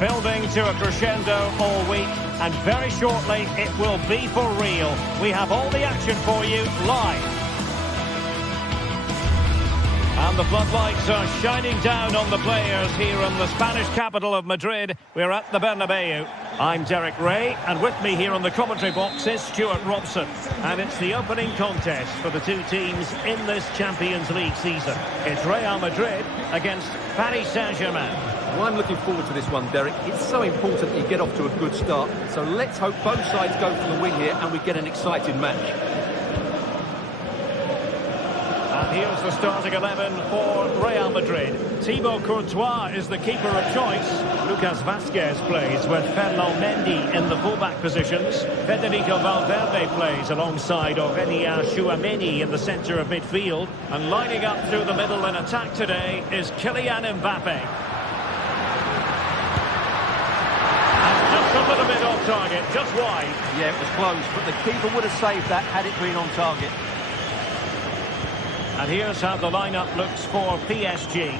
Building to a crescendo all week, and very shortly it will be for real. We have all the action for you live. And the floodlights are shining down on the players here in the Spanish capital of Madrid. We're at the Bernabeu. I'm Derek Ray, and with me here on the commentary box is Stuart Robson. And it's the opening contest for the two teams in this Champions League season. It's Real Madrid against Paris Saint-Germain. Well, I'm looking forward to this one, Derek. It's so important that you get off to a good start. So let's hope both sides go for the win here and we get an exciting match. And here's the starting 11 for Real Madrid. Thibaut Courtois is the keeper of choice. Lucas Vazquez plays with Ferland Mendy in the fullback positions. Federico Valverde plays alongside Aurélien Tchouaméni in the centre of midfield. And lining up through the middle in attack today is Kylian Mbappe. A little bit off target, just wide. Yeah, it was close, but the keeper would have saved that had it been on target. And here's how the lineup looks for PSG.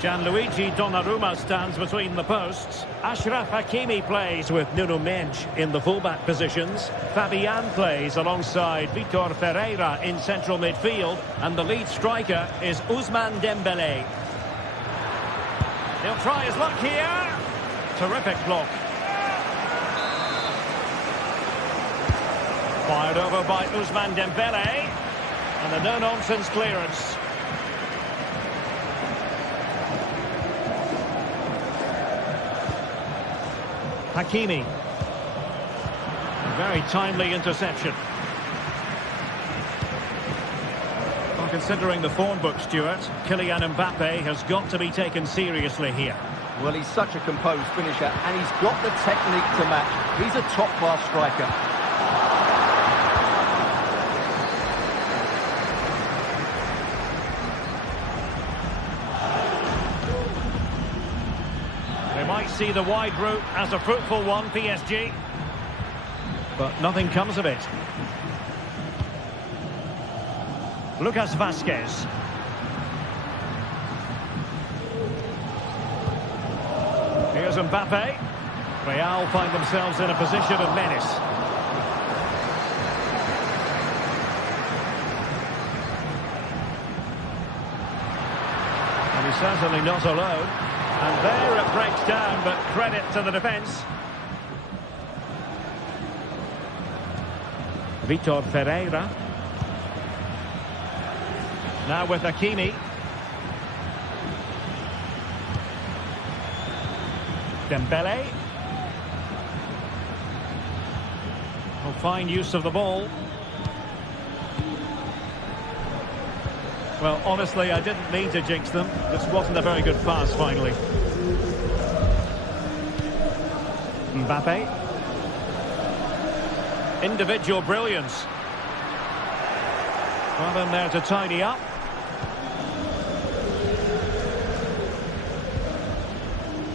Gianluigi Donnarumma stands between the posts. Achraf Hakimi plays with Nuno Mendes in the fullback positions. Fabian plays alongside Vitor Ferreira in central midfield. And the lead striker is Ousmane Dembélé. He'll try his luck here. Terrific block. Fired over by Ousmane Dembélé. And a no-nonsense clearance. Hakimi. A very timely interception. Well, considering the form book, Stuart, Kylian Mbappe has got to be taken seriously here. Well, he's such a composed finisher and he's got the technique to match. He's a top-class striker. Might see the wide route as a fruitful one, PSG. But nothing comes of it. Lucas Vazquez. Here's Mbappe. Real find themselves in a position of menace. And he's certainly not alone. And there it breaks down, but credit to the defence. Vitor Ferreira. Now with Hakimi. Dembélé. Oh, fine use of the ball. Well, honestly, I didn't mean to jinx them. This wasn't a very good pass, finally. Mbappe. Individual brilliance. Well in there to tidy up.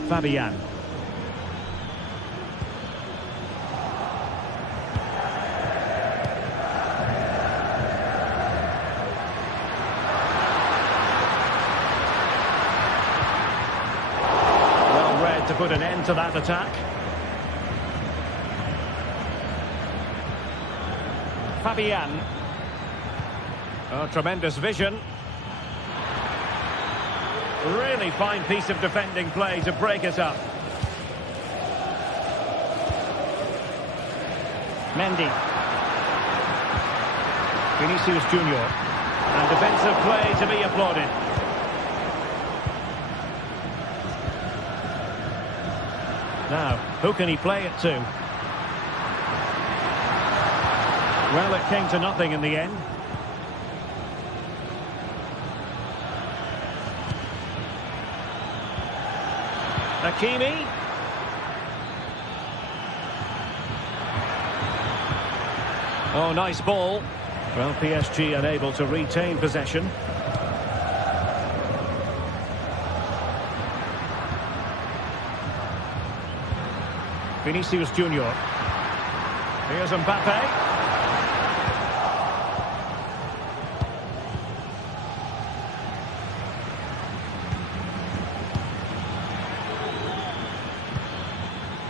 Fabian. To put an end to that attack. Fabian. Oh, tremendous vision. Really fine piece of defending play to break it up. Mendy. Vinicius Junior. And defensive play to be applauded. Now, who can he play it to? Well, it came to nothing in the end. Hakimi. Oh, nice ball. Well, PSG unable to retain possession. Vinicius Junior. Here's Mbappe.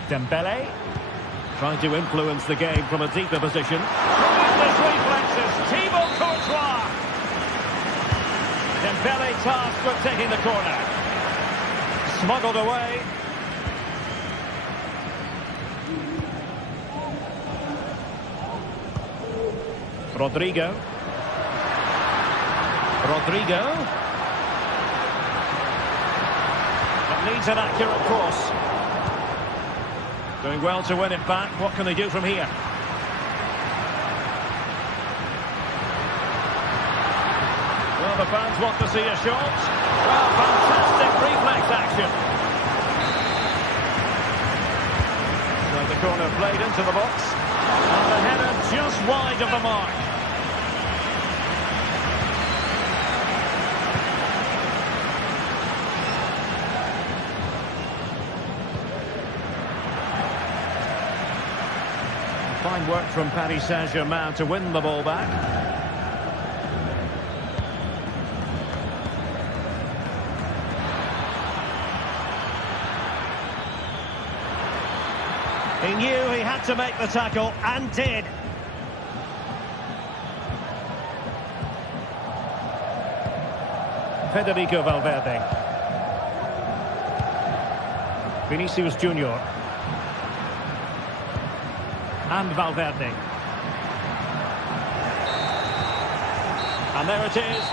Dembele. Trying to influence the game from a deeper position. Tremendous reflexes. Thibaut Courtois. Dembele tasked with taking the corner. Smuggled away. Rodrigo. That needs an accurate cross. Doing well to win it back. What can they do from here? Well, the fans want to see a shot. Well, fantastic reflex action. So the corner played into the box. And the header just wide of the mark. Fine work from Paris Saint-Germain to win the ball back. He knew he had to make the tackle, and did. Federico Valverde. Vinicius Junior. And Valverde. And there it is.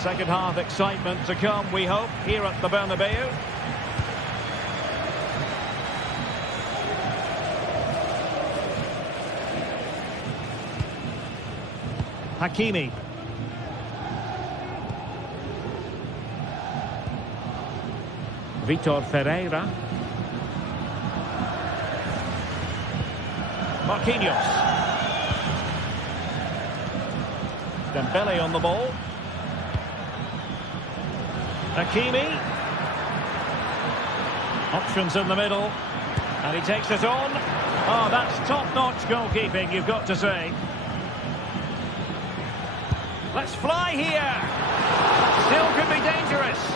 Second half excitement to come, we hope, here at the Bernabeu. Hakimi. Vitor Ferreira. Marquinhos. Dembele on the ball. Hakimi. Options in the middle. And he takes it on. Oh, that's top-notch goalkeeping, you've got to say. Let's fly here. Still could be dangerous.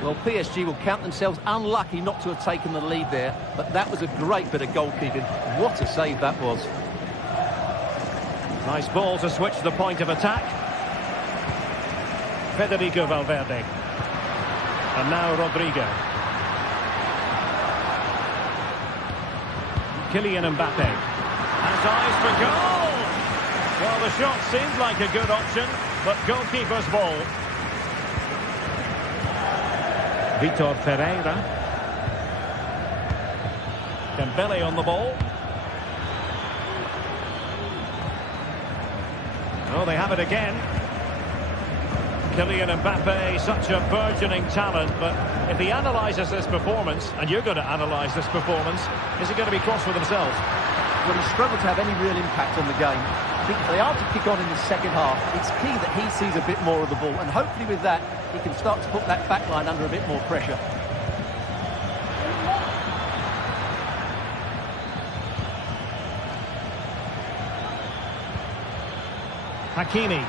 Well, PSG will count themselves unlucky not to have taken the lead there, but that was a great bit of goalkeeping. What a save that was. Nice ball to switch the point of attack. Federico Valverde. And now Rodrigo. Kylian Mbappe. Has eyes for goal! Well, the shot seemed like a good option, but goalkeeper's ball. Vitor Ferreira. Dembele on the ball. Oh, they have it again. Kylian Mbappe, such a burgeoning talent, but if he analyses this performance, and you're going to analyse this performance, is he going to be cross with himself? Well, he struggled to have any real impact on the game. I think if they are to kick on in the second half, it's key that he sees a bit more of the ball, and hopefully with that, he can start to put that back line under a bit more pressure. Hakimi.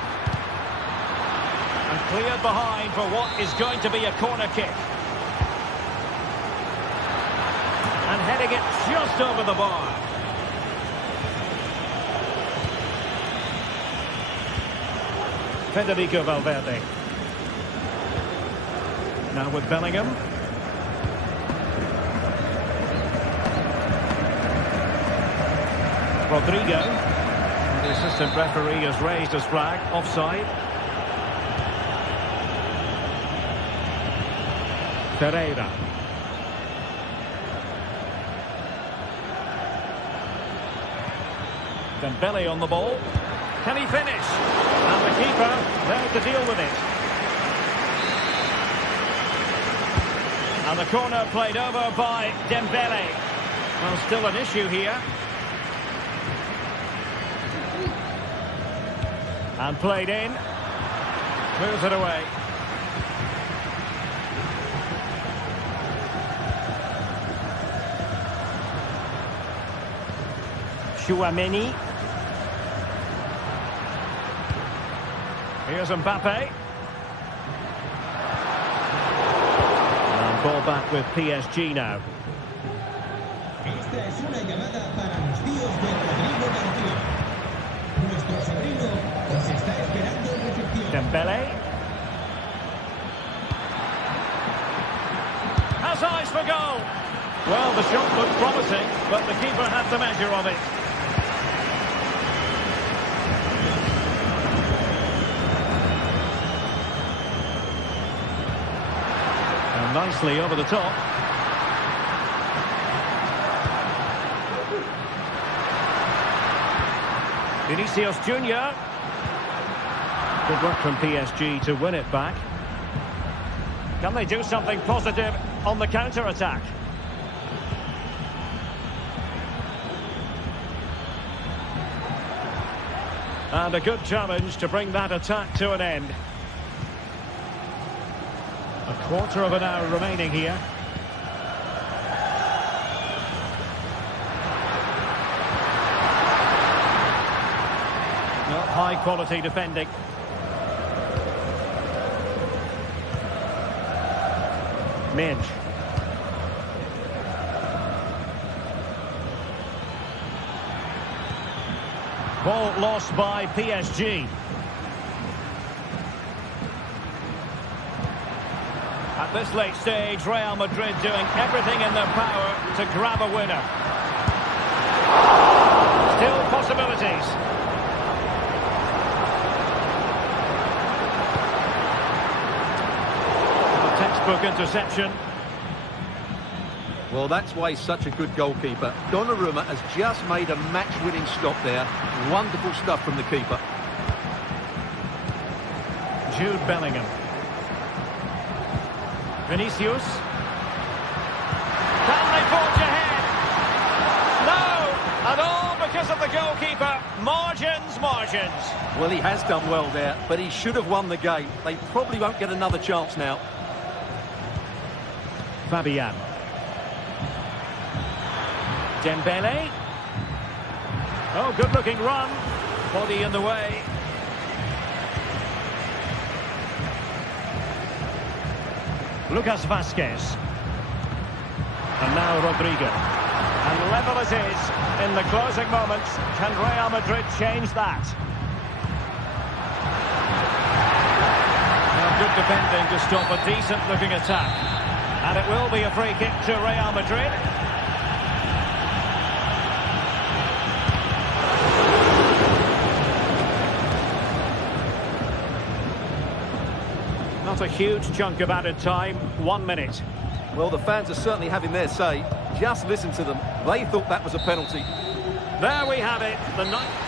And cleared behind for what is going to be a corner kick. And heading it just over the bar. Federico Valverde. Now with Bellingham. Rodrigo. And the assistant referee has raised his flag. Offside. Ferreira. Dembele on the ball. Can he finish? And the keeper there to deal with it. And the corner played over by Dembele. Well, still an issue here. And played in. Moves it away. Chouameni. Here's Mbappe. And ball back with PSG now. Esta es una llamada para los tíos de Rodrigo García. Nuestro sobrino os está esperando en recepción. Dembele. Has eyes for goal. Well, the shot looked promising, but the keeper had the measure of it. And nicely over the top. Vinicius Junior. Good work from PSG to win it back. Can they do something positive on the counter-attack? And a good challenge to bring that attack to an end. A quarter of an hour remaining here. Not high quality defending. Misc. Ball lost by PSG. At this late stage, Real Madrid doing everything in their power to grab a winner. Still possibilities. Textbook interception. Well, that's why he's such a good goalkeeper. Donnarumma has just made a match-winning stop there. Wonderful stuff from the keeper. Jude Bellingham. Vinicius. Can they forge ahead? No! And all because of the goalkeeper. Margins, margins. Well, he has done well there, but he should have won the game. They probably won't get another chance now. Fabian. Dembele. Oh, good-looking run. Body in the way. Lucas Vazquez. And now Rodrigo. And level it is in the closing moments. Can Real Madrid change that? Now, good defending to stop a decent-looking attack. And it will be a free kick to Real Madrid. Not a huge chunk of added time, 1 minute. Well, the fans are certainly having their say. Just listen to them. They thought that was a penalty. There we have it. The ninth.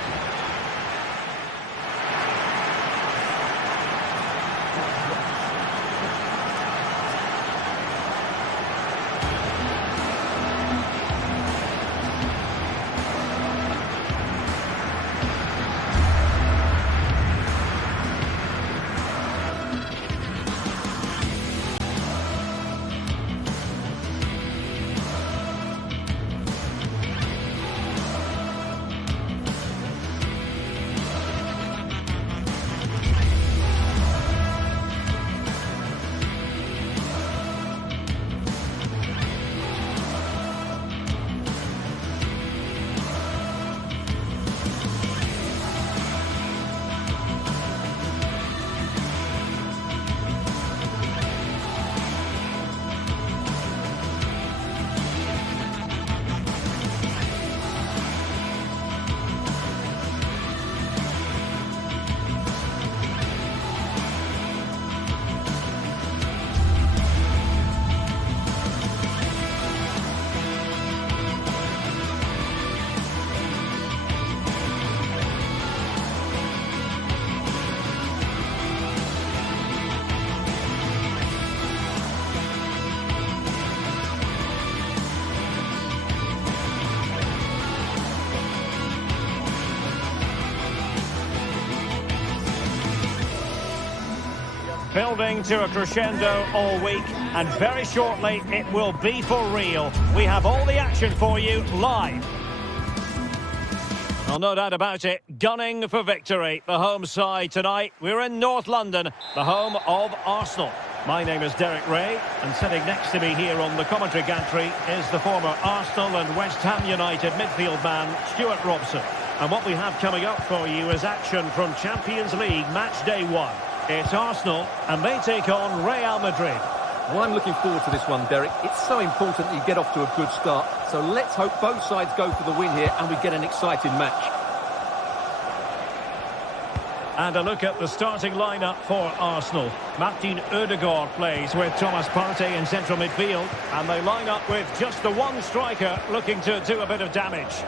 Building to a crescendo all week, and very shortly it will be for real. We have all the action for you live. Well, no doubt about it, gunning for victory. The home side tonight. We're in North London, the home of Arsenal. My name is Derek Ray, and sitting next to me here on the commentary gantry is the former Arsenal and West Ham United midfield man, Stuart Robson. And what we have coming up for you is action from Champions League match day 1. It's Arsenal, and they take on Real Madrid. Well, I'm looking forward to this one, Derek. It's so important that you get off to a good start. So let's hope both sides go for the win here and we get an exciting match. And a look at the starting lineup for Arsenal. Martin Ødegaard plays with Thomas Partey in central midfield. And they line up with just the one striker looking to do a bit of damage.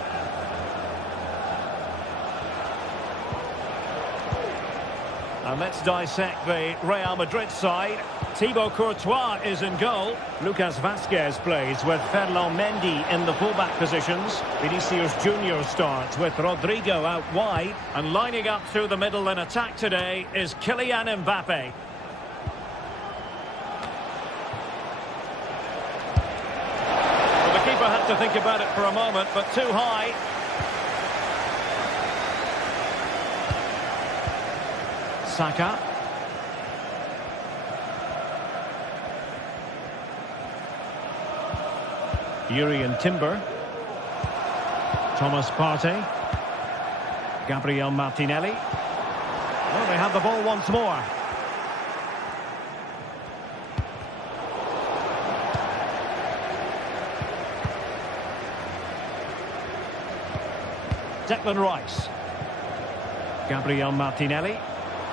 And let's dissect the Real Madrid side. Thibaut Courtois is in goal. Lucas Vazquez plays with Ferland Mendy in the fullback positions. Vinicius Junior starts with Rodrigo out wide. And lining up through the middle in attack today is Kylian Mbappe. Well, the keeper had to think about it for a moment, but too high. Saka. Jurrien Timber. Thomas Partey. Gabriel Martinelli. Well, they have the ball once more. Declan Rice. Gabriel Martinelli.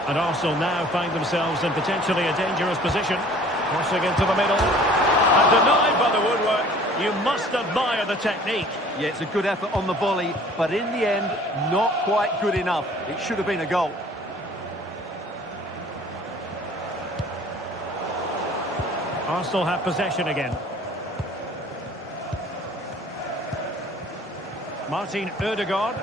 And Arsenal now find themselves in potentially a dangerous position. Crossing into the middle. And denied by the woodwork. You must admire the technique. Yeah, it's a good effort on the volley, but in the end, not quite good enough. It should have been a goal. Arsenal have possession again. Martin Ødegaard.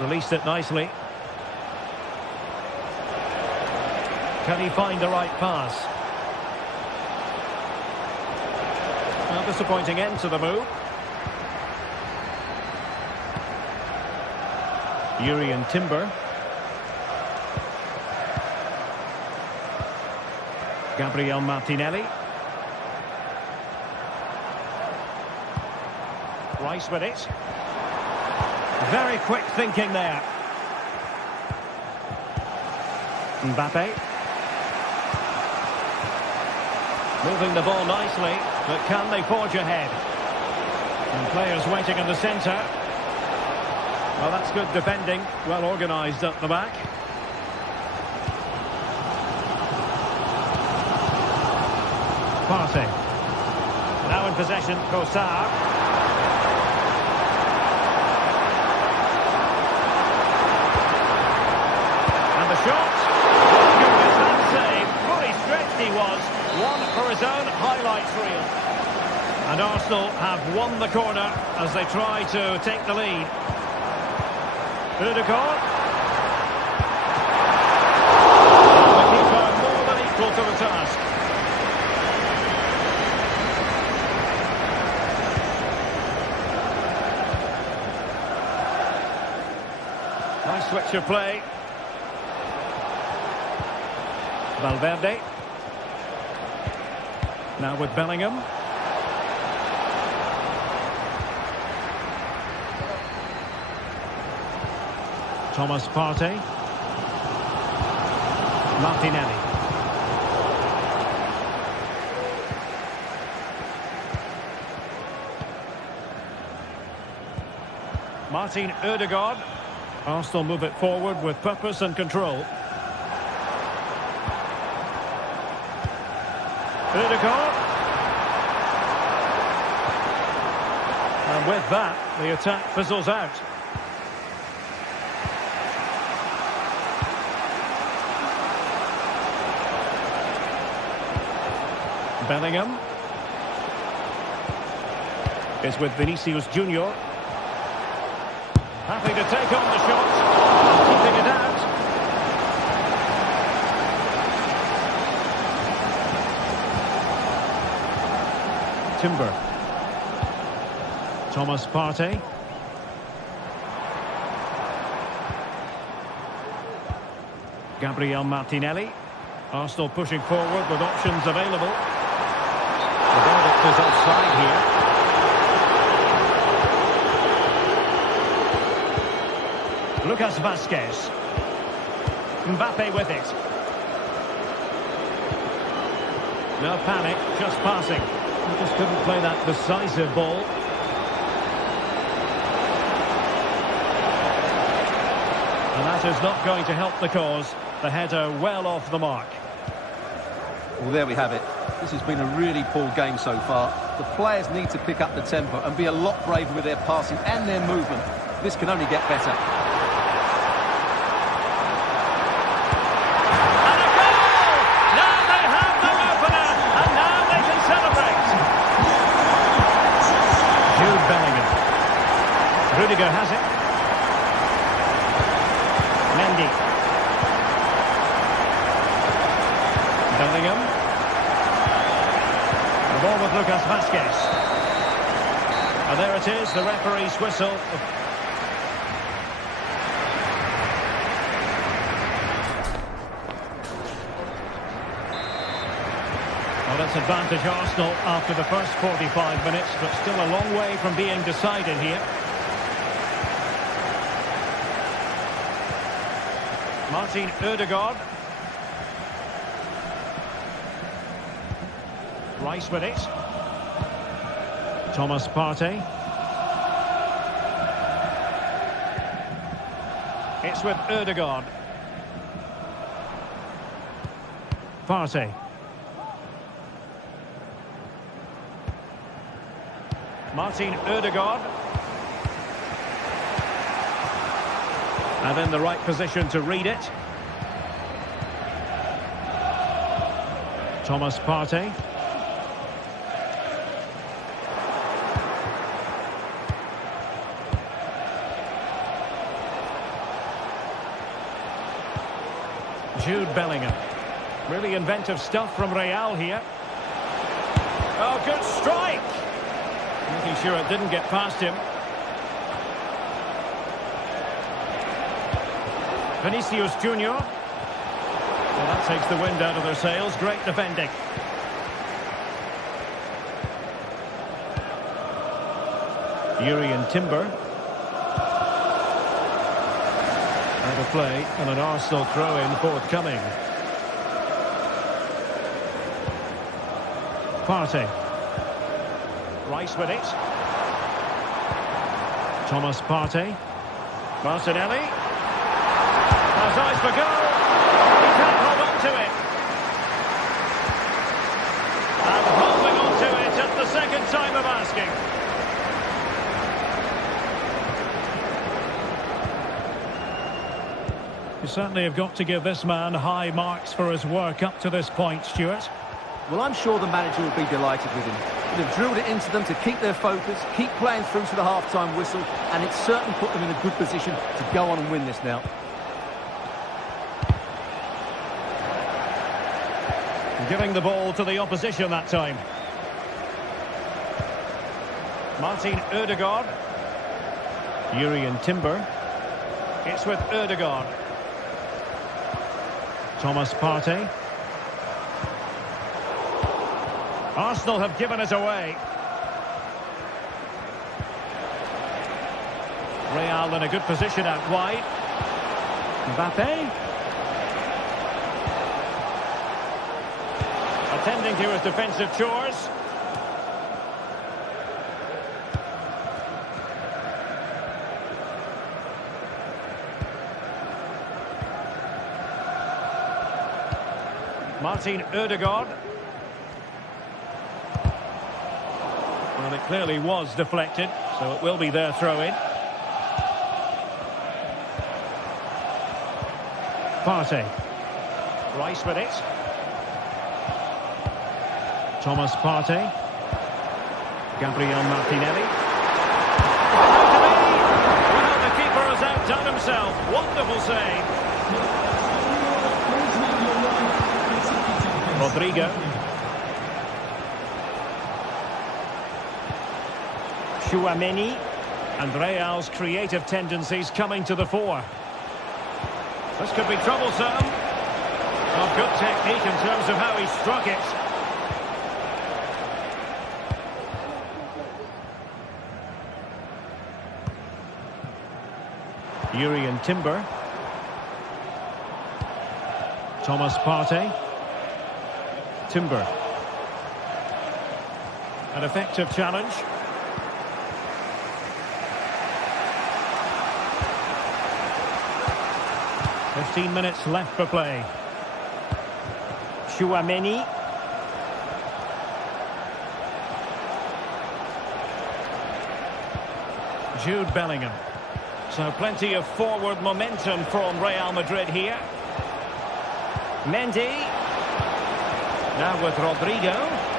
Released it nicely. Can he find the right pass? Well, disappointing end to the move. Jurrien Timber. Gabriel Martinelli. Rice with it. Very quick thinking there. Mbappe. Moving the ball nicely, but can they forge ahead? And players waiting in the centre. Well, that's good defending. Well organised at the back. Partey. Now in possession, Trossard. The shot. Goodness, that save. Fully stretched he was. One for his own highlights reel. And Arsenal have won the corner as they try to take the lead. Ødegaard. The keeper more than equal to the task. Nice switch of play. Valverde. Now with Bellingham. Thomas Partey. Martinelli. Martin Ødegaard. Arsenal move it forward with purpose and control. Ødegaard. And with that, the attack fizzles out. Bellingham. Is with Vinicius Junior. Happy to take on the shot. Keeping it out. Timber. Thomas Partey. Gabriel Martinelli. Arsenal pushing forward with options available. The verdict is offside here. Lucas Vazquez. Mbappe with it. No panic, just passing. He just couldn't play that decisive ball. And that is not going to help the cause. The header well off the mark. Well, there we have it. This has been a really poor game so far. The players need to pick up the tempo and be a lot braver with their passing and their movement. This can only get better. And a goal! Now they have their opener, and now they can celebrate. Jude Bellingham. Rudiger has it. Mendy. Bellingham. The ball with Lucas Vazquez. And there it is, the referee's whistle. Well, that's advantage Arsenal after the first 45 minutes, but still a long way from being decided here. Martin Ødegaard. Rice with it. Thomas Partey. It's with Ødegaard. Partey. Martin Ødegaard. And in the right position to read it. Thomas Partey. Jude Bellingham. Really inventive stuff from Real here. Oh, good strike! Making sure it didn't get past him. Vinicius Junior. Well, that takes the wind out of their sails. Great defending. Urian Timber. Out of play, and an Arsenal throw-in forthcoming. Partey. Rice with it. Thomas Partey. Martinelli. Has eyes for goal. He can't hold on to it. And holding on to it at the second time of asking. You certainly have got to give this man high marks for his work up to this point, Stuart. Well, I'm sure the manager will be delighted with him. They've drilled it into them to keep their focus, keep playing through to the half-time whistle, and it's certainly put them in a good position to go on and win this now. Giving the ball to the opposition that time. Martin Ødegaard. Urian Timber. It's with Ødegaard. Thomas Partey. Arsenal have given it away. Real in a good position out wide. Mbappe. Attending to his defensive chores. Martin Ødegaard. Well, it clearly was deflected, so it will be their throw-in. Partey. Rice with it. Thomas Partey. Gabriel Martinelli. Well, the keeper has outdone himself. Wonderful save. Rodrigo. Tchouaméni. And Real's creative tendencies coming to the fore. This could be troublesome. Well, good technique in terms of how he struck it. Urian Timber. Thomas Partey. Timber. An effective challenge. Fifteen minutes left for play. Tchouaméni. Jude Bellingham. So plenty of forward momentum from Real Madrid here. Mendy. Now with Rodrigo.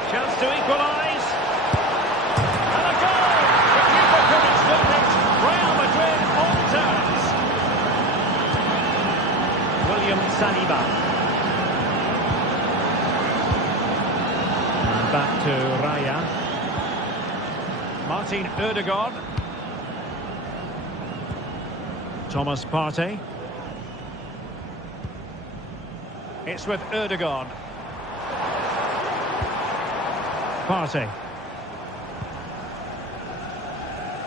Chance to equalise. And a goal! The keeper couldn't stop it. Real Madrid on terms. William Saliba. And back to Raya. Martin Ødegaard. Thomas Partey. It's with Ødegaard. Partey.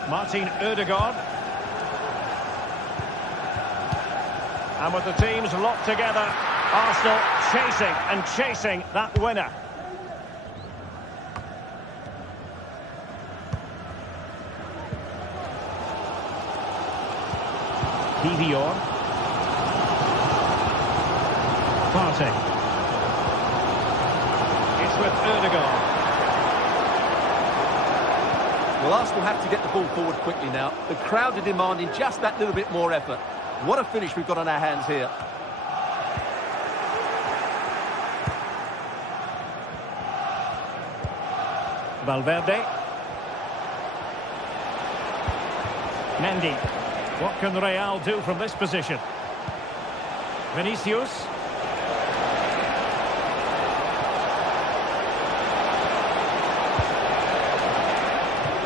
Martin Ødegaard. And with the teams locked together, Arsenal chasing and chasing that winner. Vivior. Partey. It's with Ødegaard. Well, Arsenal have to get the ball forward quickly now. The crowd are demanding just that little bit more effort. What a finish we've got on our hands here. Valverde. Mendy. What can Real do from this position? Vinicius.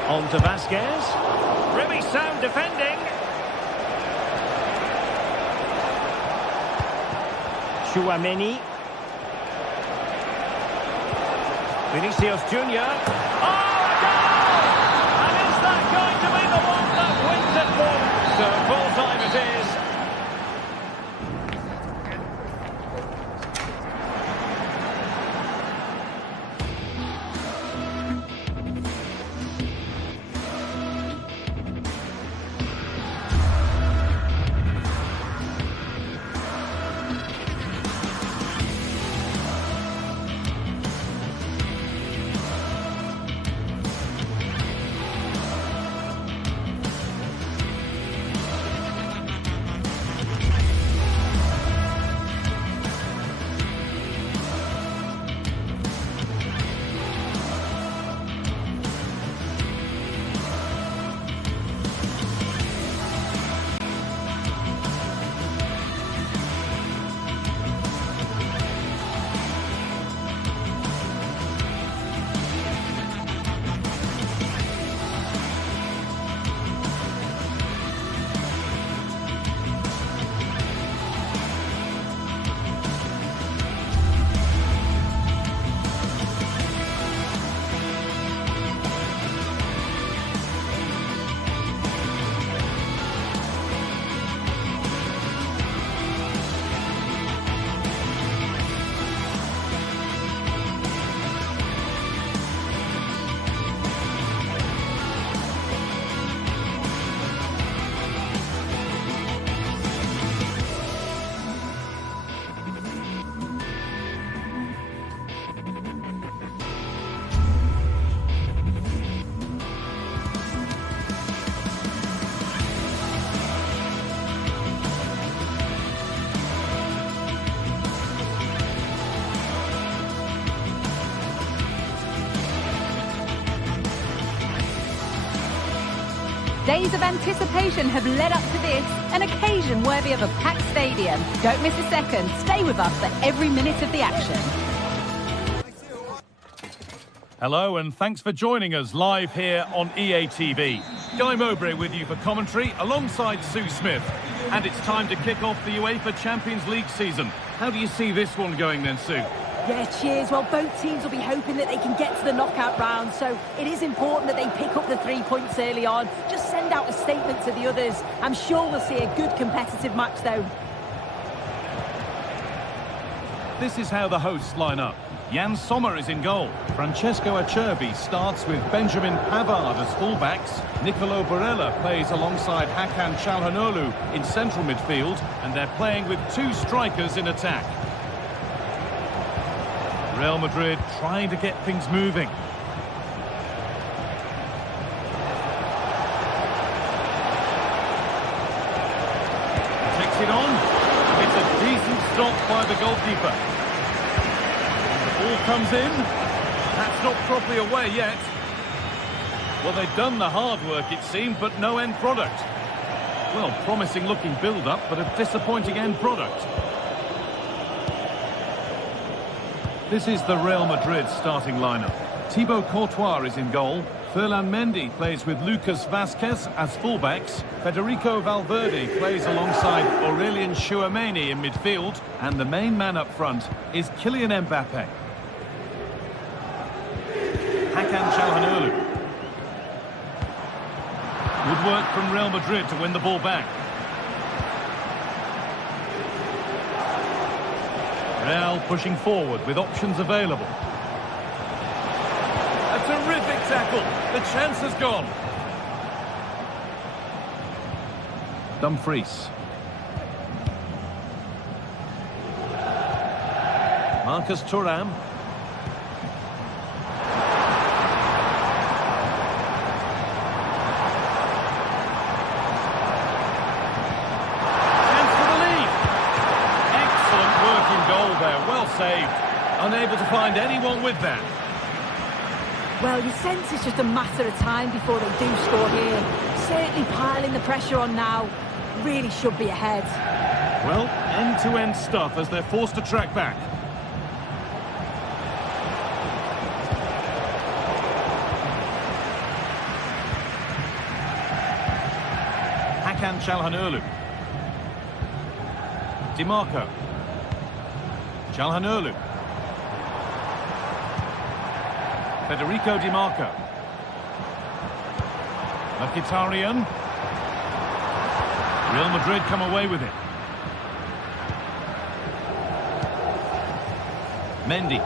On to Vasquez. Really sound defending. Tchouaméni. Vinicius Junior. Oh, a goal! And is that going to be the one that wins it for them? So full time it is. Days of anticipation have led up to this, an occasion worthy of a packed stadium. Don't miss a second. Stay with us for every minute of the action. Hello and thanks for joining us live here on EA TV. Guy Mowbray with you for commentary alongside Sue Smith. And it's time to kick off the UEFA Champions League season. How do you see this one going then, Sue? Yeah, cheers. Well, both teams will be hoping that they can get to the knockout round, so it is important that they pick up the 3 points early on. Just send out a statement to the others. I'm sure we'll see a good competitive match, though. This is how the hosts line up. Jan Sommer is in goal. Francesco Acerbi starts with Benjamin Pavard as fullbacks. Nicolo Barella plays alongside Hakan Çalhanoğlu in central midfield, and they're playing with 2 strikers in attack. Real Madrid trying to get things moving. Takes it on. It's a decent stop by the goalkeeper. Ball comes in. That's not properly away yet. Well, they've done the hard work, it seemed, but no end product. Well, promising looking build-up, but a disappointing end product. This is the Real Madrid starting lineup. Thibaut Courtois is in goal. Ferland Mendy plays with Lucas Vazquez as fullbacks. Federico Valverde plays alongside Aurelien Tchouameni in midfield. And the main man up front is Kylian Mbappe. Hakan Çalhanoğlu. Good work from Real Madrid to win the ball back. Real pushing forward with options available. A terrific tackle. The chance has gone. Dumfries. Marcus Thuram. Saved. Unable to find anyone with that. Well, you sense it's just a matter of time before they do score here. Certainly piling the pressure on now. Really should be ahead. Well, end-to-end stuff as they're forced to track back. Hakan Çalhanoğlu. DiMarco. Çalhanoğlu. Federico DiMarco. Mkhitaryan. Real Madrid come away with it. Mendy.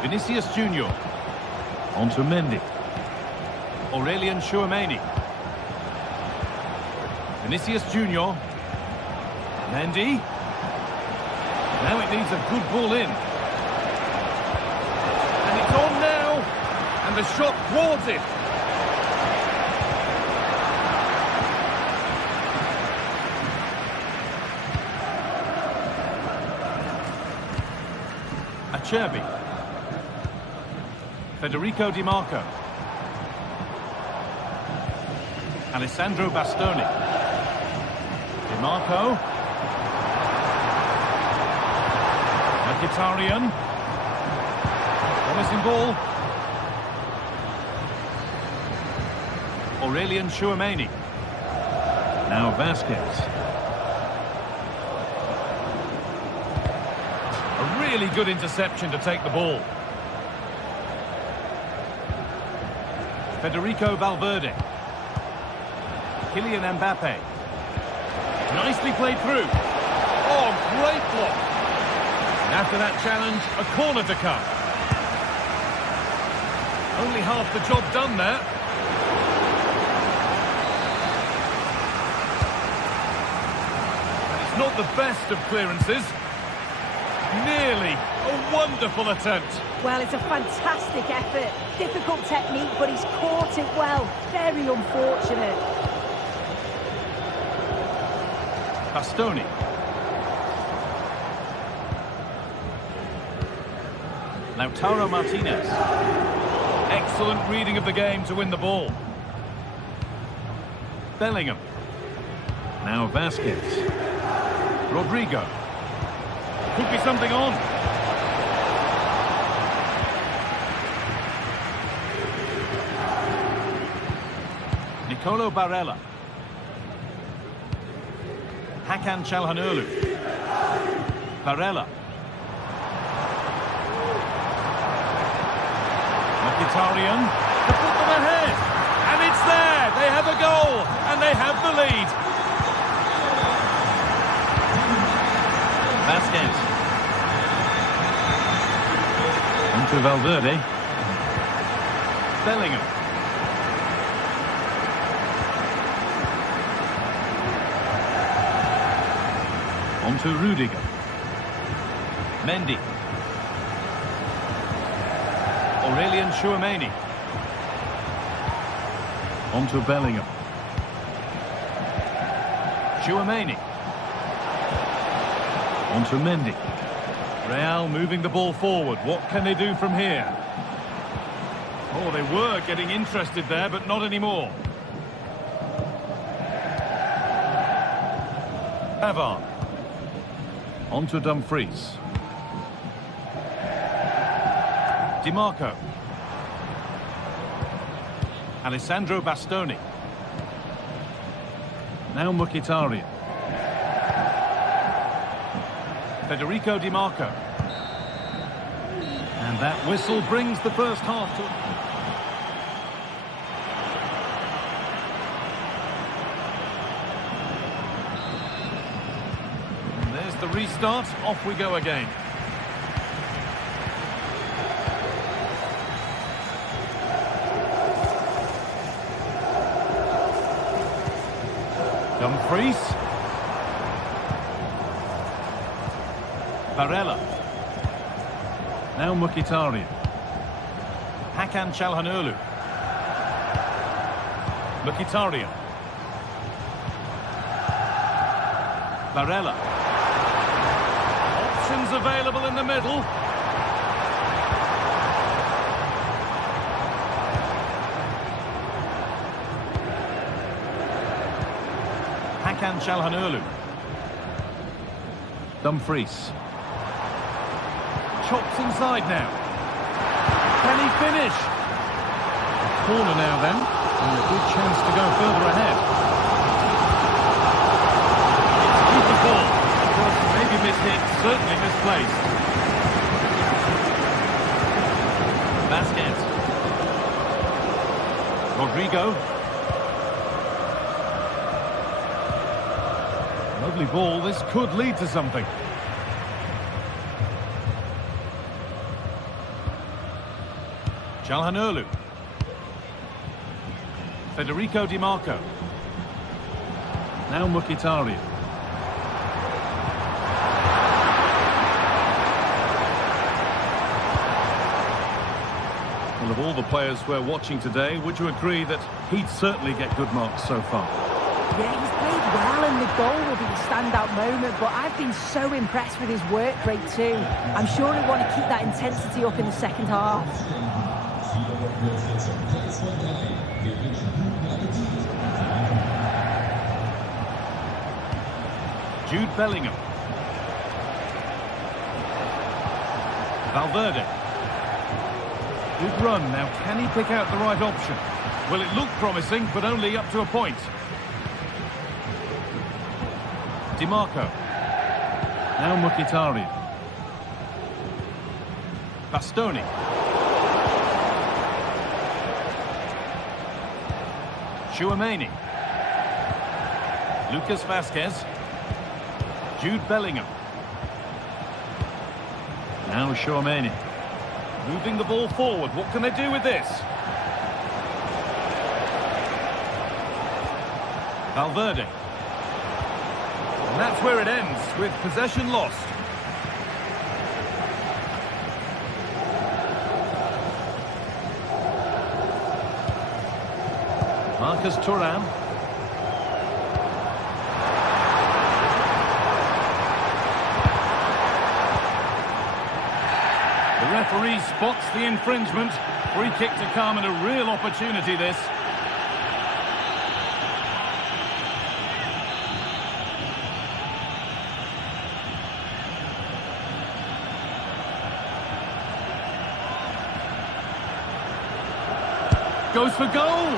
Vinicius Junior. On to Mendy. Aurelien Tchouameni. Vinicius Junior. Mendy. Now it needs a good ball in. And it's on now. And the shot towards it. Acerbi. Federico DiMarco. Alessandro Bastoni. DiMarco. Mkhitaryan. Promising ball. Aurelien Tchouameni. Now Vazquez. A really good interception to take the ball. Federico Valverde. Kylian Mbappe. Nicely played through. Oh, great block. And after that challenge, a corner to come. Only half the job done there. And it's not the best of clearances. Nearly a wonderful attempt. Well, it's a fantastic effort. Difficult technique, but he's caught it well. Very unfortunate. Bastoni. Lautaro Martinez. Excellent reading of the game to win the ball. Bellingham. Now Vazquez. Rodrigo. Could be something on. Nicolo Barella. Hakan Çalhanoğlu. Barella. Mkhitaryan to put them ahead. And it's there. They have a goal. And they have the lead. Vasquez. Into Valverde. Bellingham. Onto Rudiger. Mendy. Aurelien Tchouameni. Onto Bellingham. Tchouameni. Onto Mendy. Real moving the ball forward. What can they do from here? Oh, they were getting interested there, but not anymore. Pavard. Onto Dumfries. Di Marco. Alessandro Bastoni. Now Mkhitaryan. Federico Di Marco. And that whistle brings the first half to... And there's the restart. Off we go again. Dumfries. Barella. Now Mkhitaryan. Hakan Çalhanoğlu. Mkhitaryan. Barella. Options available in the middle. Hakan Çalhanoğlu. Dumfries. Chops inside now. Can he finish? Corner now then, and a good chance to go further ahead. It's the ball. Of course, maybe mishit, certainly misplaced. Vasquez. Rodrigo. Lovely ball, this could lead to something. Çalhanoğlu. Federico Di Marco. Now Mkhitaryan. Well, of all the players we're watching today, would you agree that he'd certainly get good marks so far? Yeah, he's played well and the goal will be the standout moment, but I've been so impressed with his work rate too. I'm sure he'll want to keep that intensity up in the second half. Jude Bellingham. Valverde. Good run. Now, can he pick out the right option? Well, it looked promising, but only up to a point. Di Marco. Now Mkhitaryan. Bastoni. Tchouameni. Lucas Vasquez. Jude Bellingham. Now Tchouameni. Moving the ball forward. What can they do with this? Valverde. And that's where it ends, with possession lost. Marcus Thuram. The referee spots the infringement. Free kick to come and a real opportunity this. Goes for goal!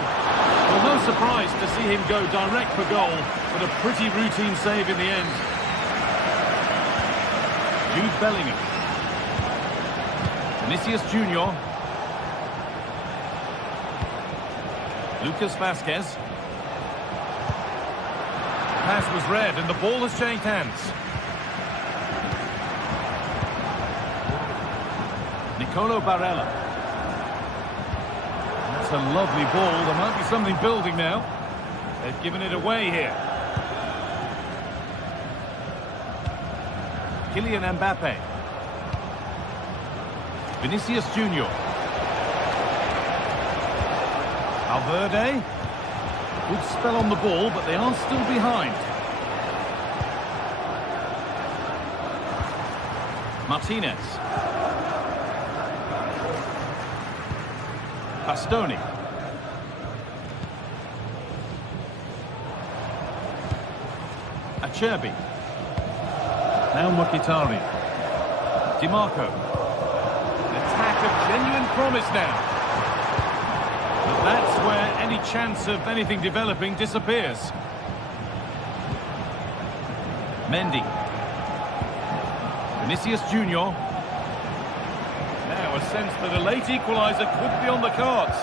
Well, no surprise to see him go direct for goal, but a pretty routine save in the end. Jude Bellingham. Vinicius Junior. Lucas Vazquez. Pass was read and the ball has changed hands. Nicolo Barella. That's a lovely ball. There might be something building now. They've given it away here. Kylian Mbappe. Vinicius Junior. Valverde. Good spell on the ball, but they are still behind. Martinez. Bastoni. Acerbi. Now Mkhitaryan. DiMarco. An attack of genuine promise now. But that's where any chance of anything developing disappears. Mendy. Vinicius Junior. Now a sense that a late equaliser could be on the cards.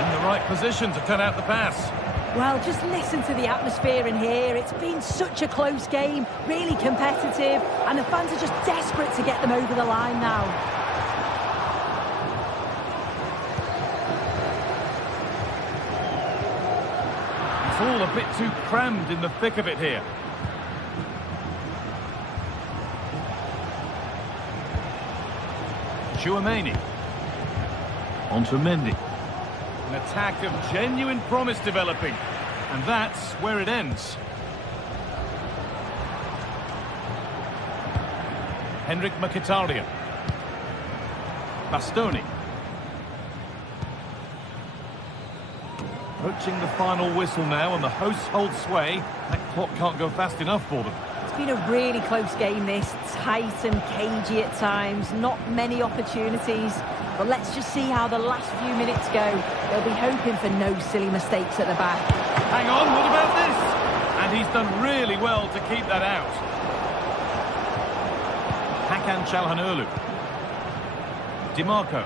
In the right position to cut out the pass. Well, just listen to the atmosphere in here. It's been such a close game, really competitive, and the fans are just desperate to get them over the line now. It's all a bit too crammed in the thick of it here. Chouameni. On to Mendy. An attack of genuine promise developing. And that's where it ends. Henrik Mkhitaryan. Bastoni. Approaching the final whistle now, and the hosts hold sway. That clock can't go fast enough for them. It's been a really close game, this. Tight and cagey at times. Not many opportunities. But let's just see how the last few minutes go. They'll be hoping for no silly mistakes at the back. Hang on, what about this? And he's done really well to keep that out. Hakan Çalhanoğlu. DiMarco.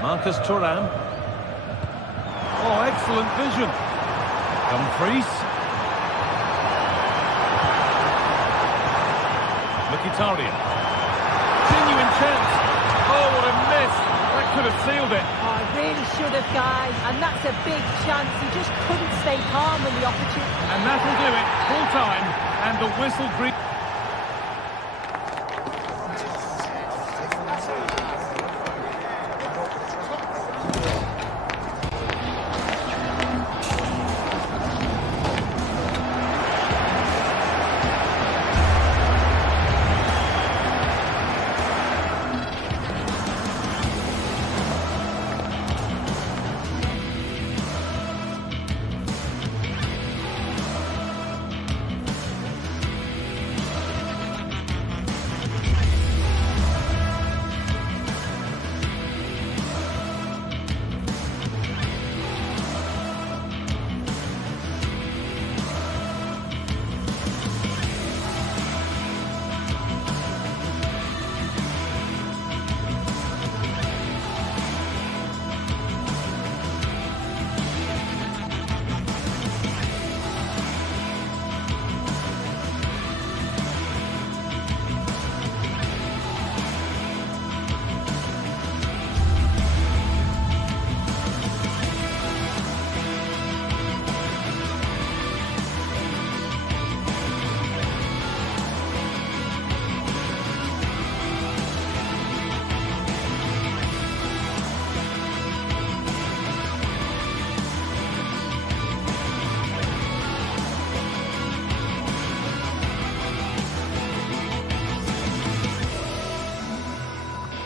Marcus Thuram. Oh, excellent vision. Dumfries. Mkhitaryan. Genuine chance. Oh, what a miss. That could have sealed it. Oh, really should have, guys. And that's a big chance. He just couldn't stay calm when the opportunity... And that'll do it. Full time. And the whistle green...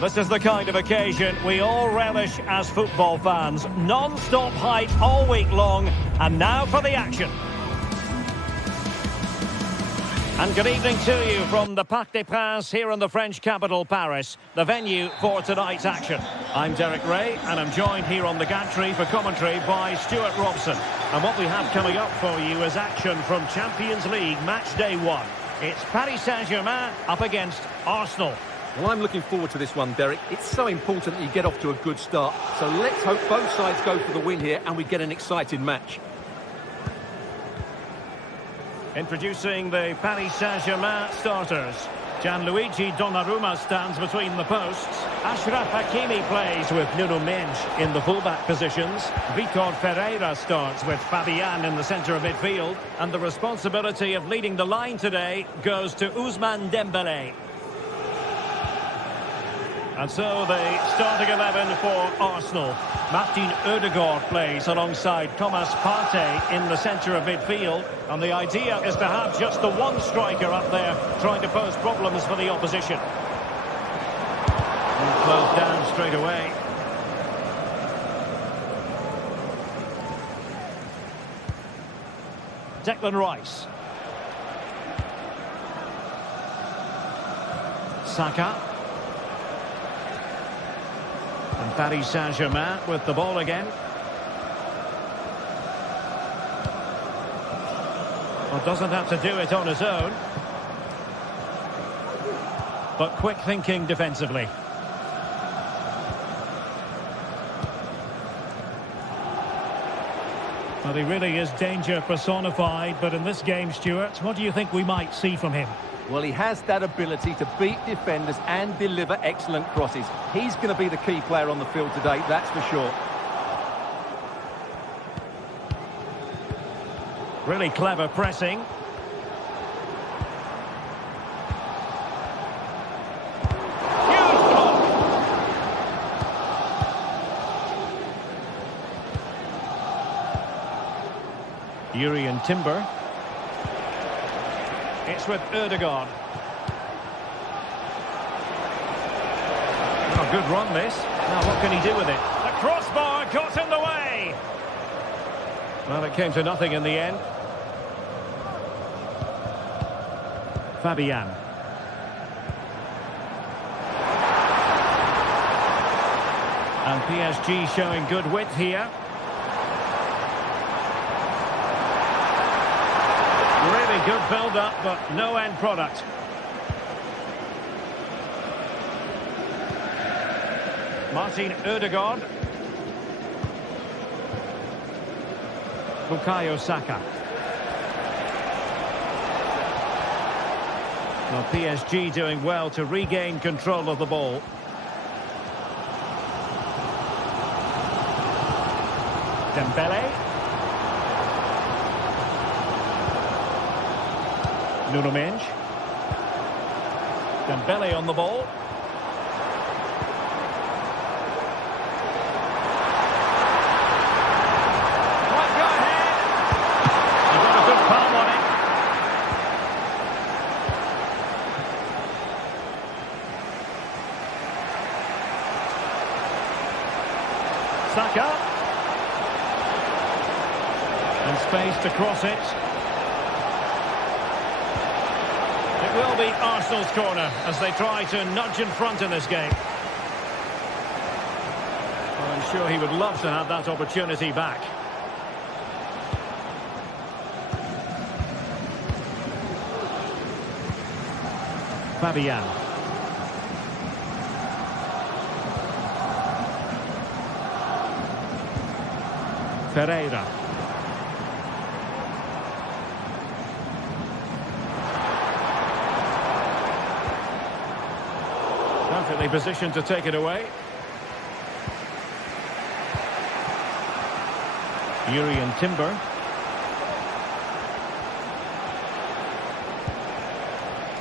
This is the kind of occasion we all relish as football fans. Non-stop hype all week long, and now for the action. And good evening to you from the Parc des Princes here in the French capital, Paris, the venue for tonight's action. I'm Derek Ray, and I'm joined here on the gantry for commentary by Stuart Robson. And what we have coming up for you is action from Champions League match day 1. It's Paris Saint-Germain up against Arsenal. Well, I'm looking forward to this one, Derek. It's so important that you get off to a good start. So let's hope both sides go for the win here and we get an exciting match. Introducing the Paris Saint-Germain starters. Gianluigi Donnarumma stands between the posts. Achraf Hakimi plays with Nuno Mendes in the fullback positions. Vitor Ferreira starts with Fabian in the centre of midfield. And the responsibility of leading the line today goes to Ousmane Dembélé. And so the starting 11 for Arsenal. Martin Ødegaard plays alongside Thomas Partey in the centre of midfield. And the idea is to have just the one striker up there trying to pose problems for the opposition. And closed down straight away. Declan Rice. Saka. And Paris Saint-Germain with the ball again. Well, doesn't have to do it on his own. But quick thinking defensively. Well, he really is danger personified, but in this game, Stuart, what do you think we might see from him? Well, he has that ability to beat defenders and deliver excellent crosses. He's going to be the key player on the field today, that's for sure. Really clever pressing. Huge block. Jurrien Timber. It's with Ødegaard. Oh, good run this. Now what can he do with it? The crossbar got in the way. Well, it came to nothing in the end. Fabian. And PSG showing good width here. Really good build-up, but no end product. Martin Ødegaard. Bukayo Saka. Well, PSG doing well to regain control of the ball. Dembélé. Nuno Mendes. Dembélé on the ball. Might go ahead. He got a good palm on it. Saka. And space to cross it. It will be Arsenal's corner as they try to nudge in front in this game. Well, I'm sure he would love to have that opportunity back. Fabian. Ferreira. Perfectly positioned to take it away. Jurrien Timber.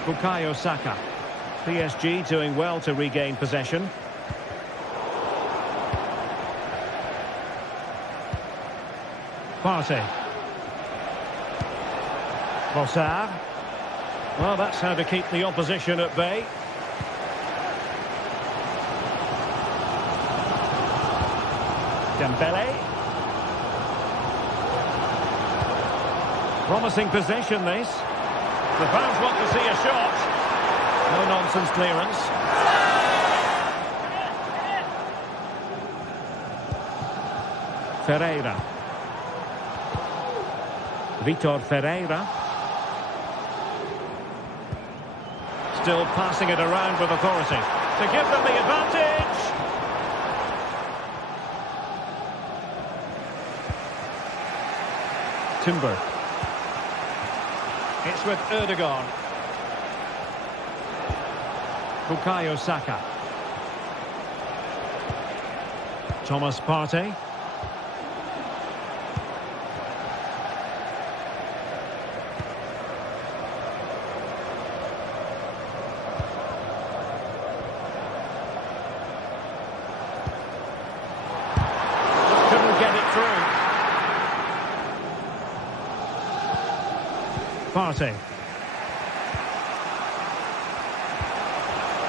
Bukayo Saka. PSG doing well to regain possession. Partey. Bossard. Well, that's how to keep the opposition at bay. Dembélé. Promising possession, this. The fans want to see a shot. No-nonsense clearance. Ferreira. Vitor Ferreira. Still passing it around with authority to give them the advantage. Timber. It's with Erdogan. Bukayo Saka. Thomas Partey. Couldn't get it through. Partey.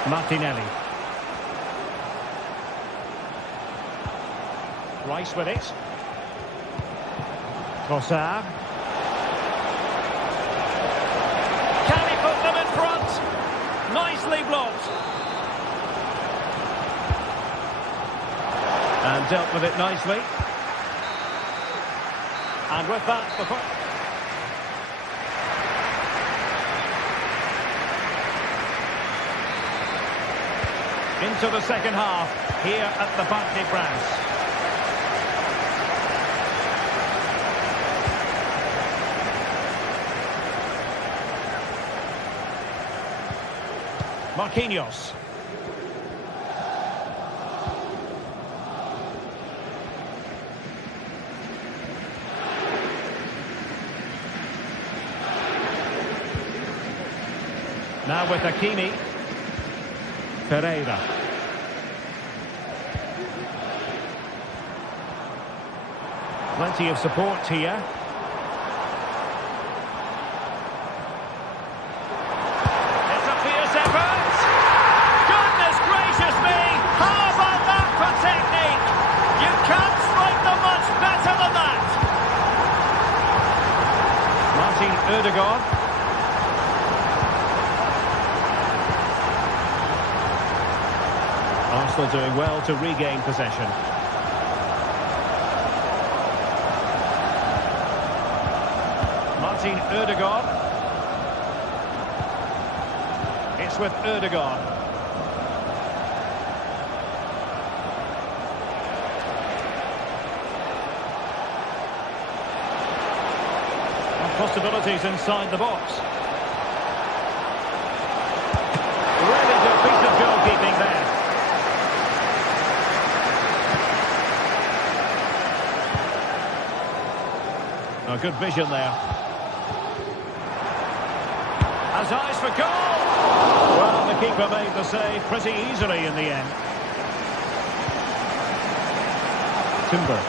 Martinelli. Rice with it. Trossard. Can he put them in front? Nicely blocked. And dealt with it nicely. And with that, the into the second half here at the Parc des Princes. Marquinhos. Now with Hakimi. Ferreira. Plenty of support here. It's a fierce effort. Goodness gracious me! How about that for technique? You can't strike them much better than that. Martin Ødegaard. Arsenal doing well to regain possession. Martin Ødegaard. It's with Ødegaard. And possibilities inside the box. Really good piece of goalkeeping there. A good vision there. Has eyes for goal! Well, the keeper made the save pretty easily in the end. Timber.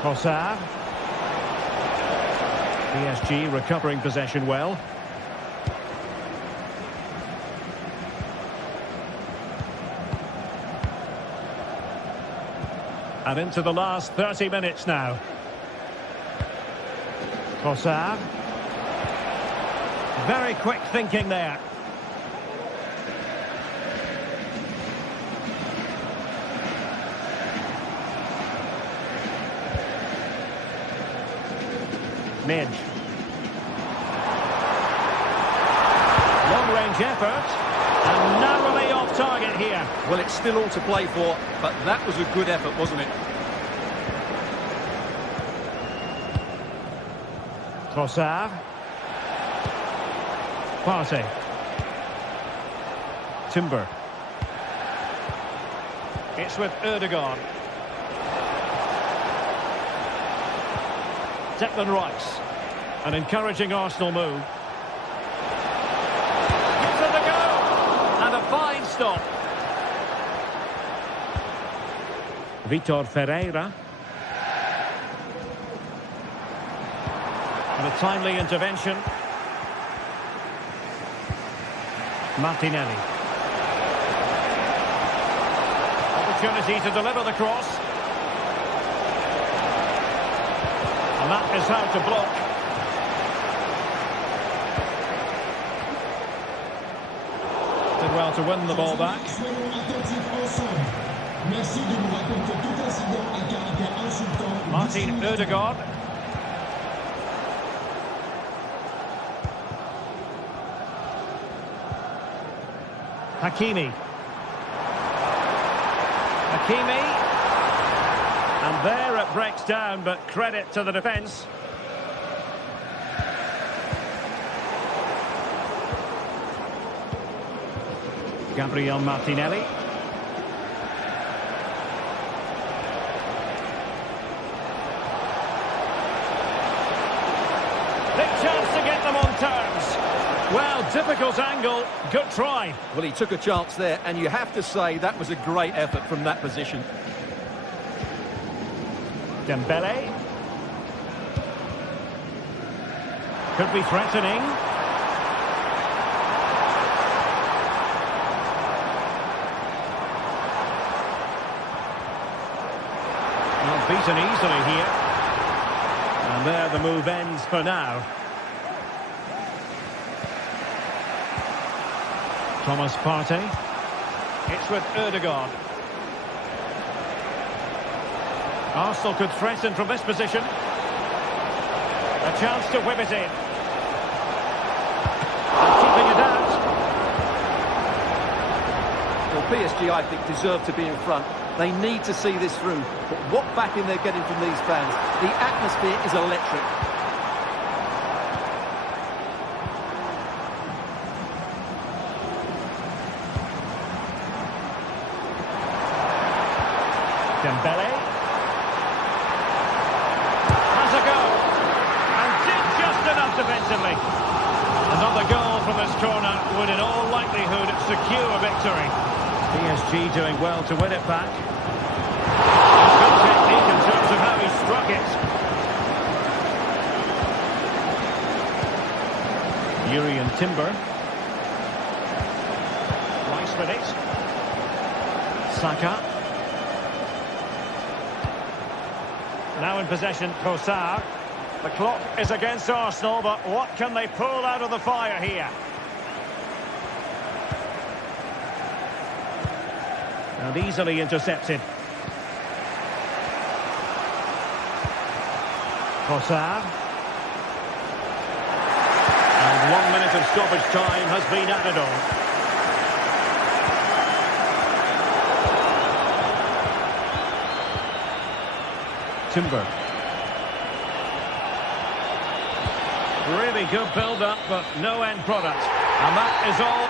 Trossard. PSG recovering possession well. And into the last 30 minutes now. Trossard. Very quick thinking there. Misc. Long-range effort. And narrowly off target here. Well, it's still all to play for, but that was a good effort, wasn't it? Trossard. Partey. Timber. It's with Ødegaard. Declan Rice. An encouraging Arsenal move. Gives it a go. And a fine stop. Vitor Ferreira. And a timely intervention. Martinelli. Opportunity to deliver the cross. And that is how to block. Did well to win the ball back. Martin Ødegaard. Hakimi. And there it breaks down, but credit to the defence. Gabriel Martinelli. Big chance to get them on terms. Well, difficult angle. Good try. Well, he took a chance there, and you have to say that was a great effort from that position. Dembele. Could be threatening. Well, beaten easily here. And there the move ends for now. Thomas Partey. It's with Ødegaard. Arsenal could threaten from this position. A chance to whip it in. And keeping it out. Well, PSG, I think, deserve to be in front. They need to see this through. But what backing they're getting from these fans. The atmosphere is electric. Dembele. Has a go. And did just enough defensively. Another goal from this corner would in all likelihood secure a victory. PSG doing well to win it back. Good technique in terms of how he struck it. Jurrien Timber. Rice with it. Saka. Now in possession, Trossard. The clock is against Arsenal, but what can they pull out of the fire here? And easily intercepted. Trossard. And 1 minute of stoppage time has been added on. Timber. Really good build-up, but no end product. And that is all.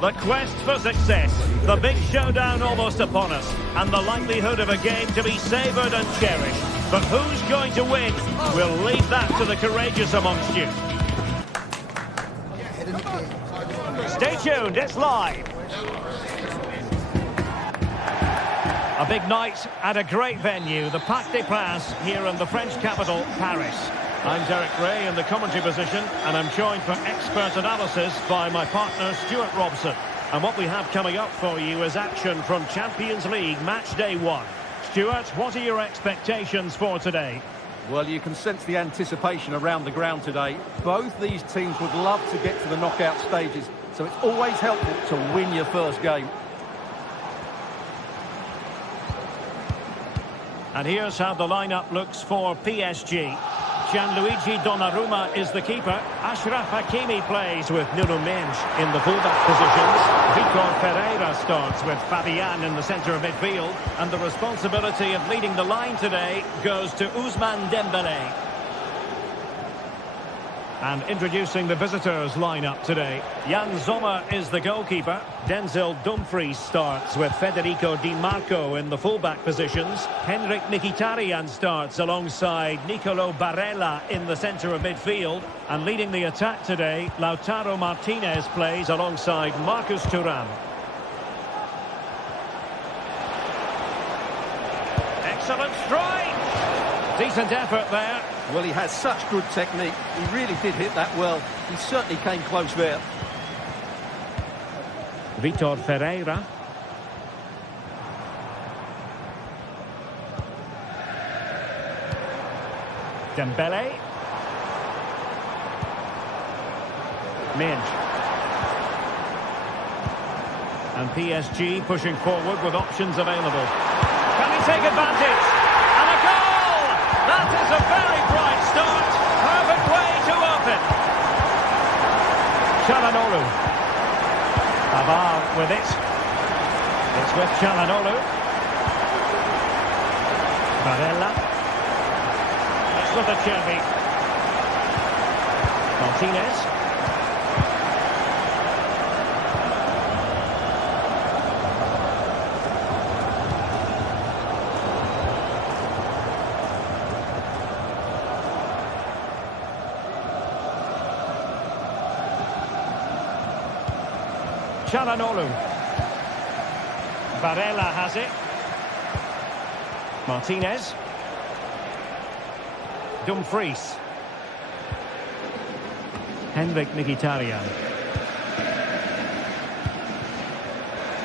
The quest for success, the big showdown almost upon us, and the likelihood of a game to be savoured and cherished. But who's going to win? We'll leave that to the courageous amongst you. Stay tuned, it's live. A big night at a great venue, the Parc des Princes, here in the French capital, Paris. I'm Derek Ray in the commentary position, and I'm joined for expert analysis by my partner, Stuart Robson. And what we have coming up for you is action from Champions League Match Day 1. Stuart, what are your expectations for today? Well, you can sense the anticipation around the ground today. Both these teams would love to get to the knockout stages, so it's always helpful to win your first game. And here's how the lineup looks for PSG. Gianluigi Donnarumma is the keeper. Achraf Hakimi plays with Nuno Mendes in the fullback positions. Vitor Ferreira starts with Fabian in the centre of midfield. And the responsibility of leading the line today goes to Ousmane Dembélé. And introducing the visitors lineup today. Jan Sommer is the goalkeeper. Denzel Dumfries starts with Federico Di Marco in the fullback positions. Henrik Mkhitaryan starts alongside Nicolo Barella in the centre of midfield. And leading the attack today, Lautaro Martinez plays alongside Marcus Thuram. Excellent strike! Decent effort there. Well, he has such good technique. He really did hit that well. He certainly came close there. Vitor Ferreira. Dembélé. Minge. And PSG pushing forward with options available. Can he take advantage? And a goal! That is a very bright start. Perfect way to open. Çalhanoğlu. Pavard with it. It's with Çalhanoğlu. Barella. It's with Acerbi. Martinez. Çalhanoğlu. Barella has it. Martinez. Dumfries. Henrik Mkhitaryan.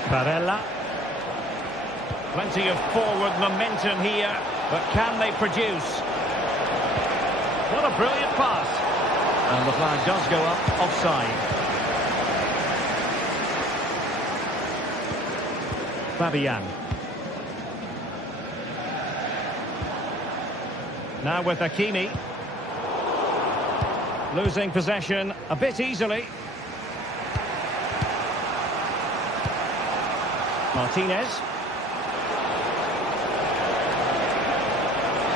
Barella. Plenty of forward momentum here, but can they produce? What a brilliant pass. And the flag does go up offside. Fabian. Now with Hakimi. Losing possession a bit easily. Martinez.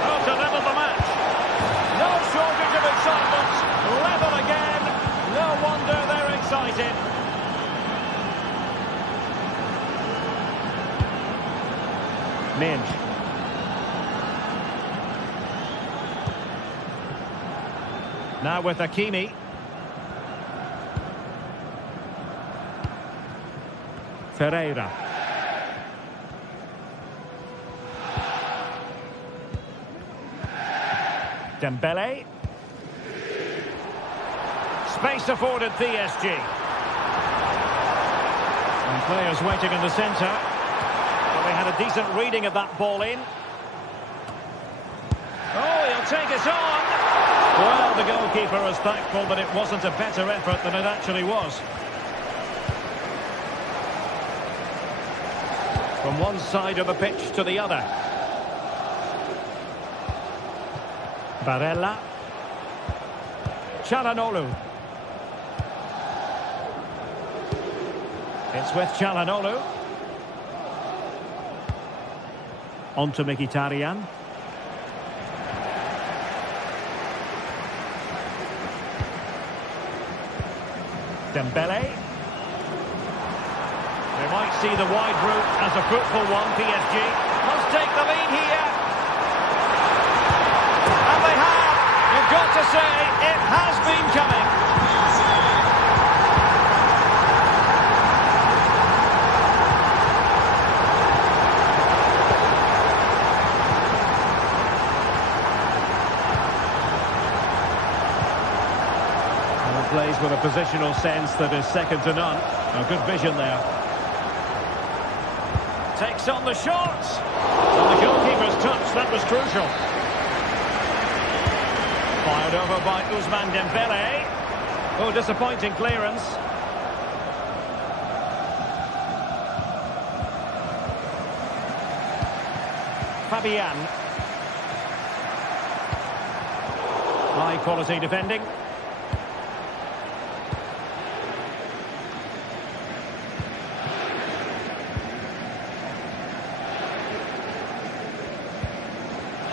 Oh, to level the match. No shortage of excitement. Level again. No wonder they're excited. Minge. Now with Hakimi. Ferreira. Dembélé. Space afforded PSG. And players waiting in the centre. They had a decent reading of that ball in. Oh, he'll take it on. Well, the goalkeeper is thankful that it wasn't a better effort than it actually was. From one side of the pitch to the other. Barella. Çalhanoğlu. It's with Çalhanoğlu. On to Mkhitaryan. Dembélé. They might see the wide route as a fruitful one, PSG. Must take the lead here. And they have. You've got to say, it has been coming. with a positional sense that is second to none. A good vision there. Takes on the shot. And the goalkeeper's touch, that was crucial. Fired over by Ousmane Dembele. Oh, disappointing clearance. Fabian. High quality defending.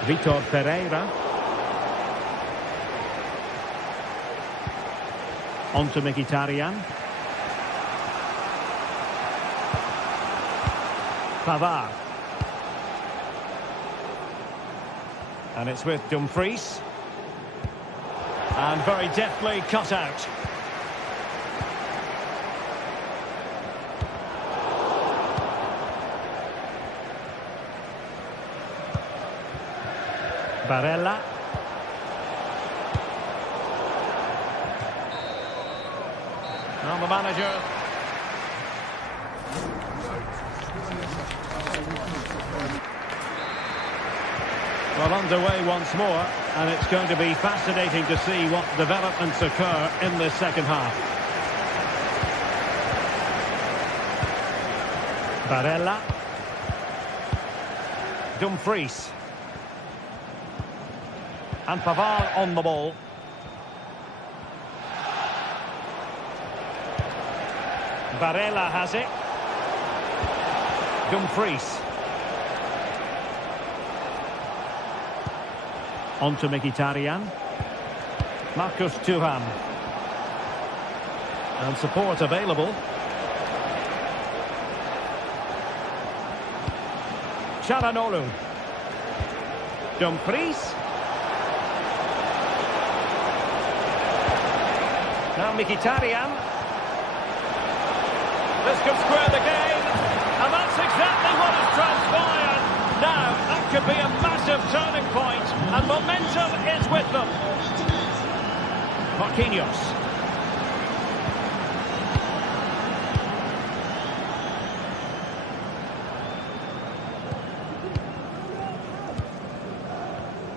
Vitor Pereira. On to Mkhitaryan. Pavard. And it's with Dumfries. And very deftly cut out. Barella. And the manager. Well, underway once more, and it's going to be fascinating to see what developments occur in this second half. Barella. Dumfries. And Pavard on the ball. Barella has it. Dumfries. On to Mkhitaryan. Marcus Thuram. And support available. Çalhanoğlu. Dumfries. Now Mkhitaryan. This could square the game. And that's exactly what has transpired. Now, that could be a massive turning point, and momentum is with them. Marquinhos.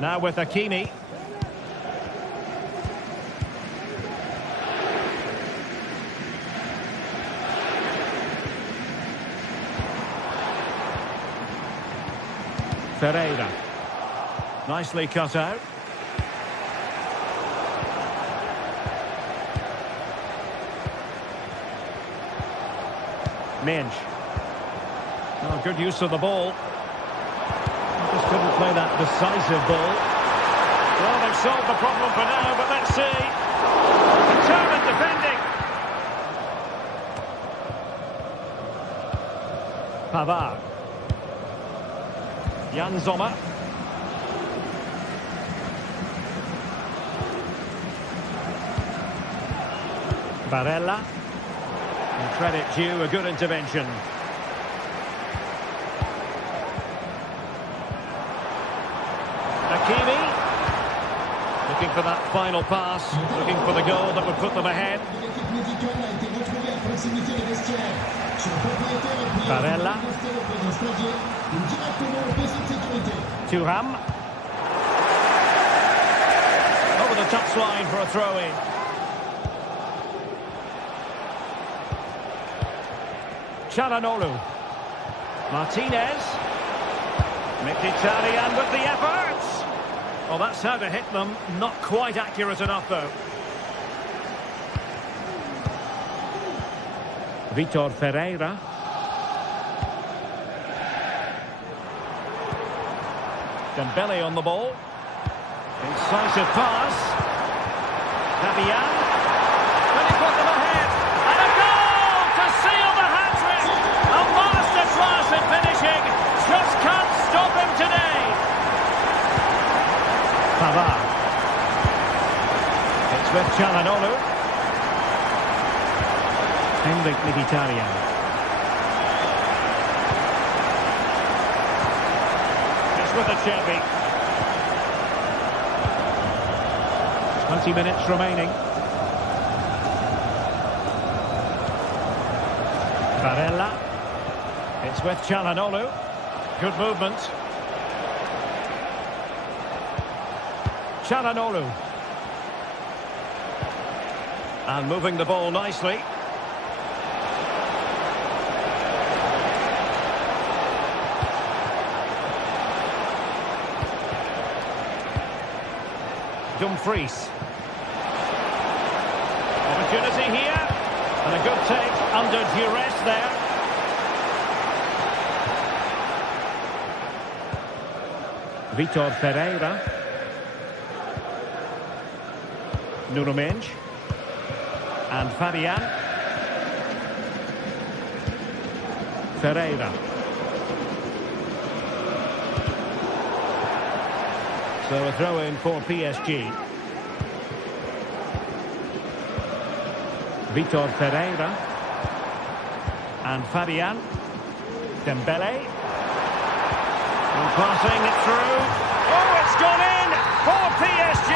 Now with Hakimi. Pereira. Nicely cut out. Misc. Oh, good use of the ball. Just couldn't play that decisive ball. Well, they've solved the problem for now, but let's see. Determined defending. Pavard. Jan Sommer. Barella. And credit due, a good intervention. Hakimi. Looking for that final pass, looking for the goal that would put them ahead. Barella. Thuram. Over the touchline for a throw-in. Çalhanoğlu. Martinez. Mkhitaryan with the efforts. Well, that's how to hit them. Not quite accurate enough, though. Vitor Pereira. Dembele on the ball. Incisive pass. Fabian. Can he put them ahead? And a goal to seal the hat-trick! A masterclass in finishing. Just can't stop him today. Pavard. It's with Çalhanoğlu. Henrik Mkhitaryan. With a Chevy. 20 minutes remaining. Barella. It's with Çalhanoğlu. Good movement. Çalhanoğlu. And moving the ball nicely. Dumfries. Opportunity here. And a good take under duress there. Vitor Pereira. Nuno Mendes. And Fabian. Pereira. So a throw in for PSG. Vitor Pereira. And Fabian. Dembele. And passing it through. Oh, it's gone in for PSG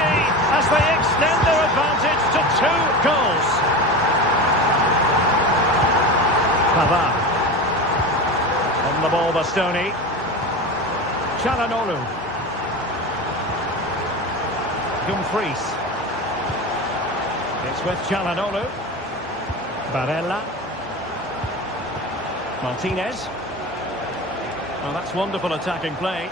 as they extend their advantage to 2 goals. Pavard. On the ball, Bastoni. Çalhanoğlu. Dumfries. It's with Çalhanoğlu. Barella. Martinez. Well, that's wonderful attacking play.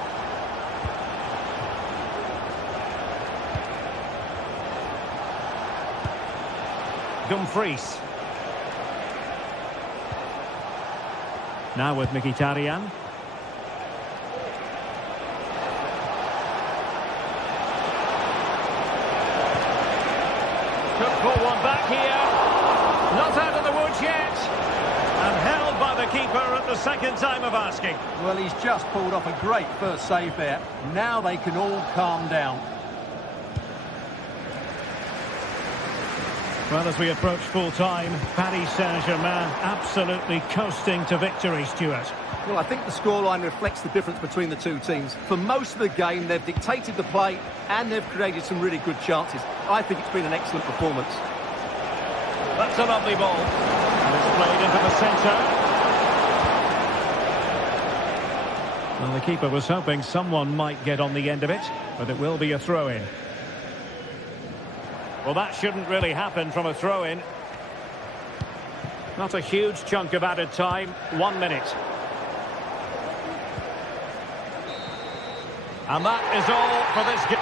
Dumfries. Now with Mkhitaryan. Could pull one back here. Not out of the woods yet. And held by the keeper at the second time of asking. Well, he's just pulled off a great first save there. Now they can all calm down. Well, as we approach full-time, Paris Saint-Germain absolutely coasting to victory, Stuart. Well, I think the scoreline reflects the difference between the two teams. For most of the game, they've dictated the play and they've created some really good chances. I think it's been an excellent performance. That's a lovely ball. And it's played into the centre. Well, the keeper was hoping someone might get on the end of it, but it will be a throw-in. Well, that shouldn't really happen from a throw-in. Not a huge chunk of added time. 1 minute. And that is all for this game.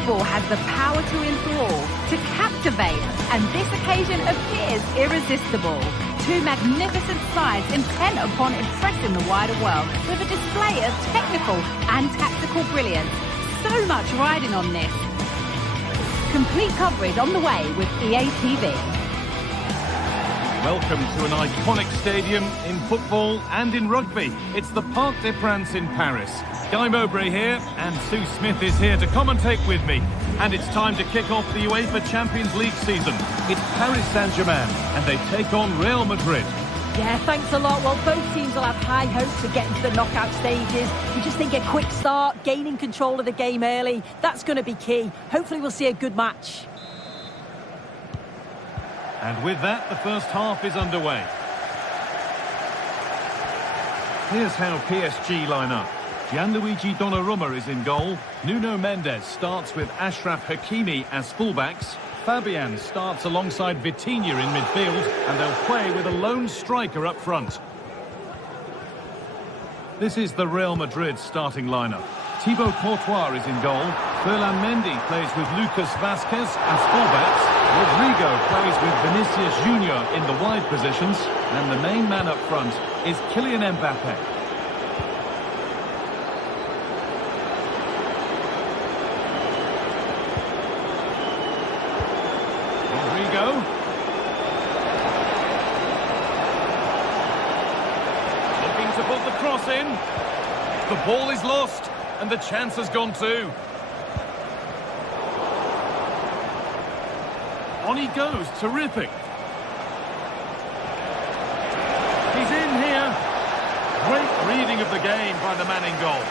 Football has the power to enthrall, to captivate, and this occasion appears irresistible. Two magnificent sides intent upon impressing the wider world with a display of technical and tactical brilliance. So much riding on this. Complete coverage on the way with EA TV. Welcome to an iconic stadium in football and in rugby. It's the Parc des Princes in Paris. Guy Mowbray here, and Sue Smith is here to commentate with me. And it's time to kick off the UEFA Champions League season. It's Paris Saint-Germain, and they take on Real Madrid. Yeah, thanks a lot. Well, both teams will have high hopes of getting to the knockout stages. You just think a quick start, gaining control of the game early, that's going to be key. Hopefully we'll see a good match. And with that, the first half is underway. Here's how PSG line up. Gianluigi Donnarumma is in goal. Nuno Mendes starts with Achraf Hakimi as fullbacks. Fabian starts alongside Vitinha in midfield, and they'll play with a lone striker up front. This is the Real Madrid starting lineup. Thibaut Courtois is in goal. Ferland Mendy plays with Lucas Vazquez as fullbacks. Rodrigo plays with Vinicius Junior in the wide positions. And the main man up front is Kylian Mbappe. Rodrigo. Looking to put the cross in. The ball is lost. And the chance has gone too. On he goes, terrific. He's in here. Great reading of the game by the man in goal.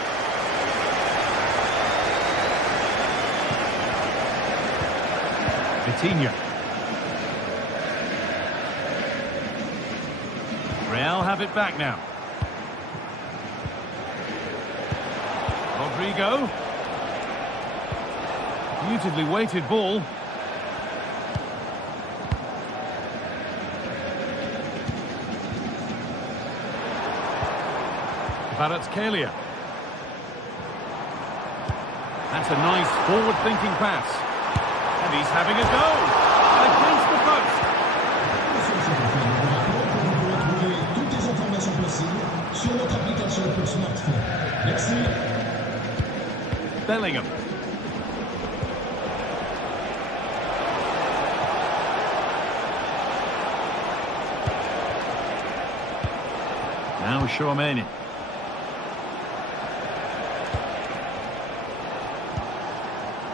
Vitinha. Real have it back now. Rodrigo. Beautifully weighted ball. Kvaratskhelia. That's a nice forward-thinking pass. And he's having a go. Against the post. Toutes les informations possibles sur notre application pour smartphone. Merci. Bellingham. Now Tchouaméni.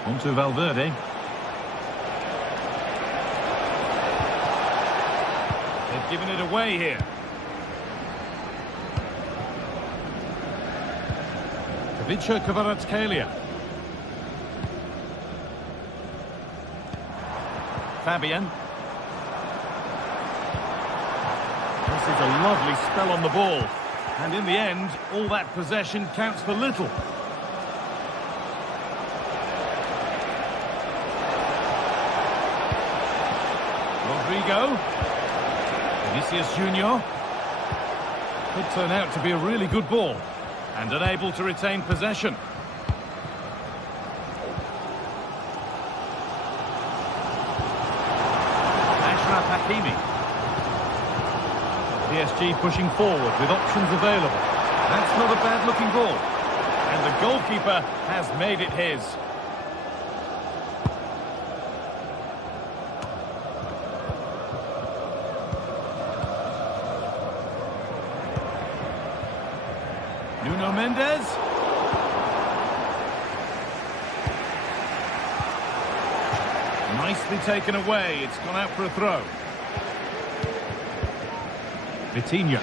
On to Valverde. They've given it away here. Ivica Kvaratskhelia. Fabian. This is a lovely spell on the ball. And in the end, all that possession counts for little. Rodrigo. Vinicius Junior. Could turn out to be a really good ball. And unable to retain possession. Achraf Hakimi. PSG pushing forward with options available. That's not a bad-looking ball. And the goalkeeper has made it his. Nuno Mendes. Nicely taken away. It's gone out for a throw. Vitinha.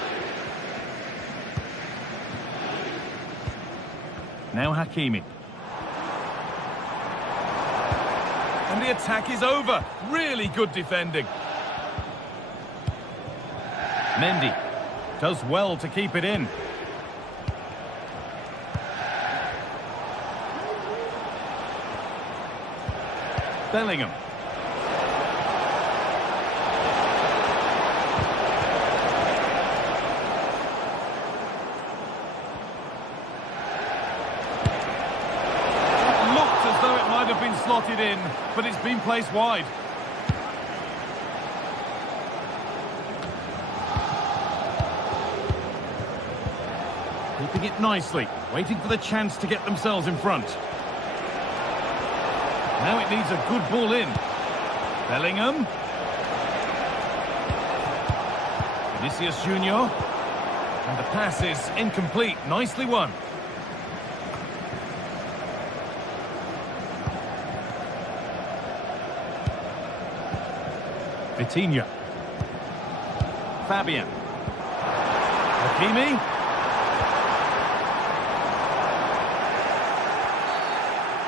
Now Hakimi. And the attack is over. Really good defending. Mendy does well to keep it in. Bellingham. It looked as though it might have been slotted in, but it's been placed wide. Keeping it nicely, waiting for the chance to get themselves in front. Now it needs a good ball in. Bellingham. Vinicius Junior. And the pass is incomplete. Nicely won. Vitinha. Fabian. Hakimi.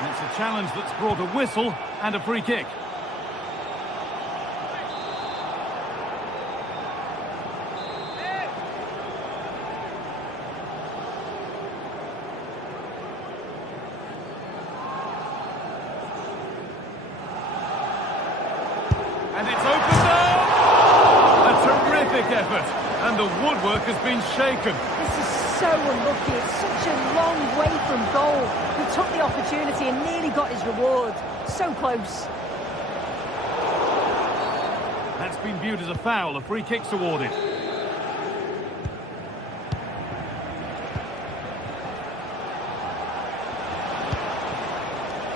It's a challenge that's brought a whistle and a free kick. And it's opened up! A terrific effort. And the woodwork has been shaken. This is so unlucky. It's such a long way from goal. He took the opportunity and nearly got his reward. So close. That's been viewed as a foul. A free kick's awarded.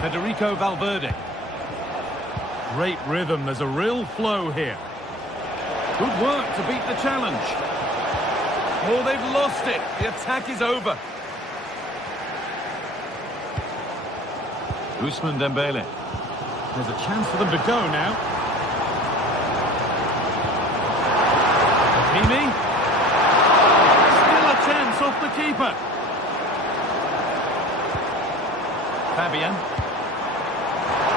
Federico Valverde. Great rhythm. There's a real flow here. Good work to beat the challenge. Oh, they've lost it. The attack is over. Ousmane Dembele. There's a chance for them to go now. Hakimi. Still a chance off the keeper. Fabian.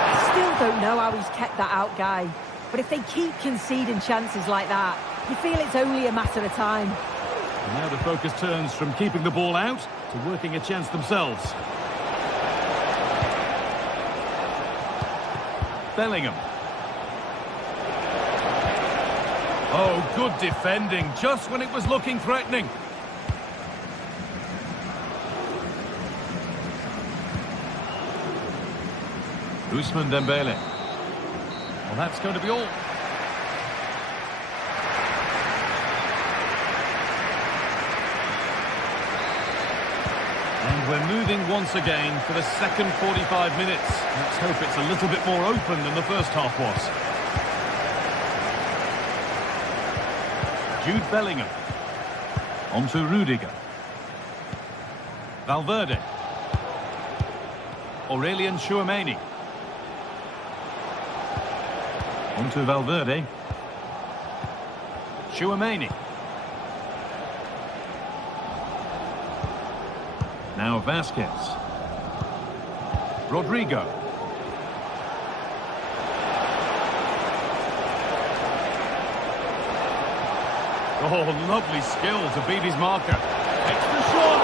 I still don't know how he's kept that out, Guy. But if they keep conceding chances like that, you feel it's only a matter of time. And now the focus turns from keeping the ball out to working a chance themselves. Bellingham. Oh, good defending, just when it was looking threatening. Ousmane Dembele. Well, that's going to be all. And we're moving once again for the second 45 minutes. Let's hope it's a little bit more open than the first half was. Jude Bellingham. On to Rudiger. Valverde. Aurelien Tchouameni. On to Valverde. Tchouameni. Now Vasquez. Rodrigo. Oh, lovely skill to beat his marker. Extra shot.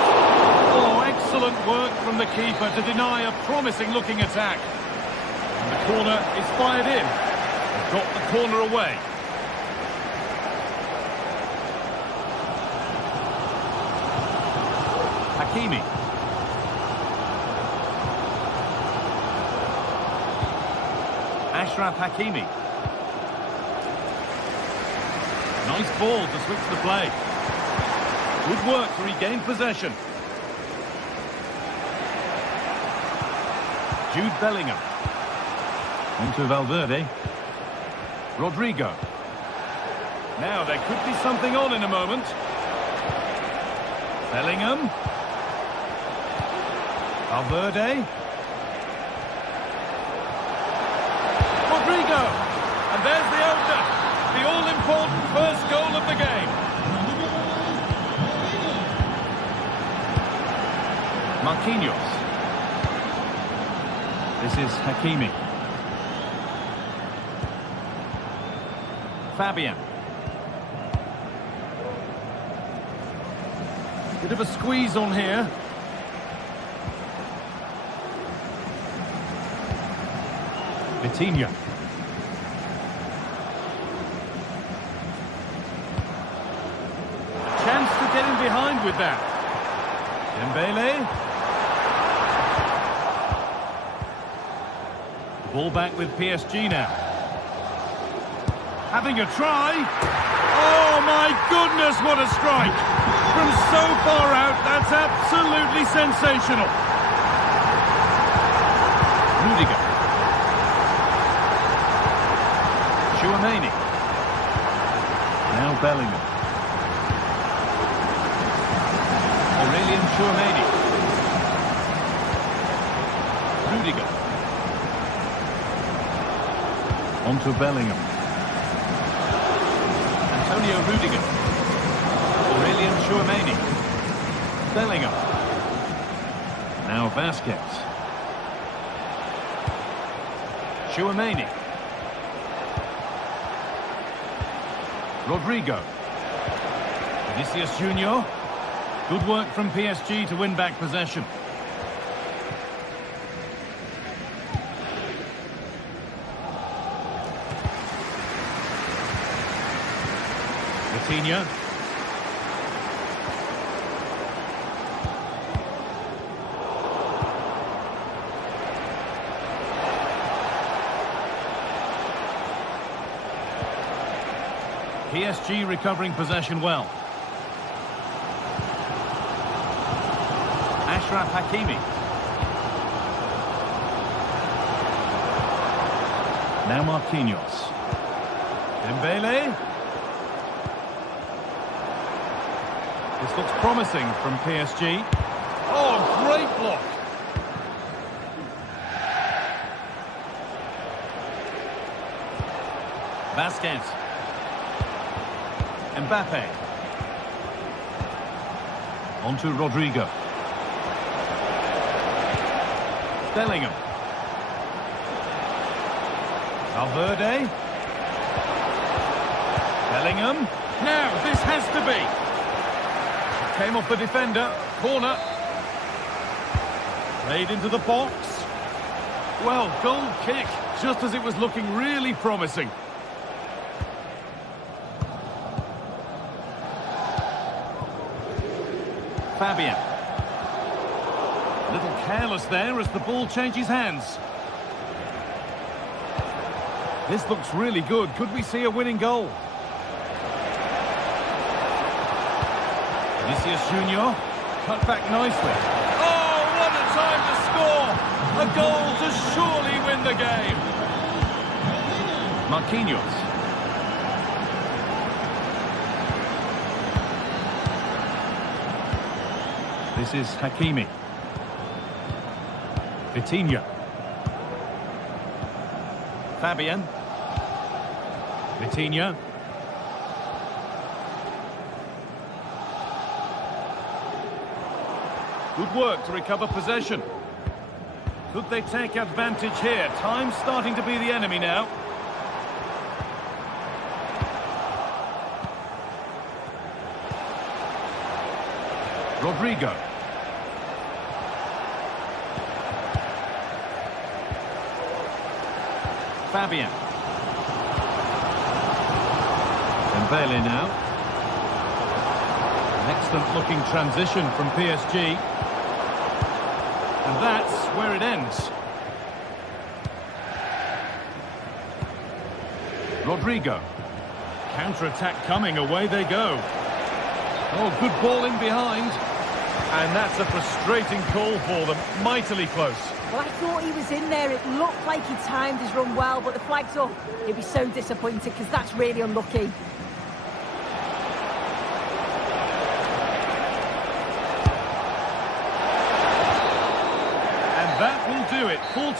Oh, excellent work from the keeper to deny a promising-looking attack. And the corner is fired in. They've got the corner away. Hakimi. Achraf Hakimi. Nice ball to switch the play. Good work to regain possession. Jude Bellingham. On to Valverde. Rodrigo. Now there could be something on in a moment. Bellingham. Valverde. Rodrigo. And there's the opener. The all-important first goal of the game. Marquinhos. This is Hakimi. Fabian. Bit of a squeeze on here. Vitinha. Chance to get in behind with that. Dembele. Ball back with PSG now. Having a try. Oh my goodness, what a strike! From so far out, that's absolutely sensational. Rudiger. Tchouameni. Now Bellingham. Aurelien Tchouameni. Rudiger. On to Bellingham. Antonio Rudiger. Aurelien Tchouameni. Bellingham. Now Vasquez. Tchouameni. Rodrigo. Vinicius Junior. Good work from PSG to win back possession. Vitinha. PSG recovering possession well. Ashraf Hakimi. Now Marquinhos. Dembele. This looks promising from PSG. Oh, great block. Vasquez. Mbappe. On to Rodrigo. Bellingham. Valverde. Bellingham. Now, this has to be. Came off the defender. Corner. Played into the box. Well, goal kick, just as it was looking really promising. Fabian. A little careless there as the ball changes hands. This looks really good. Could we see a winning goal? Vinicius Junior. Cut back nicely. Oh, what a time to score! A goal to surely win the game. Marquinhos. This is Hakimi. Vitinha. Fabian. Vitinha. Good work to recover possession. Could they take advantage here? Time's starting to be the enemy now. Rodrigo. Fabian. Dembele now. An excellent looking transition from PSG. And that's where it ends. Rodrigo. Counter-attack coming, away they go. Oh, good ball in behind. And that's a frustrating call for them. Mightily close. Well, I thought he was in there. It looked like he timed his run well, but the flag's up. He'll be so disappointed because that's really unlucky. And that will do it. Full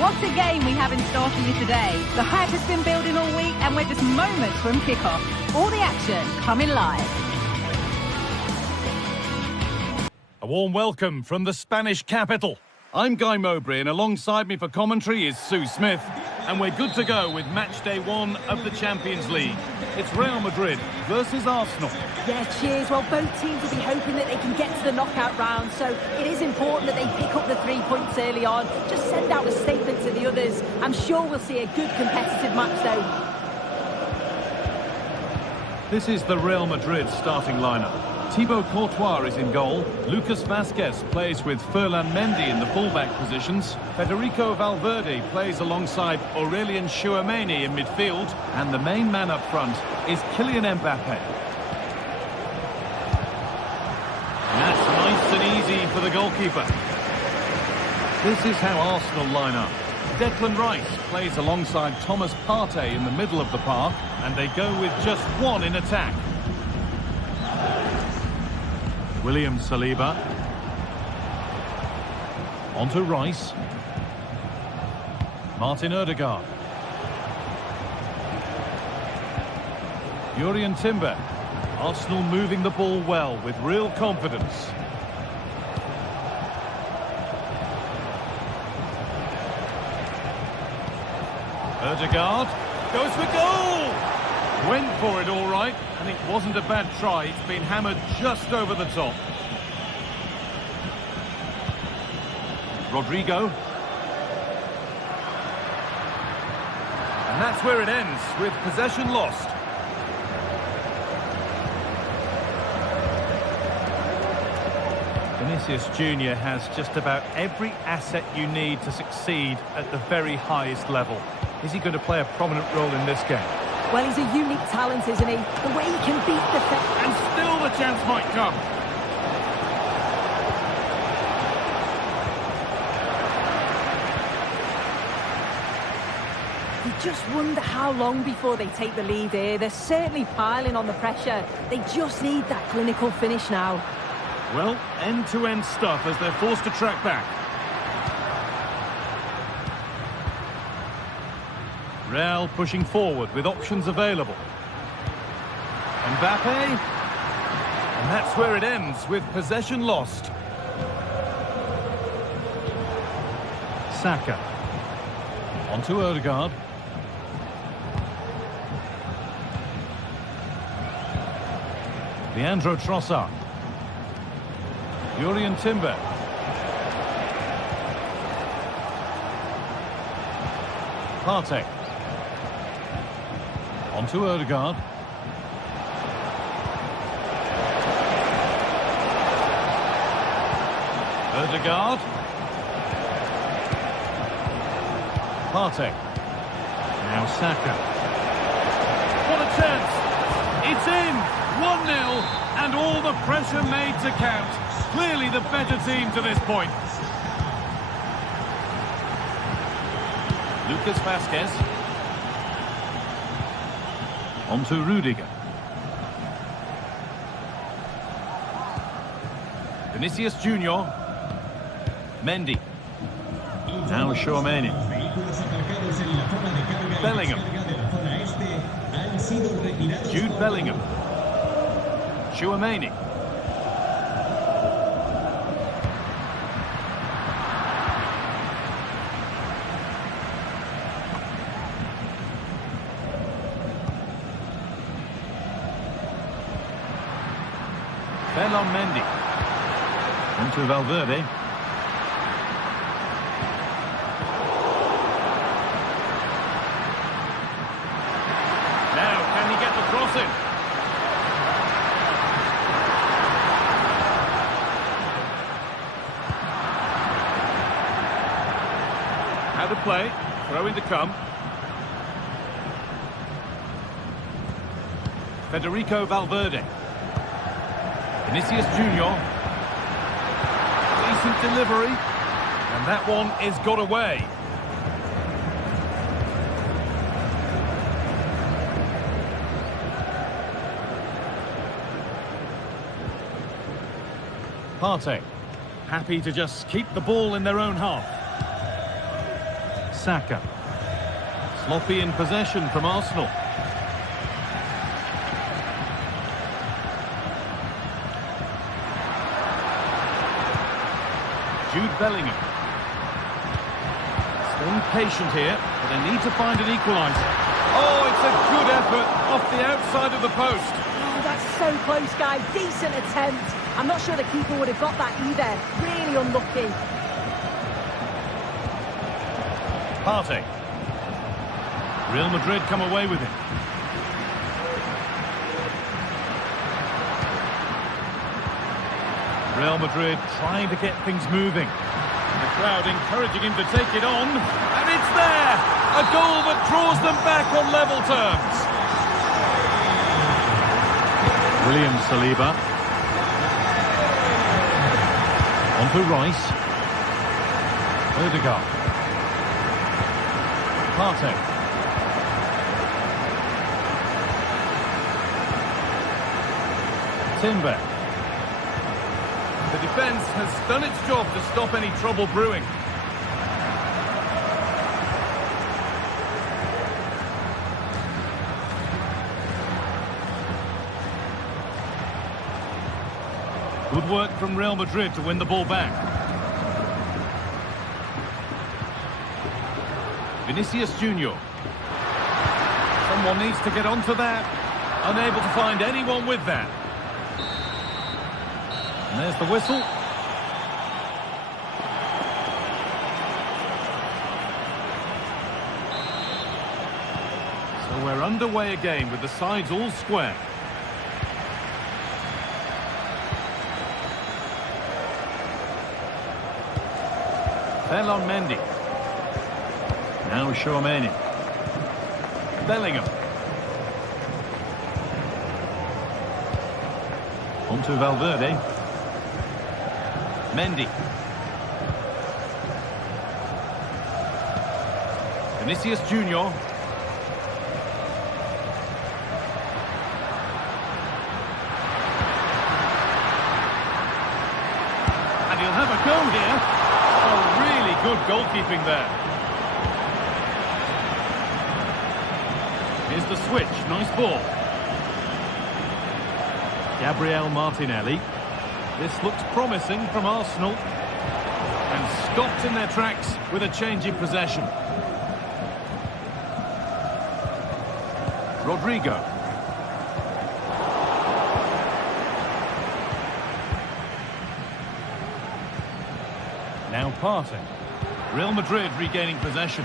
What a game we have in store for you today. The hype has been building all week and we're just moments from kickoff. All the action coming live. A warm welcome from the Spanish capital. I'm Guy Mowbray and alongside me for commentary is Sue Smith. And we're good to go with match day 1 of the Champions League. It's Real Madrid versus Arsenal. Yeah, cheers. Well, both teams will be hoping that they can get to the knockout round, so it is important that they pick up the 3 points early on. Just send out a statement to the others. I'm sure we'll see a good competitive match, though. This is the Real Madrid starting lineup. Thibaut Courtois is in goal. Lucas Vazquez plays with Ferland Mendy in the fullback positions. Federico Valverde plays alongside Aurelien Tchouameni in midfield. And the main man up front is Kylian Mbappe. And that's nice and easy for the goalkeeper. This is how Arsenal line up. Declan Rice plays alongside Thomas Partey in the middle of the park, and they go with just one in attack. William Saliba. Onto Rice. Martin Odegaard. Jurrien Timber. Arsenal moving the ball well with real confidence. Odegaard goes for goal! Went for it all right, and it wasn't a bad try. It's been hammered just over the top. Rodrigo. And that's where it ends, with possession lost. Vinicius Junior has just about every asset you need to succeed at the very highest level. Is he going to play a prominent role in this game? Well, he's a unique talent, isn't he? The way he can beat the... And still the chance might come. You just wonder how long before they take the lead here. They're certainly piling on the pressure. They just need that clinical finish now. Well, end-to-end stuff as they're forced to track back. Real pushing forward with options available. Mbappe. And that's where it ends, with possession lost. Saka. Onto Odegaard. Leandro Trossard. Jurrien Timber. Partey. Onto Odegaard. Odegaard. Partey. Now Saka. What a chance! It's in! 1-0, and all the pressure made to count. Clearly the better team to this point. Lucas Vazquez. Onto Rudiger. Vinicius Junior. Mendy. Now Tchouameni. Bellingham. Jude Bellingham. Tchouameni. Ferland Mendy. Onto Valverde. Now, can he get the cross in? How to play. Throw in to come. Federico Valverde. Vinicius Junior. Decent delivery. And that one is got away. Partey. Happy to just keep the ball in their own half. Saka. Sloppy in possession from Arsenal. Jude Bellingham. Staying patient here, but they need to find an equaliser. Oh, it's a good effort off the outside of the post. Oh, that's so close, guy. Decent attempt. I'm not sure the keeper would have got that either. Really unlucky. Partey. Real Madrid come away with it. Real Madrid trying to get things moving. The crowd encouraging him to take it on. And it's there! A goal that draws them back on level terms. William Saliba. On to Rice. Odegaard. Partey. Timber. The defence has done its job to stop any trouble brewing. Good work from Real Madrid to win the ball back. Vinicius Junior. Someone needs to get onto that. Unable to find anyone with that. And there's the whistle. So we're underway again with the sides all square. Ferland Mendy. Now Tchouaméni. Bellingham. On to Valverde. Mendy. Vinicius Junior. And he'll have a go here. Oh, really good goalkeeping there. Here's the switch. Nice ball. Gabriel Martinelli. This looks promising from Arsenal. And stopped in their tracks with a change in possession. Rodrigo. Now Partey. Real Madrid regaining possession.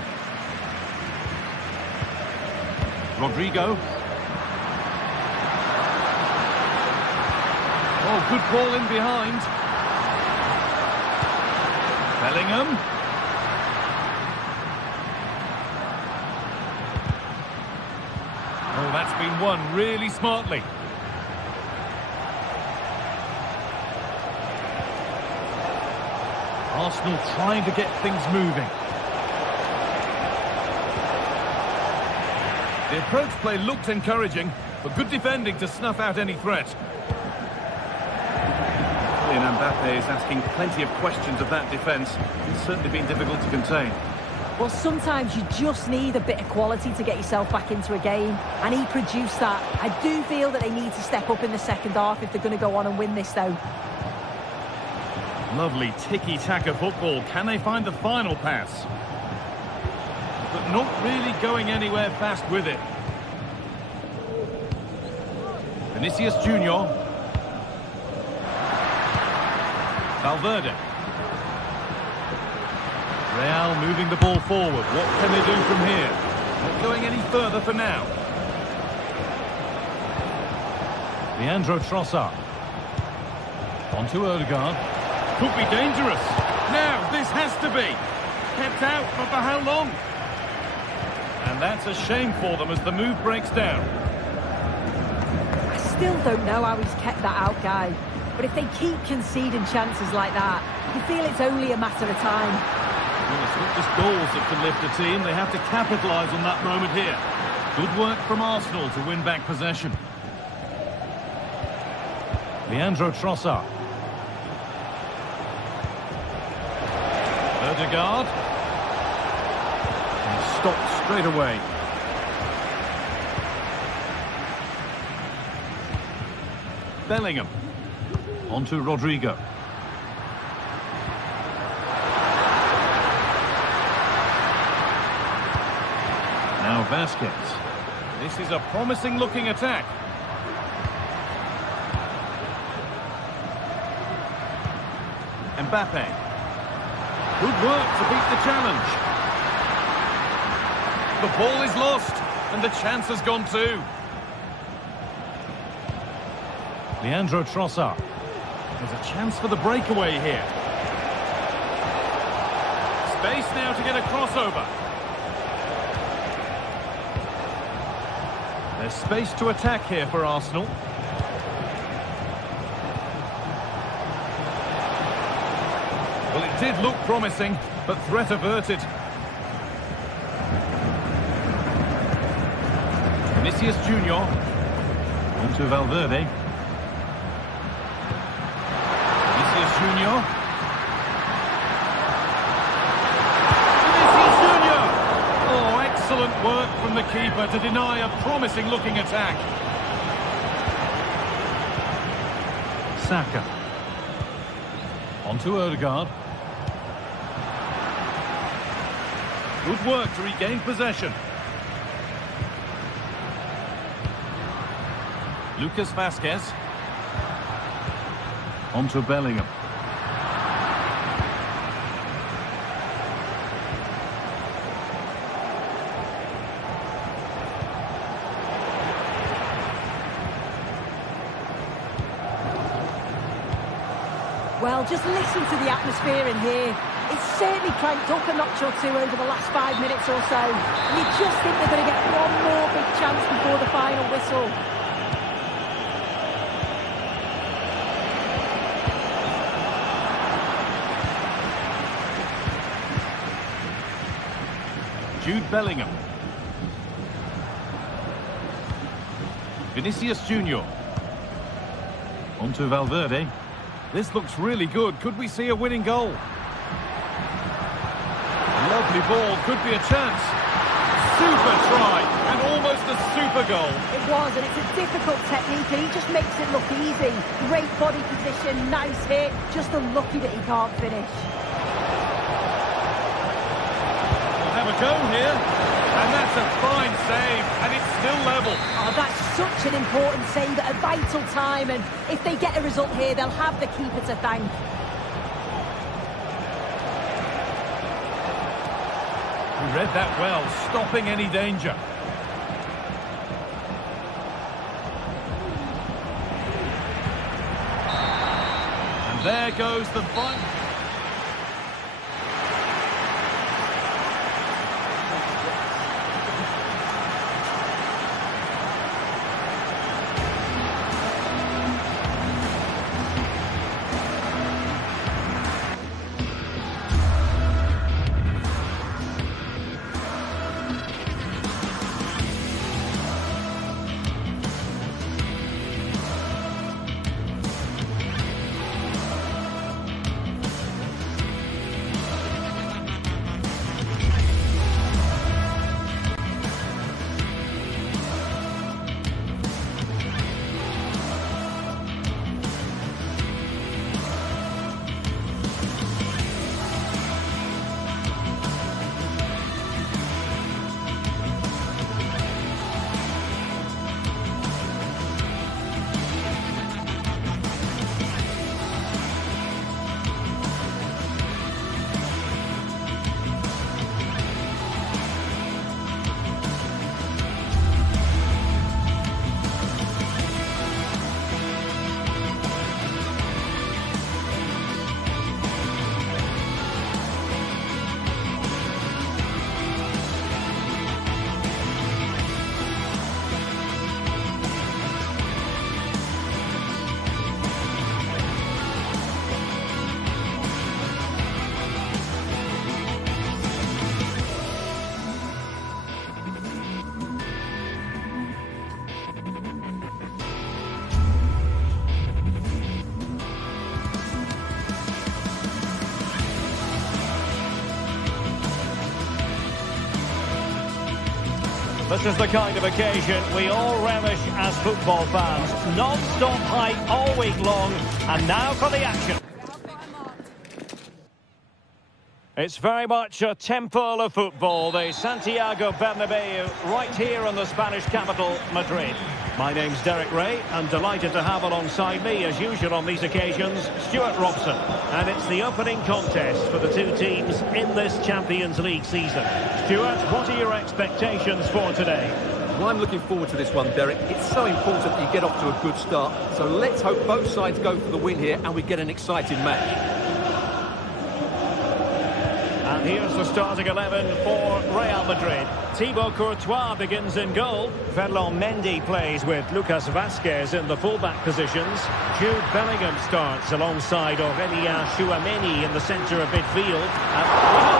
Rodrigo. Oh, good ball in behind. Bellingham. Oh, that's been won really smartly. Arsenal trying to get things moving. The approach play looked encouraging, but good defending to snuff out any threat. Mbappe is asking plenty of questions of that defence. It's certainly been difficult to contain. Well, sometimes you just need a bit of quality to get yourself back into a game, and he produced that. I do feel that they need to step up in the second half if they're going to go on and win this, though. Lovely tiki-taka football. Can they find the final pass? But not really going anywhere fast with it. Vinicius Junior. Valverde. Real moving the ball forward. What can they do from here? Not going any further for now. Leandro Trossard. On to Odegaard. Could be dangerous. Now, this has to be. Kept out, but for how long? And that's a shame for them as the move breaks down. I still don't know how he's kept that out, Guy. But if they keep conceding chances like that, you feel it's only a matter of time. Well, it's not just goals that can lift a team. They have to capitalise on that moment here. Good work from Arsenal to win back possession. Leandro Trossard. Odegaard. And stopped straight away. Bellingham. On to Rodrigo. Now Vasquez. This is a promising looking attack. Mbappe. Good work to beat the challenge. The ball is lost and the chance has gone too. Leandro Trossard. There's a chance for the breakaway here. Space now to get a crossover. There's space to attack here for Arsenal. Well, it did look promising, but threat averted. Vinicius Junior. Onto Valverde. Vinicius Junior. Vinicius Junior! Oh, excellent work from the keeper to deny a promising-looking attack. Saka. Onto Odegaard. Good work to regain possession. Lucas Vazquez. Onto Bellingham. Well, just listen to the atmosphere in here. It's certainly cranked up a notch or two over the last 5 minutes or so. You just think they're going to get one more big chance before the final whistle. Jude Bellingham. Vinicius Junior. Onto Valverde. This looks really good. Could we see a winning goal? Lovely ball. Could be a chance. Super try. And almost a super goal. It was, and it's a difficult technique, and he just makes it look easy. Great body position, nice hit. Just unlucky that he can't finish. We'll have a go here. And that's a fine save. And it's still level. Oh, that's such an important save at a vital time, and if they get a result here, they'll have the keeper to thank. He read that well, stopping any danger. And there goes the fun. This is the kind of occasion we all relish as football fans. Non-stop hype all week long, and now for the action. It's very much a temple of football, the Santiago Bernabeu, right here in the Spanish capital, Madrid. My name's Derek Ray, and delighted to have alongside me, as usual on these occasions, Stuart Robson. And it's the opening contest for the two teams in this Champions League season. Stuart, what are your expectations for today? Well, I'm looking forward to this one, Derek. It's so important that you get off to a good start. So let's hope both sides go for the win here and we get an exciting match. And here's the starting 11 for Real Madrid. Thibaut Courtois begins in goal. Ferland Mendy plays with Lucas Vazquez in the fullback positions. Jude Bellingham starts alongside Aurélien Tchouameni in the centre of midfield. And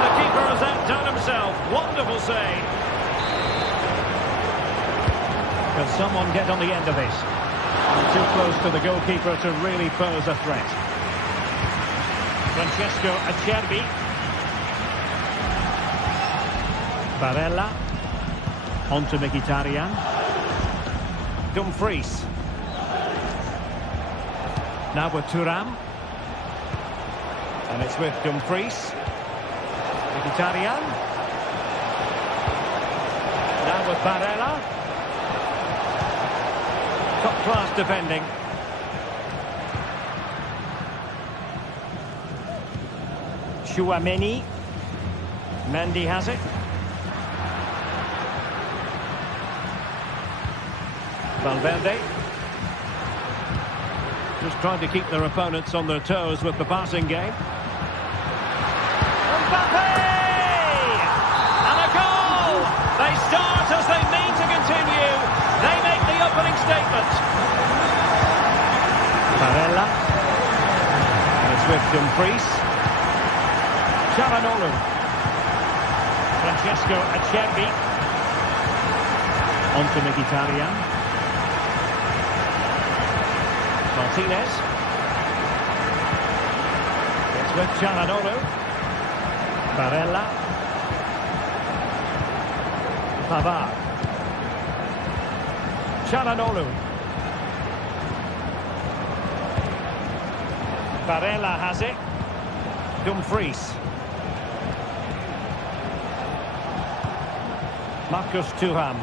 the keeper has outdone himself. Wonderful save. Can someone get on the end of this? Too close to the goalkeeper to really pose a threat. Francesco Acerbi. Barella. On to Mkhitaryan. Dumfries. Now with Thuram. And it's with Dumfries. Mkhitaryan. Now with Barella. Top-class defending. Tchouameni. Mendy has it. Valverde. Just trying to keep their opponents on their toes with the passing game. Mbappe! And a goal! They start as they mean to continue. They make the opening statement. Barella. And it's with Dumfries. Çalhanoğlu. Francesco Acerbi. On to Mkhitaryan. Martinez. It's with Çalhanoğlu. Barella. Pavard. Çalhanoğlu. Barella has it. Dumfries. Marcus Thuram.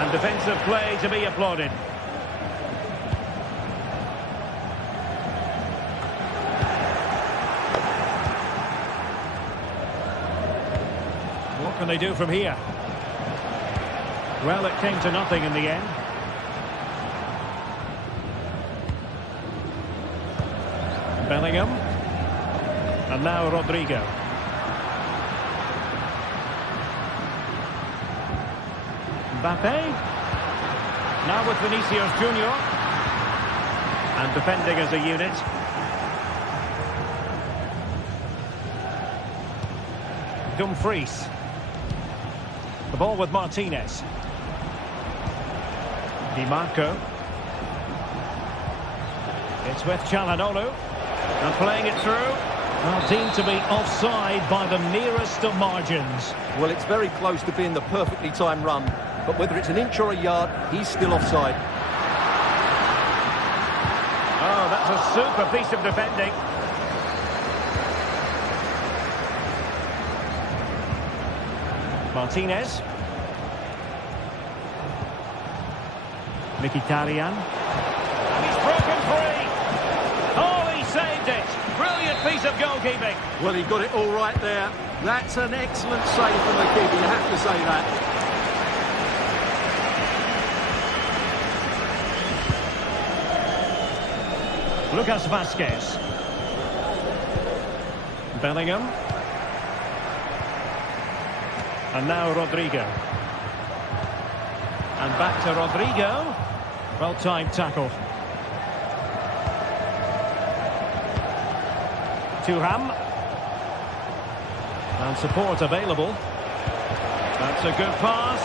And defensive play to be applauded. What can they do from here? Well, it came to nothing in the end. Bellingham. And now Rodrigo. Mbappe. Now with Vinicius Junior. And defending as a unit. Dumfries. The ball with Martinez. Di Marco. It's with Çalhanoğlu. And playing it through. Well, deemed to be offside by the merest of margins. Well, it's very close to being the perfectly timed run. But whether it's an inch or a yard, he's still offside. Oh, that's a super piece of defending. Martinez. Mkhitaryan. And he's broken free. Oh, he saved it. Brilliant piece of goalkeeping. Well, he got it all right there. That's an excellent save from the keeper, you have to say that. Lucas Vazquez. Bellingham. And now Rodrigo. And back to Rodrigo. Well-timed tackle. Thuram. And support available. That's a good pass.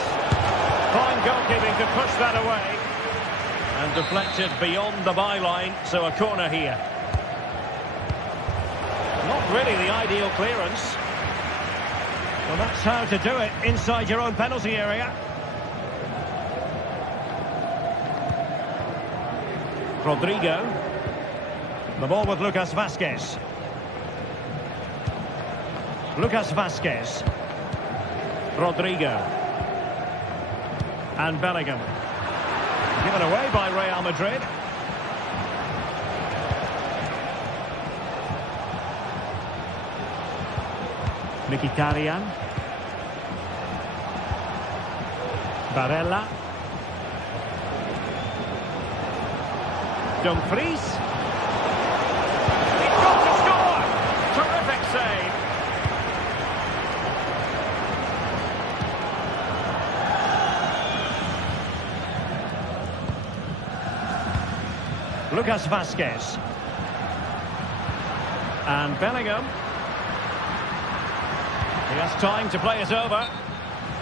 Fine goalkeeping to push that away. And deflected beyond the byline, so a corner here. Not really the ideal clearance. Well, that's how to do it, inside your own penalty area. Rodrigo. The ball with Lucas Vazquez. Lucas Vazquez. Rodrigo. And Bellingham. Given away by Real Madrid. Mkhitaryan. Barella. Dumfries. He's got to score! Terrific save. Lucas Vazquez. And Bellingham. He has time to play it over.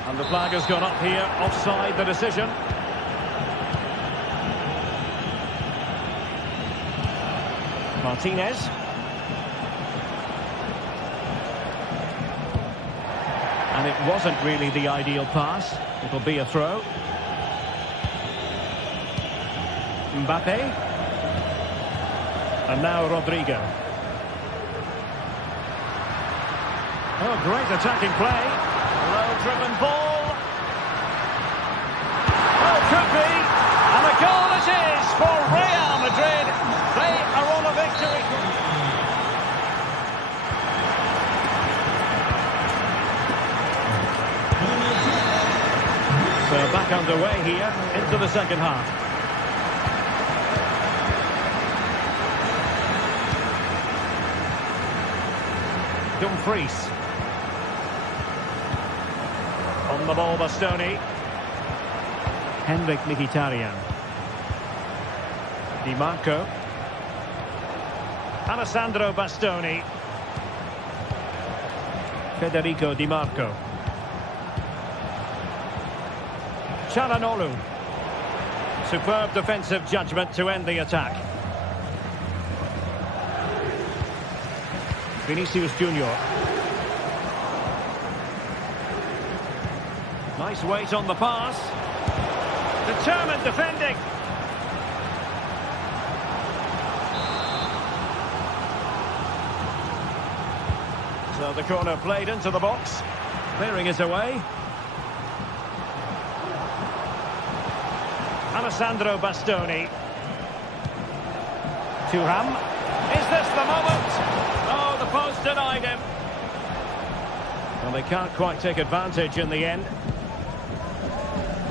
And the flag has gone up here, offside the decision. Martinez. And it wasn't really the ideal pass. It'll be a throw. Mbappe. And now Rodrigo. Oh, great attacking play. Well-driven ball. Oh, could be. And a goal it is for Real Madrid. They are on a victory. So back underway here into the second half. Dumfries. On the ball, Bastoni. Henrik Mkhitaryan. Di Marco. Alessandro Bastoni. Federico Di Marco. Çalhanoğlu. Superb defensive judgment to end the attack. Vinicius Junior. Nice weight on the pass. Determined defending. So the corner played into the box. Clearing it away. Alessandro Bastoni. Thuram. Is this the moment? Oh, the post denied him. Well, they can't quite take advantage in the end.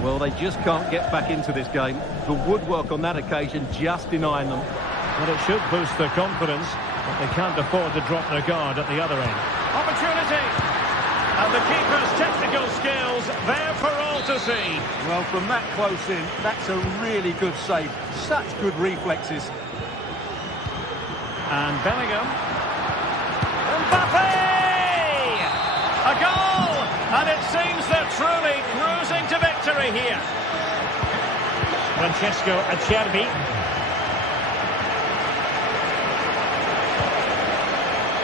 Well, they just can't get back into this game. The woodwork on that occasion just denying them. Well, it should boost their confidence, but they can't afford to drop their guard at the other end. Opportunity! And the keeper's technical skills there for all to see. Well, from that close in, that's a really good save. Such good reflexes. And Bellingham. Mbappe! A goal! And it seems they're truly cruising to victory here. Francesco Acerbi.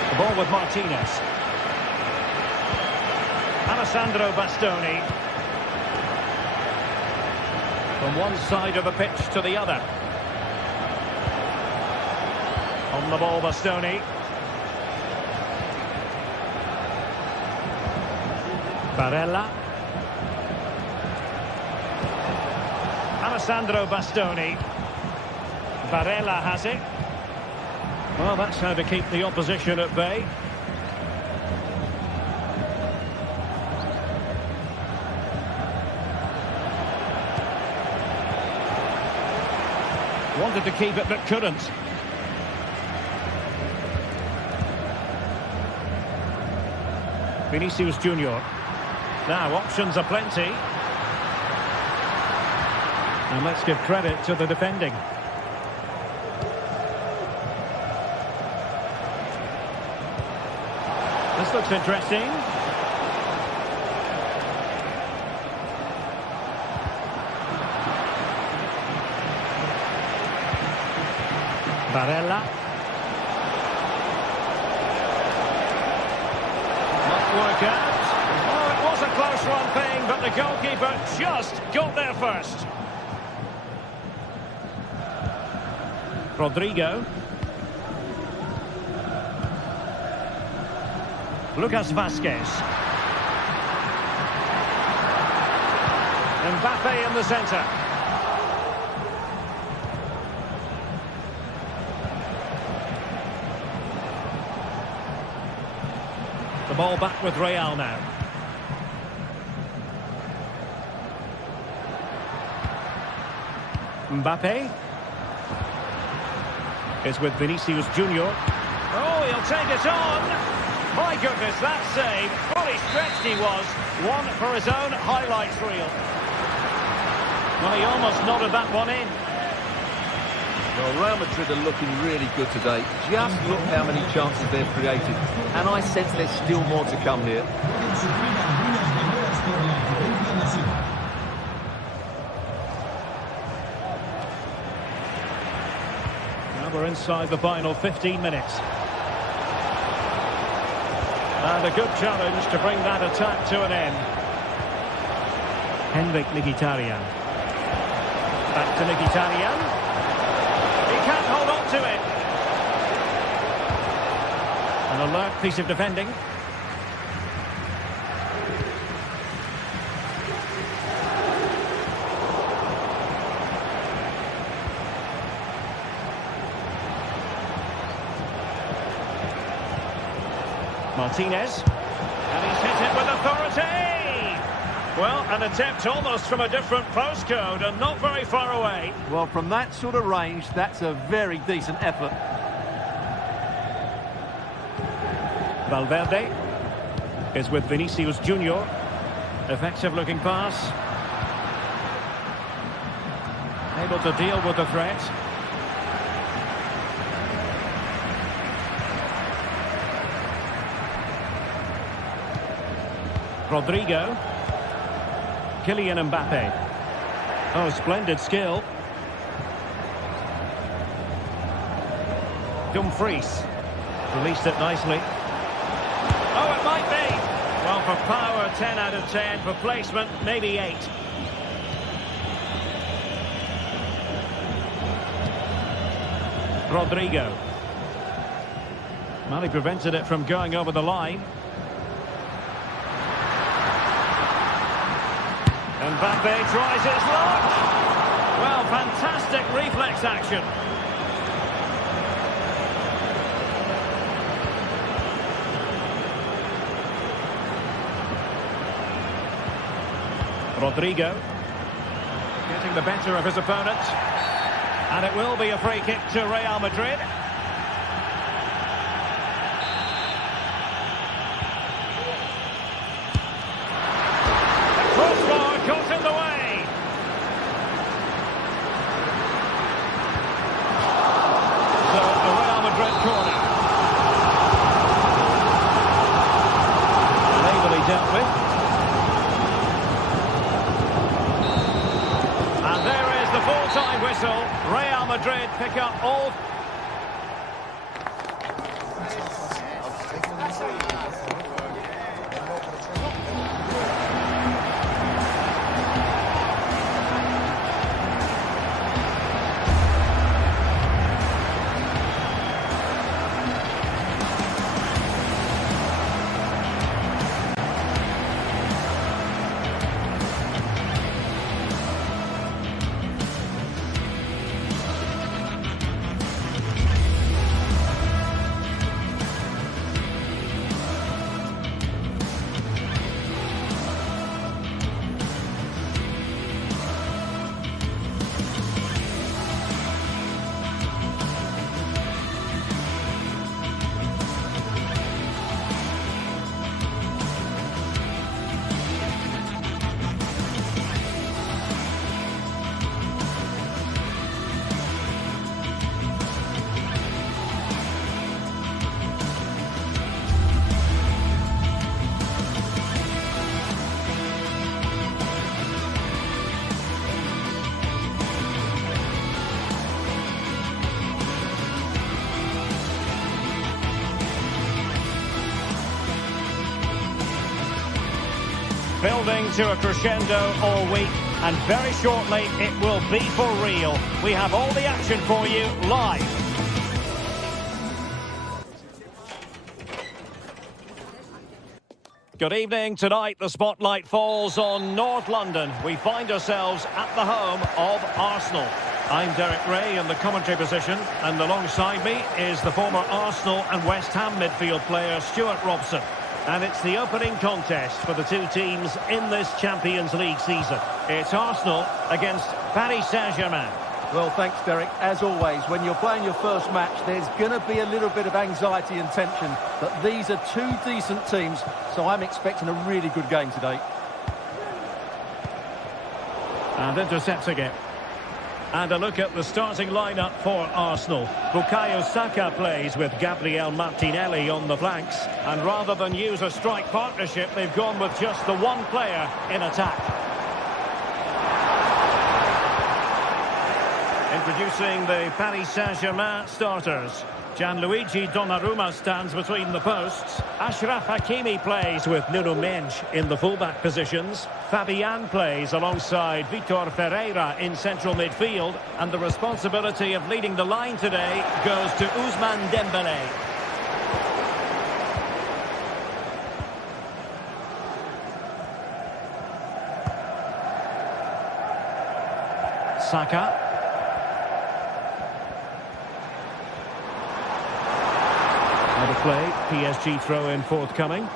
The ball with Martinez. Alessandro Bastoni. From one side of the pitch to the other. On the ball, Bastoni. Barella. Alessandro Bastoni. Barella has it. Well, that's how to keep the opposition at bay. Wanted to keep it, but couldn't. Vinicius Junior. Now, options are plenty. And let's give credit to the defending. This looks interesting. Barella. Not work out. Oh, it was a close run thing, but the goalkeeper just got there first. Rodrigo. Lucas Vazquez. Mbappe in the centre. The ball back with Real now. Mbappe. It's with Vinicius Junior. Oh, he'll take it on. My goodness, that save. Fully stretched he was. One for his own highlights reel. Well, he almost nodded that one in. Well, Real Madrid are looking really good today. Just look how many chances they've created. And I sense there's still more to come here. Pueden sufrir algunas demoras por la afluencia masiva. Now we're inside the final 15 minutes. And a good challenge to bring that attack to an end. Henrik Mkhitaryan. Back to Mkhitaryan. He can't hold on to it. An alert piece of defending. Martinez. And he's hit it with authority. Well, an attempt almost from a different postcode and not very far away. Well, from that sort of range, that's a very decent effort. Valverde is with Vinicius Junior. Effective looking pass. Able to deal with the threat. Rodrigo. Kylian Mbappe. Oh, splendid skill. Dumfries. Released it nicely. Oh, it might be. Well, for power, 10 out of 10. For placement, maybe 8. Rodrigo. Well, he prevented it from going over the line. Mbappe tries his luck. Well, fantastic reflex action. Rodrigo getting the better of his opponent. And it will be a free kick to Real Madrid. Got in the way. So, a Real Madrid corner. Labelly dealt with. And there is the full-time whistle. Real Madrid pick up all... Building to a crescendo all week, and very shortly it will be for real. We have all the action for you live. Good evening. Tonight the spotlight falls on North London. We find ourselves at the home of Arsenal. I'm Derek Ray in the commentary position, and alongside me is the former Arsenal and West Ham midfield player Stuart Robson. And it's the opening contest for the two teams in this Champions League season. It's Arsenal against Paris Saint-Germain. Well, thanks, Derek. As always, when you're playing your first match, there's going to be a little bit of anxiety and tension. But these are two decent teams, so I'm expecting a really good game today. And intercepting it. And a look at the starting lineup for Arsenal. Bukayo Saka plays with Gabriel Martinelli on the flanks. And rather than use a strike partnership, they've gone with just the one player in attack. Introducing the Paris Saint-Germain starters. Gianluigi Donnarumma stands between the posts. Achraf Hakimi plays with Nuno Mendes in the fullback positions. Fabian plays alongside Vitor Ferreira in central midfield. And the responsibility of leading the line today goes to Ousmane Dembélé. Saka. Out of play, PSG throw-in forthcoming.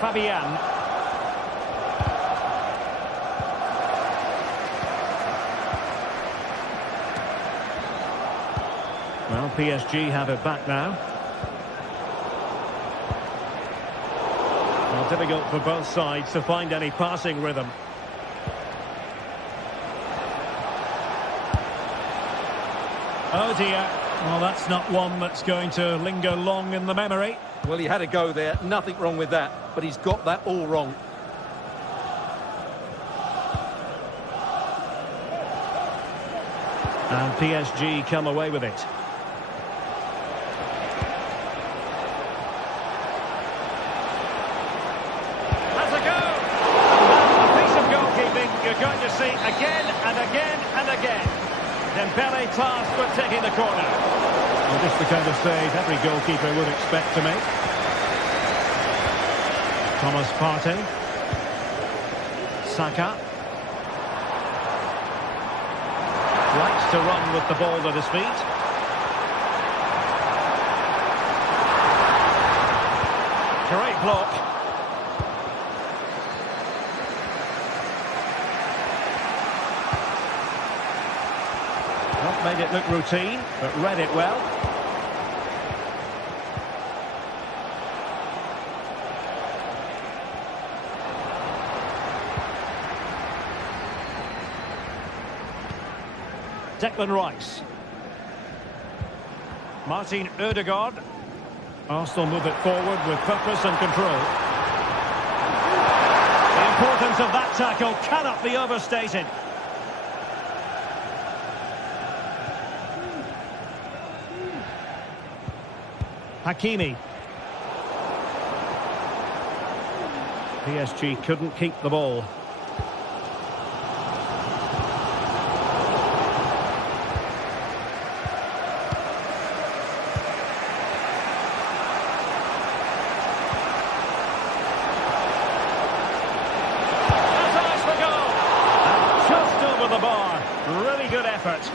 Fabian. Well, PSG have it back now. Well, difficult for both sides to find any passing rhythm. Oh dear, well that's not one that's going to linger long in the memory. Well, he had a go there, nothing wrong with that, but he's got that all wrong. And PSG come away with it. Has a go! A piece of goalkeeping you're going to see again and again and again. Dembélé tasked with taking the corner. Well, just the kind of save every goalkeeper would expect to make. Thomas Partey. Saka. Likes to run with the ball at his feet. Great block. Not made it look routine, but read it well. Declan Rice. Martin Ødegaard. Arsenal move it forward with purpose and control. The importance of that tackle cannot be overstated. Hakimi. PSG couldn't keep the ball. That's nice for goal. And just over the bar. Really good effort.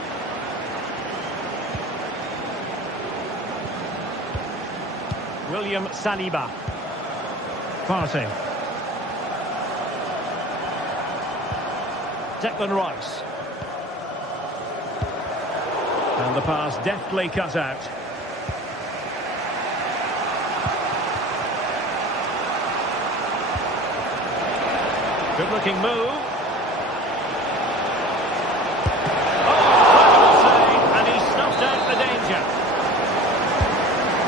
William Saliba. Partey. Declan Rice. And the pass deftly cut out. Good looking move. Oh, save, and he snuffed out the danger.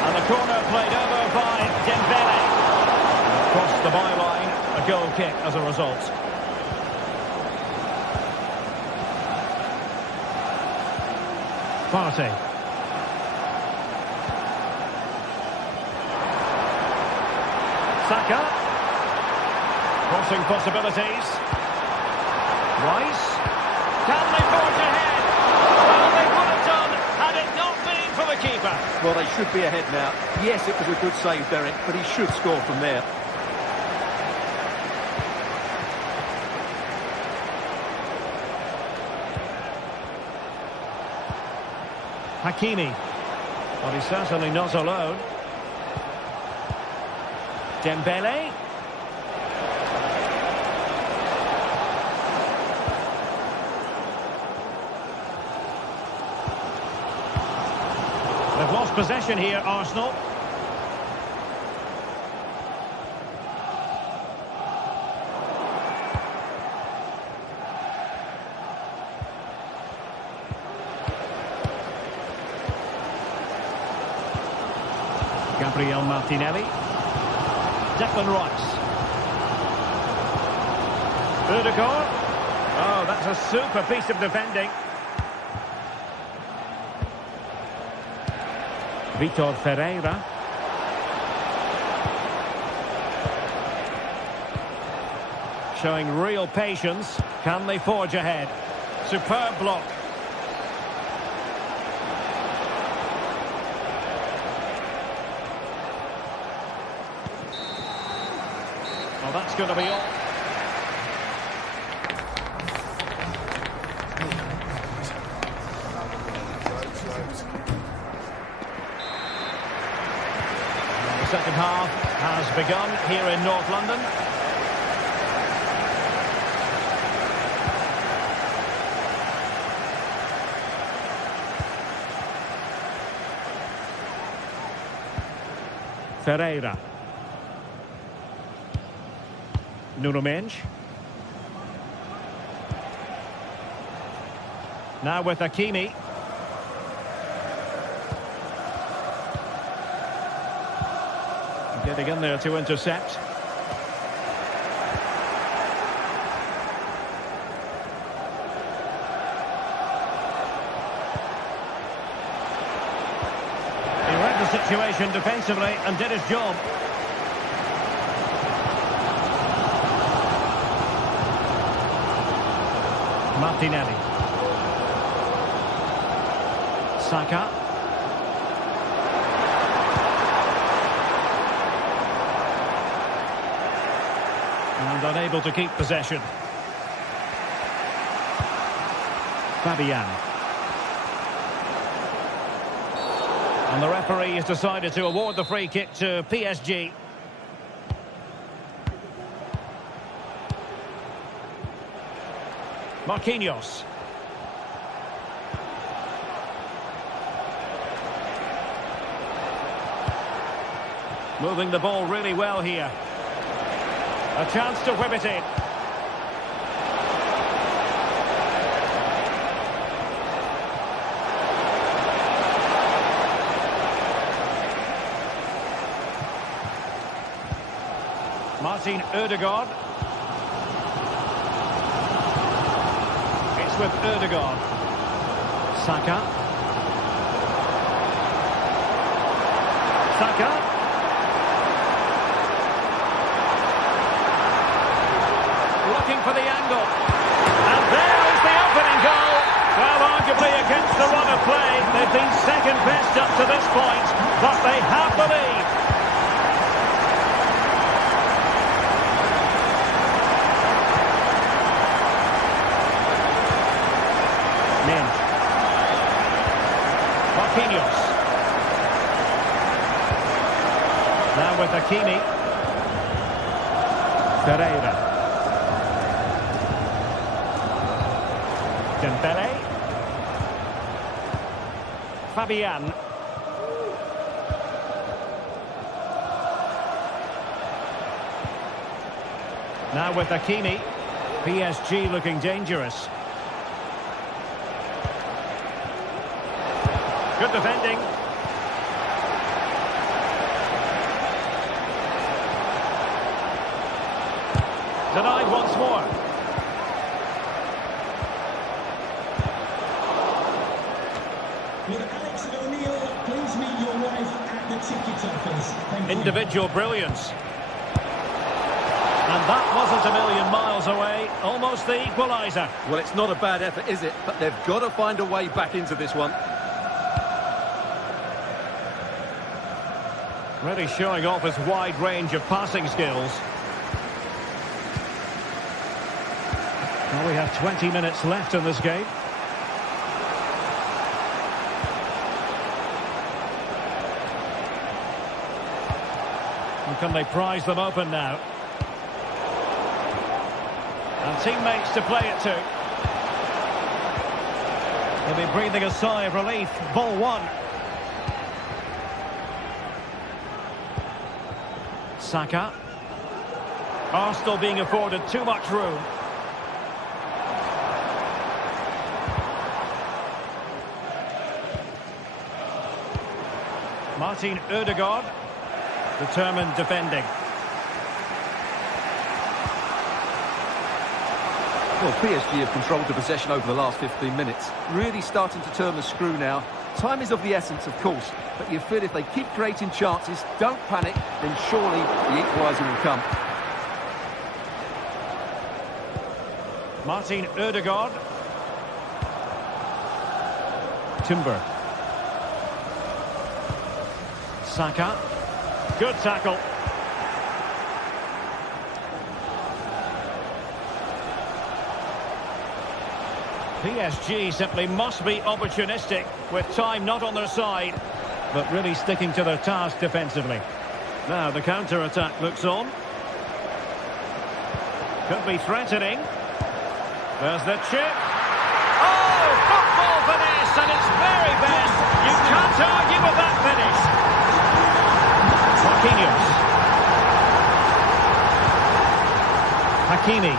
And the corner played over by Dembélé. Across the byline, a goal kick as a result. Partey. Saka. Crossing possibilities. Rice. Can they forge ahead? Well, they would have done had it not been for the keeper. Well, they should be ahead now. Yes, it was a good save, Derek, but he should score from there. Hakimi. Well, he's certainly not alone. Dembélé. possession here, Arsenal. Gabriel Martinelli. Declan Rice. Ødegaard. Oh, that's a super piece of defending. Vitor Ferreira. Showing real patience. Can they forge ahead? Superb block. Well, that's going to be all. The second half has begun here in North London. Ferreira. Nuno Mendes. Now with Hakimi. Getting in there to intercept. He read the situation defensively and did his job. Martinelli. Saka. And unable to keep possession. Fabian. And the referee has decided to award the free kick to PSG. Marquinhos. Moving the ball really well here. A chance to whip it in. Martin Ødegaard. It's with Ødegaard. Saka. Saka. Looking for the angle. And there is the opening goal. Well, arguably against the run of play, they've been second best up to this point, but they have the lead. Mendes. Marquinhos. Now with Hakimi. Ferreira. Dembele. Fabian. Now with Hakimi. PSG looking dangerous. Good defending. Denied once more. Individual brilliance. And that wasn't a million miles away. Almost the equaliser. Well, it's not a bad effort, is it? But they've got to find a way back into this one. Really showing off his wide range of passing skills. Well, we have 20 minutes left in this game. And can they prize them open now? And teammates to play it to. They'll be breathing a sigh of relief. Ball one. Saka. Arsenal being afforded too much room. Martin Ødegaard. Determined defending. Well, PSG have controlled the possession over the last 15 minutes. Really starting to turn the screw now. Time is of the essence, of course, but you feel if they keep creating chances, don't panic, then surely the equaliser will come. Martin Ødegaard. Timber. Saka. Good tackle. PSG simply must be opportunistic with time not on their side, but really sticking to their task defensively. Now the counter-attack looks on. Could be threatening. There's the chip. Oh, football finesse at its very best. You can't argue with that finish. Marquinhos. Hakimi.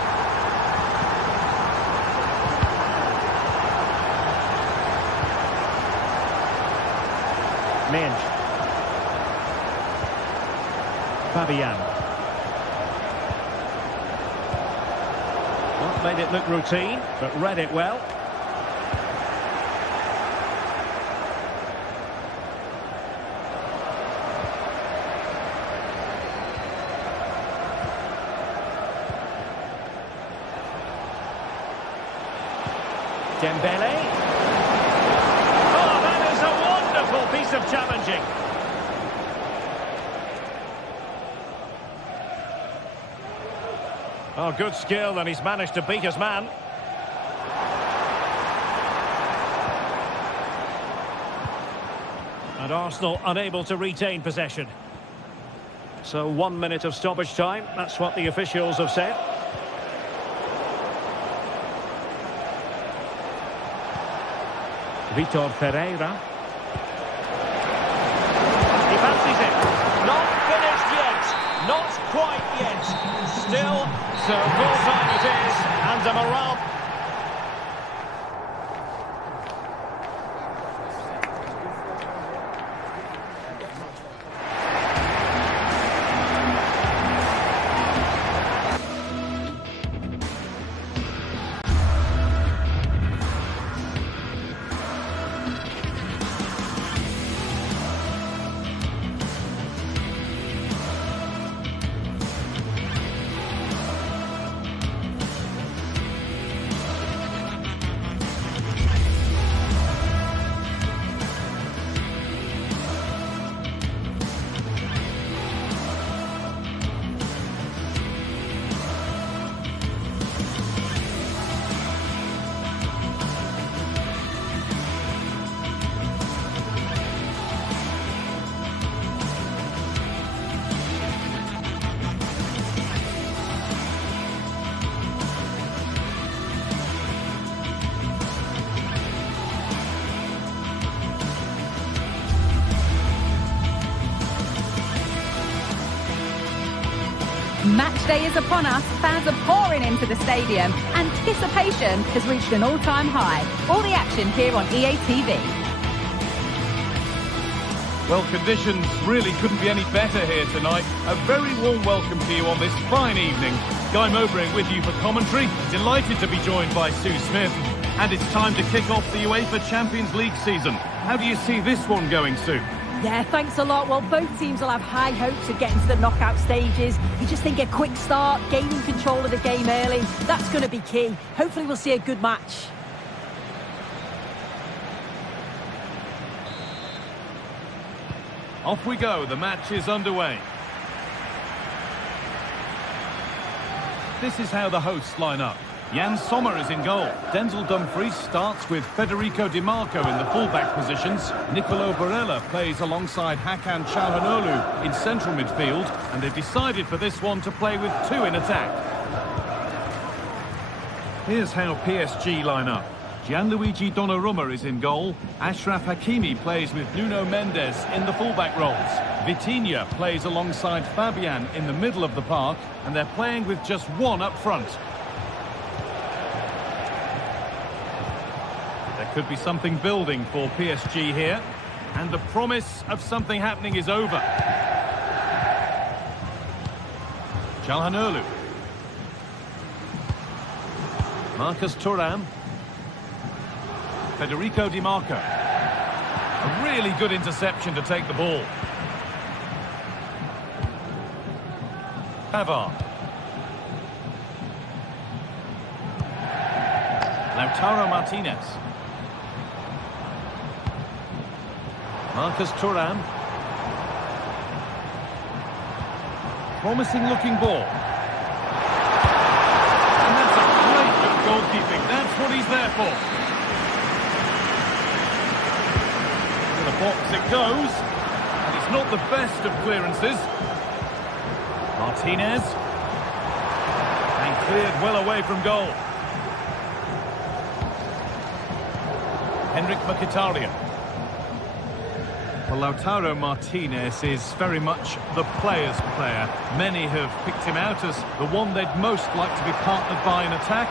Minge. Fabian. Not made it look routine, but read it well. Dembele. Oh, that is a wonderful piece of challenging. Oh, good skill, and he's managed to beat his man. And Arsenal unable to retain possession. So 1 minute of stoppage time, that's what the officials have said. Vitor Pereira. He fancies it. Not finished yet. Not quite yet. Still, so full time it is. And a morale. Match day is upon us. Fans are pouring into the stadium. Anticipation has reached an all-time high. All the action here on EA TV. Well, conditions really couldn't be any better here tonight. A very warm welcome to you on this fine evening. Guy Mowbray with you for commentary. Delighted to be joined by Sue Smith. And it's time to kick off the UEFA Champions League season. How do you see this one going, Sue? Yeah, thanks a lot. Well, both teams will have high hopes of getting to the knockout stages. You just think a quick start, gaining control of the game early, that's going to be key. Hopefully we'll see a good match. Off we go, the match is underway. This is how the hosts line up. Jan Sommer is in goal. Denzel Dumfries starts with Federico Di Marco in the full-back positions. Nicolo Barella plays alongside Hakan Çalhanoğlu in central midfield, and they've decided for this one to play with two in attack. Here's how PSG line up. Gianluigi Donnarumma is in goal. Achraf Hakimi plays with Nuno Mendes in the fullback roles. Vitinha plays alongside Fabian in the middle of the park, and they're playing with just one up front. There could be something building for PSG here, and the promise of something happening is over. Çalhanoğlu. Marcus Thuram. Federico Di Marco. A really good interception to take the ball. Pavard. Lautaro Martinez. Marcus Thuram. Promising looking ball. And that's a great bit of goalkeeping. That's what he's there for. To the box it goes. And it's not the best of clearances. Martinez. And cleared well away from goal. Henrik Mkhitaryan. Well, Lautaro Martinez is very much the player's player. Many have picked him out as the one they'd most like to be partnered by in attack.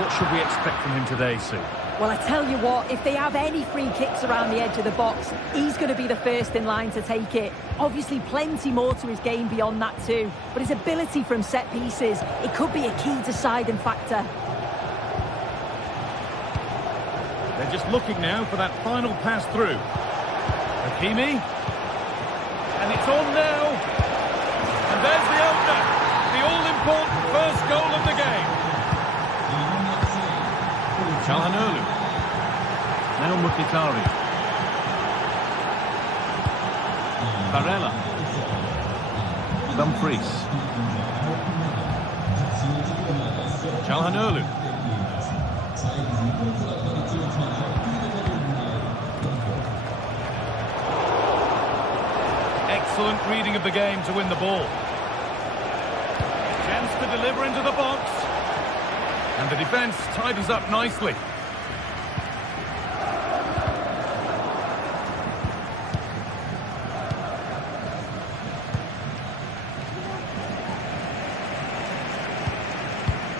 What should we expect from him today, Sue? Well, I tell you what, if they have any free kicks around the edge of the box, he's going to be the first in line to take it. Obviously, plenty more to his game beyond that too. But his ability from set pieces, it could be a key deciding factor. They're just looking now for that final pass through. Hakimi, and it's on now, and there's the opener, the all-important first goal of the game. Çalhanoğlu, now Mkhitaryan. Barella, Dumfries, Çalhanoğlu. Excellent reading of the game to win the ball. Chance to deliver into the box. And the defence tidies up nicely.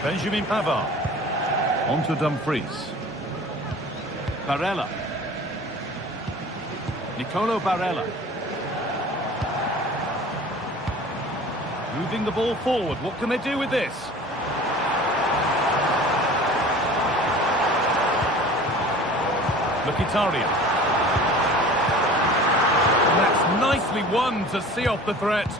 Benjamin Pavard. On to Dumfries. Barella. Nicolo Barella. Moving the ball forward. What can they do with this? Mkhitaryan. And that's nicely won to see off the threat.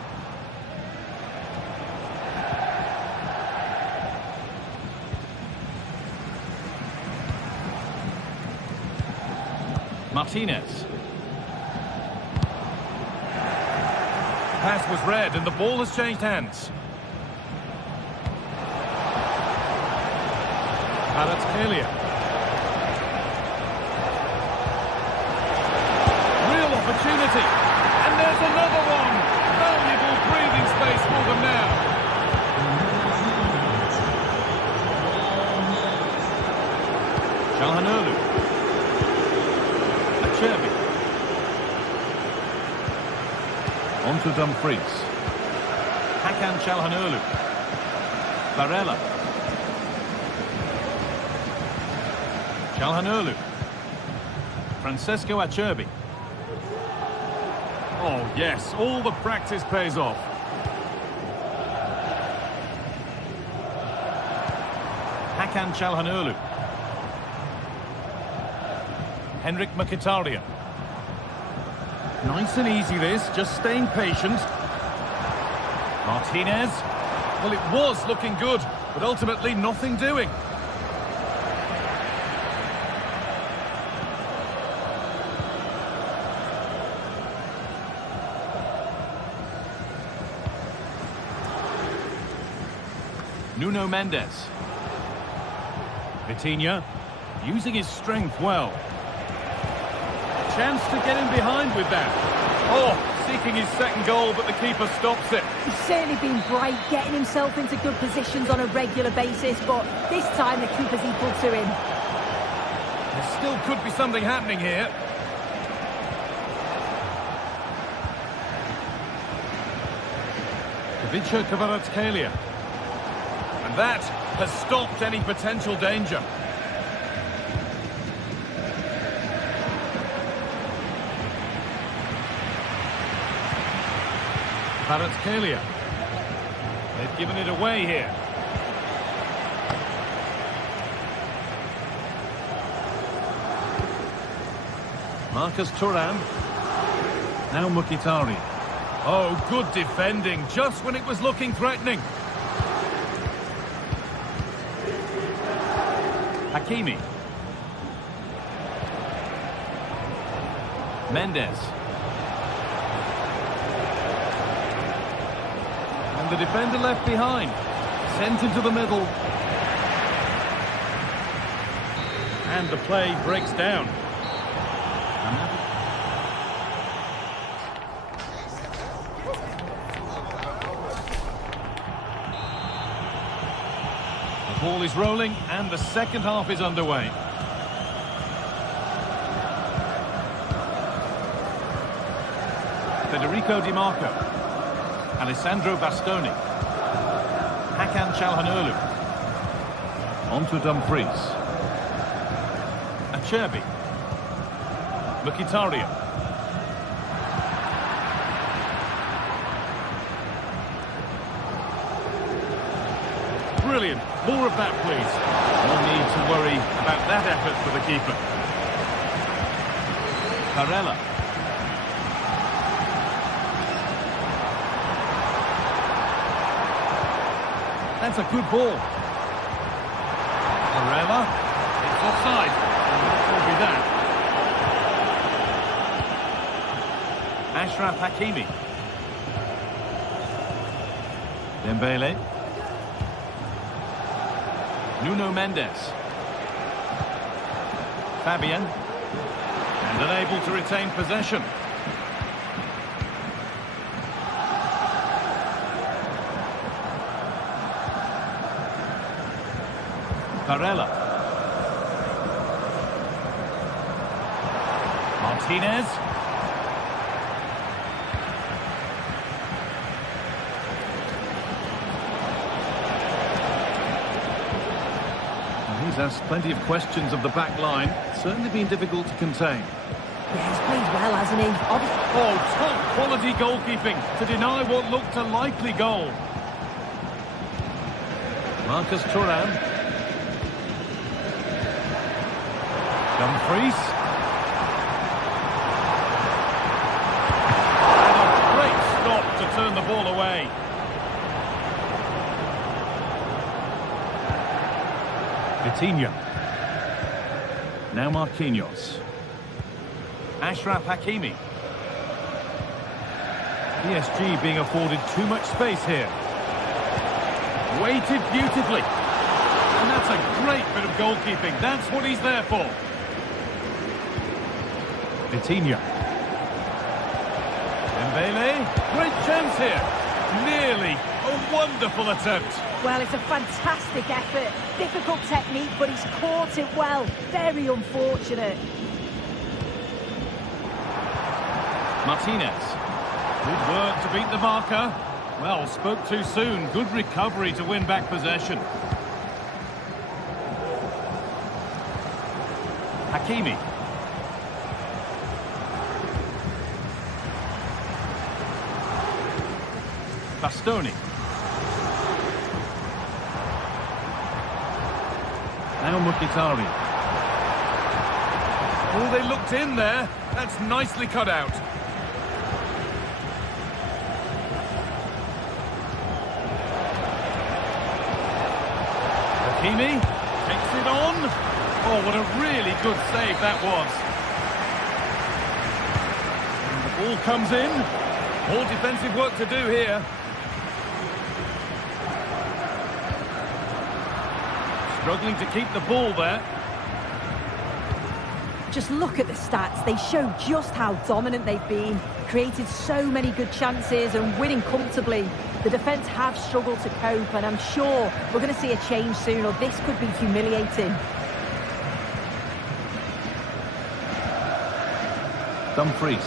Martinez. Pass was read and the ball has changed hands. Kvaratskhelia. Real opportunity. And there's another one. Valuable breathing space for them now. Çalhanoğlu. Acerbi. On to Dumfries. Hakan Çalhanoğlu. Barella. Çalhanoğlu. Francesco Acerbi. Oh yes, all the practice pays off. Hakan Çalhanoğlu. Henrik Mkhitaryan. Nice and easy this, just staying patient. Martinez. Well, it was looking good, but ultimately nothing doing. Nuno Mendes. Vitinha, using his strength well. Chance to get in behind with that. Oh, seeking his second goal, but the keeper stops it. He's certainly been bright, getting himself into good positions on a regular basis, but this time the keeper's equal to him. There still could be something happening here. Villarreal. And that has stopped any potential danger. Villarreal. They've given it away here. Marcus Thuram. Now Mkhitaryan. Oh, good defending, just when it was looking threatening. Hakimi. Mendes. And the defender left behind. Sent into the middle. And the play breaks down. The ball is rolling and the second half is underway. Federico Di Marco. Alessandro Bastoni. Hakan Çalhanoğlu. On to Dumfries. Acerbi. Mkhitaryan. Brilliant. More of that, please. No need to worry about that effort for the keeper. Barella. That's a good ball. Barella. It's offside. That will be that. Achraf Hakimi. Dembele. Nuno Mendes. Fabian. And unable to retain possession. Barella. Martinez. He's asked plenty of questions of the back line. It's certainly been difficult to contain. Yeah, he's played well, hasn't he? Oh, top quality goalkeeping to deny what looked a likely goal. Marcus Thuram. Dumfries. And a great stop to turn the ball away. Vitinha. Now Marquinhos. Achraf Hakimi. PSG being afforded too much space here. Weighted beautifully. And that's a great bit of goalkeeping. That's what he's there for. Vitinha. Dembele. Great chance here. Nearly. A wonderful attempt. Well, it's a fantastic effort. Difficult technique, but he's caught it well. Very unfortunate. Martinez. Good work to beat the marker. Well, spoke too soon. Good recovery to win back possession. Hakimi. Bastoni. Now Mkhitaryan. Oh, they looked in there. That's nicely cut out. Hakimi takes it on. Oh, what a really good save that was. And the ball comes in. More defensive work to do here. Struggling to keep the ball there. Just look at the stats. They show just how dominant they've been. Created so many good chances and winning comfortably. The defence have struggled to cope, and I'm sure we're going to see a change soon, or this could be humiliating. Dumfries.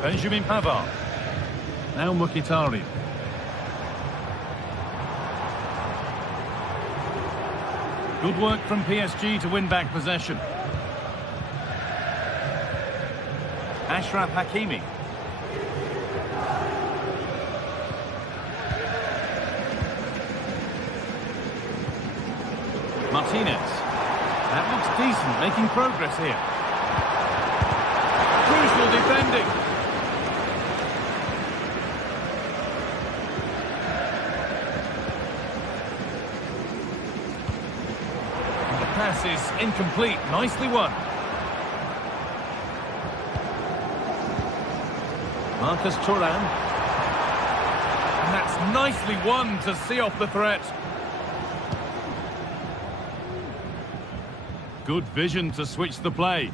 Benjamin Pavard. Now Mkhitaryan. Good work from PSG to win back possession. Ashraf Hakimi. Martinez. That looks decent, making progress here. Crucial defending. Pass is incomplete. Nicely won. Marcus Thuram. And that's nicely won to see off the threat. Good vision to switch the play.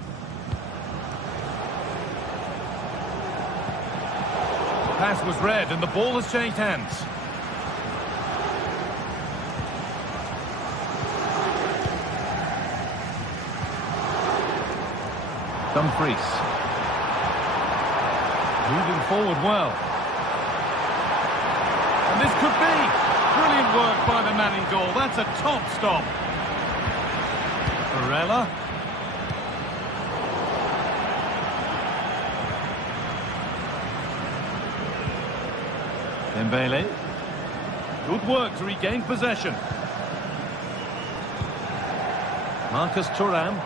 The pass was read and the ball has changed hands. Dumfries. Moving forward well. And this could be. Brilliant work by the man in goal. That's a top stop. Barella. Dembele. Good work to regain possession. Marcus Thuram.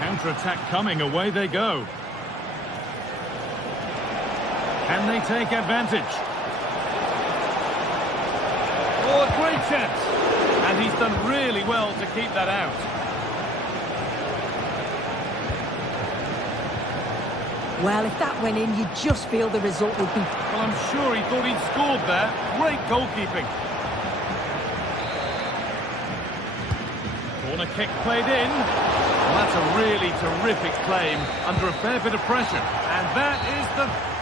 Counter-attack coming, away they go. Can they take advantage? Oh, a great chance! And he's done really well to keep that out. Well, if that went in, you just feel the result would be... Well, I'm sure he thought he'd scored there. Great goalkeeping. Corner kick played in. Well, that's a really terrific claim under a fair bit of pressure. And that is the...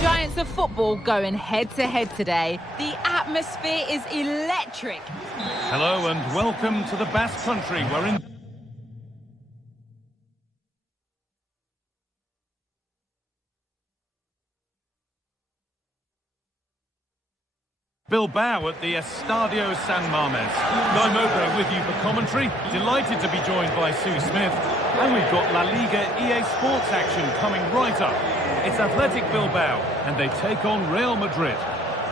Giants of football going head-to-head today. The atmosphere is electric. Hello and welcome to the Basque Country. We're in... Bilbao at the Estadio San Mamés. I'm over with you for commentary. Delighted to be joined by Sue Smith. And we've got La Liga EA Sports action coming right up. It's Athletic Bilbao, and they take on Real Madrid.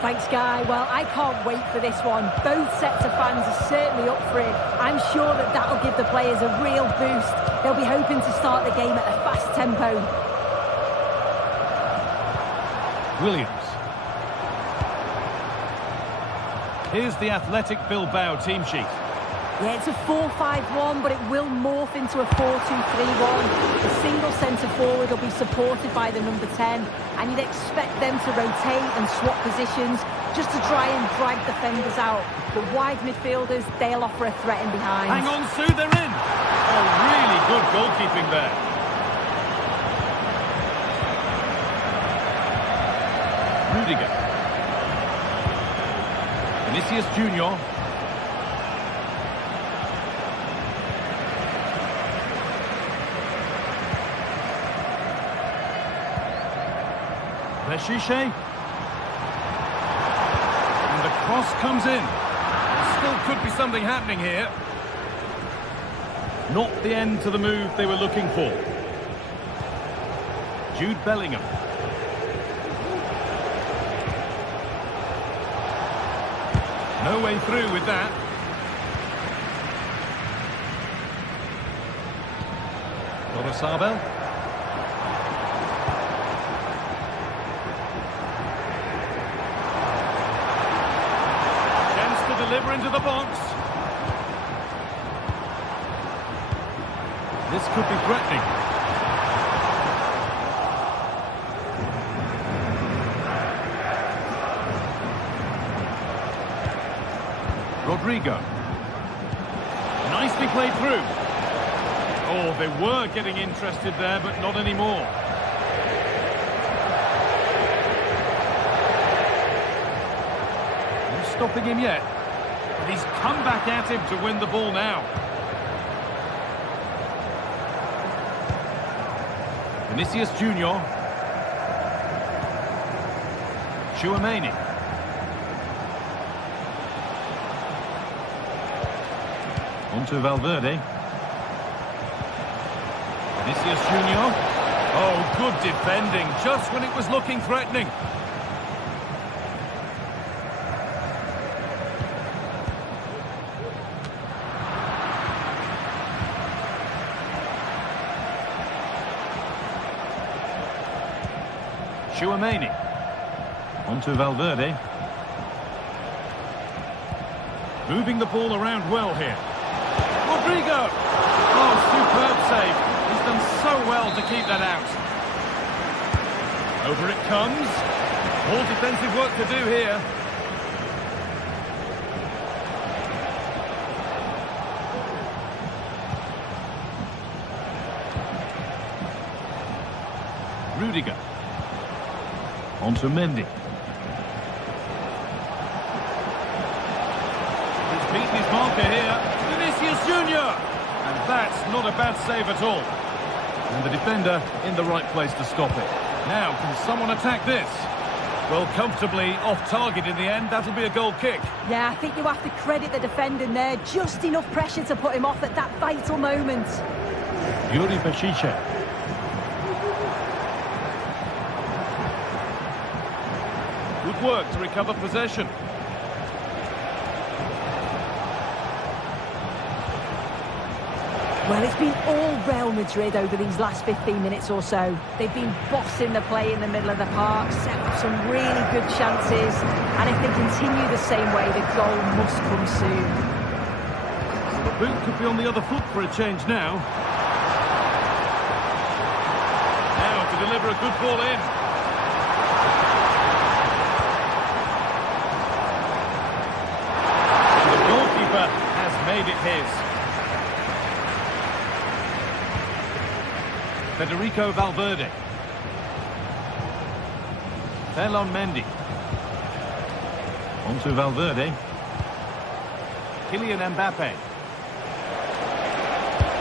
Thanks, Guy. Well, I can't wait for this one. Both sets of fans are certainly up for it. I'm sure that that'll give the players a real boost. They'll be hoping to start the game at a fast tempo. Williams. Here's the Athletic Bilbao team sheet. Yeah, it's a 4-5-1, but it will morph into a 4-2-3-1. The single centre-forward will be supported by the number 10, and you'd expect them to rotate and swap positions just to try and drag defenders out. The wide midfielders, they'll offer a threat in behind. Hang on, Sue, they're in! Oh, really good goalkeeping there. Rudiger. Vinicius Junior. Beshiche. And the cross comes in. Still could be something happening here. Not the end to the move they were looking for. Jude Bellingham. No way through with that. Sabel. Chance to deliver into the box. This could be threatening. Rodrigo. Nicely played through. Oh, they were getting interested there, but not anymore. No stopping him yet. But he's come back at him to win the ball now. Vinicius Junior. Chouameni. Onto Valverde. Vinicius Junior. Oh, good defending, just when it was looking threatening. Chouameni. Onto Valverde. Moving the ball around well here. Rodrigo! Oh, superb save. He's done so well to keep that out. Over it comes. More defensive work to do here. Rudiger. Onto Mendy. He's beaten his marker here. Vinicius Junior! And that's not a bad save at all. And the defender in the right place to stop it. Now, can someone attack this? Well, comfortably off target in the end. That'll be a goal kick. Yeah, I think you have to credit the defending there. Just enough pressure to put him off at that vital moment. Yuri Beshiche. Good work to recover possession. Well, it's been all Real Madrid over these last 15 minutes or so. They've been bossing the play in the middle of the park, set up some really good chances, and if they continue the same way, the goal must come soon. The boot could be on the other foot for a change now. Now to deliver a good ball in. And the goalkeeper has made it his. Federico Valverde. Ferland Mendy. Onto Valverde. Kylian Mbappe.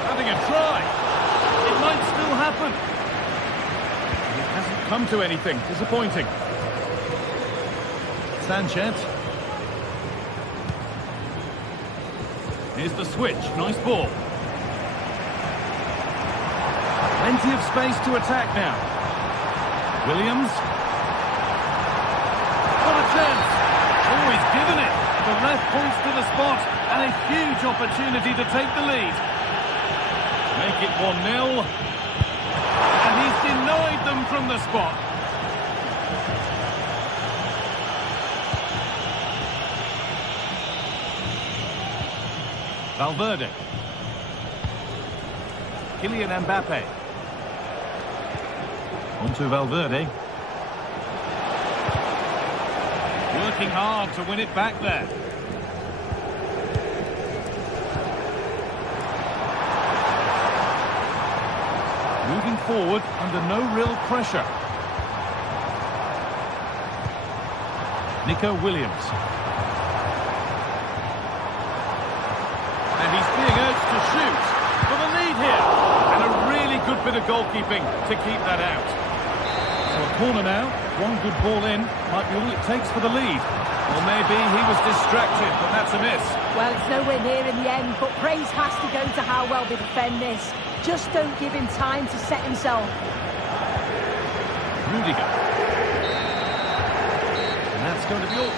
Having a try. It might still happen. It hasn't come to anything. Disappointing. Sanchez. Here's the switch. Nice ball. Plenty of space to attack now. Williams. What a chance! Oh, he's given it. The ref points to the spot, and a huge opportunity to take the lead. Make it 1-0. And he's denied them from the spot. Valverde. Kylian Mbappe. Onto Valverde. Working hard to win it back there. Moving forward under no real pressure. Nico Williams. And he's being urged to shoot for the lead here. And a really good bit of goalkeeping to keep that out. So a corner now. One good ball in might be all it takes for the lead. Or maybe he was distracted, but that's a miss. Well, it's nowhere near in the end, but praise has to go to how well they defend this. Just don't give him time to set himself. Rudiger. And that's going to be all.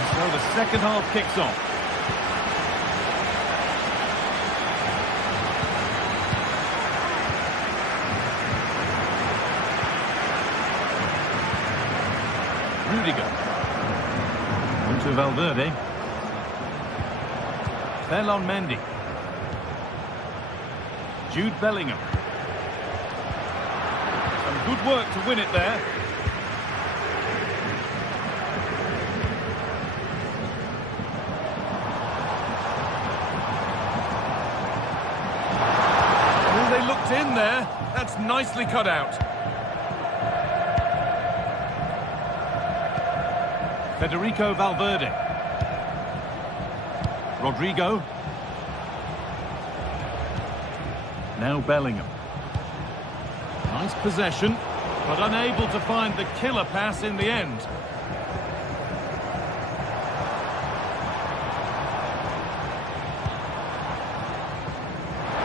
And so the second half kicks off. Rudiger. Onto Valverde. Ferland Mendy. Jude Bellingham. Some good work to win it there. Oh, they looked in there. That's nicely cut out. Federico Valverde. Rodrigo. Now Bellingham. Nice possession, but unable to find the killer pass in the end.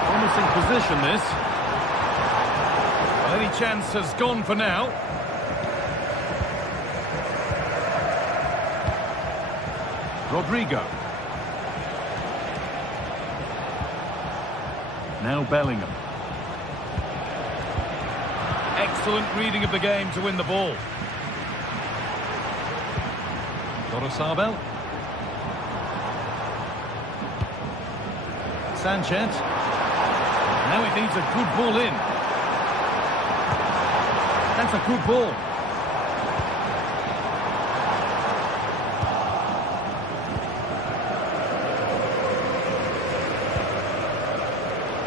Promising position this. Well, any chance has gone for now. Rodrigo. Now Bellingham. Excellent reading of the game to win the ball. Gorosabel. Sanchez. Now it needs a good ball in. That's a good ball.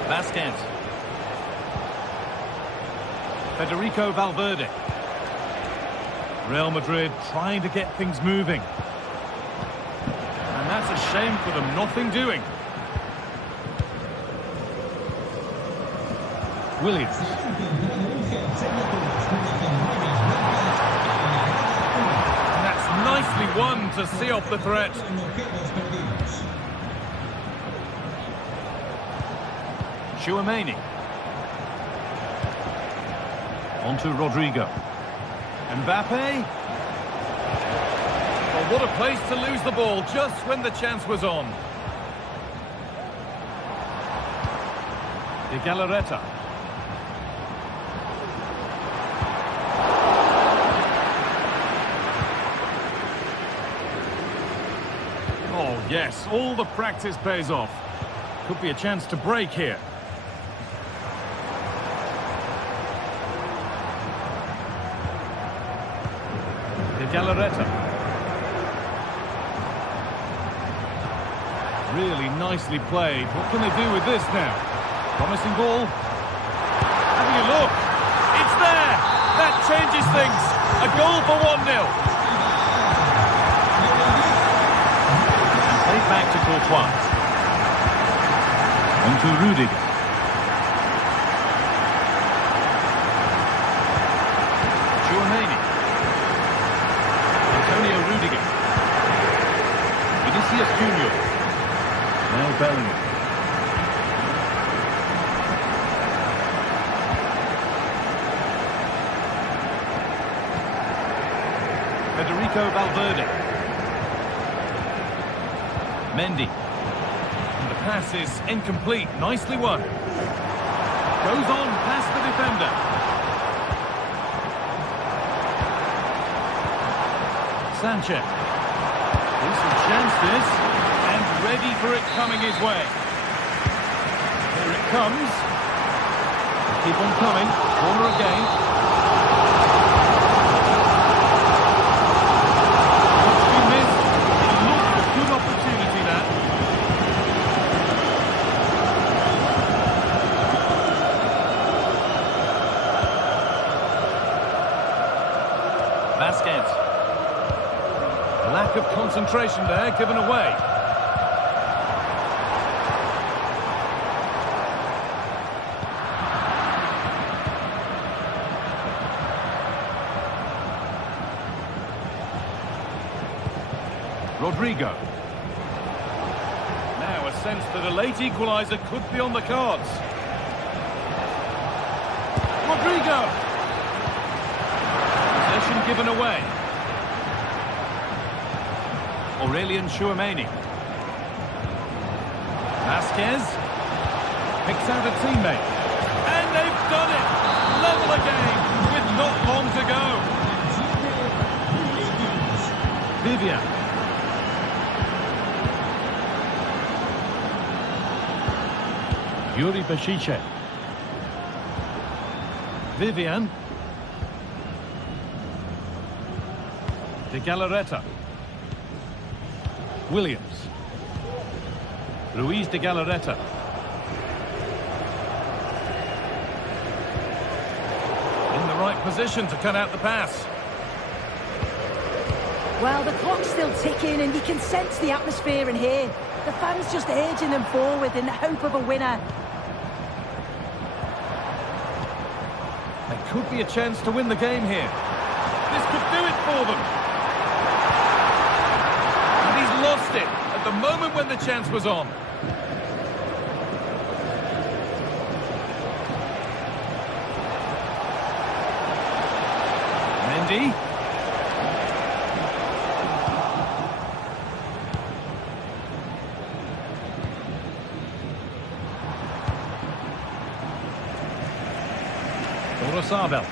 Vasquez. Federico Valverde. Real Madrid trying to get things moving. And that's a shame for them, nothing doing. Williams. And that's nicely won to see off the threat. Chouameni. Onto Rodrigo. Mbappe. Well, what a place to lose the ball just when the chance was on. De Galarreta. Oh, yes, all the practice pays off. Could be a chance to break here. Galarreta. Really nicely played. What can they do with this now? Promising ball. Having a look. It's there. That changes things. A goal for 1-0. And played back to Courtois. Onto Rudiger. Chouameni. Rudiger. Vinicius Junior. Now Bellingham. Federico Valverde. Mendy. And the pass is incomplete. Nicely won. Goes on past the defender. Sanchez. Decent chance this. And ready for it coming his way. Here it comes. Keep on coming. Corner again. Lack of concentration there, given away. Rodrigo. Now a sense that a late equaliser could be on the cards. Rodrigo! Possession given away. Aurelian Tchouameni. Vasquez picks out a teammate. And they've done it! Level again with not long to go. Vivian. Yuri Bashiche. Vivian. De Galarreta. Williams. Luis de Galarreta. In the right position to cut out the pass. Well, the clock's still ticking and you can sense the atmosphere in here. The fans just urging them forward in the hope of a winner. There could be a chance to win the game here. This could do it for them. Lost it at the moment when the chance was on. Mendy. Orosabel.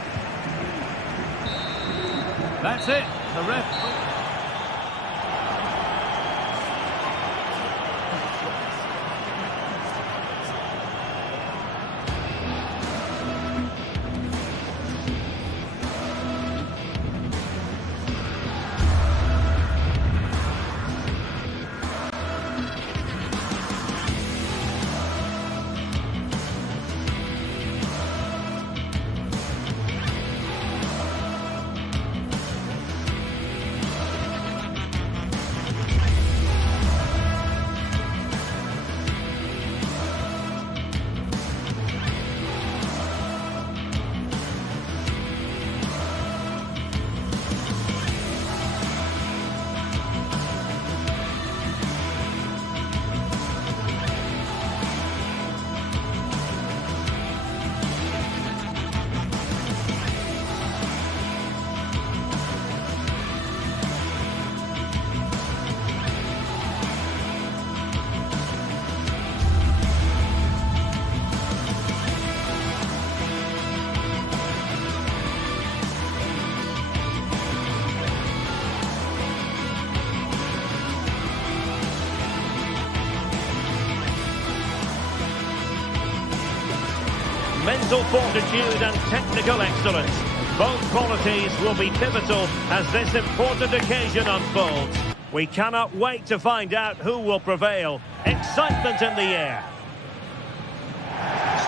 That's it. The ref. Mental fortitude and technical excellence. Both qualities will be pivotal as this important occasion unfolds. We cannot wait to find out who will prevail. Excitement in the air.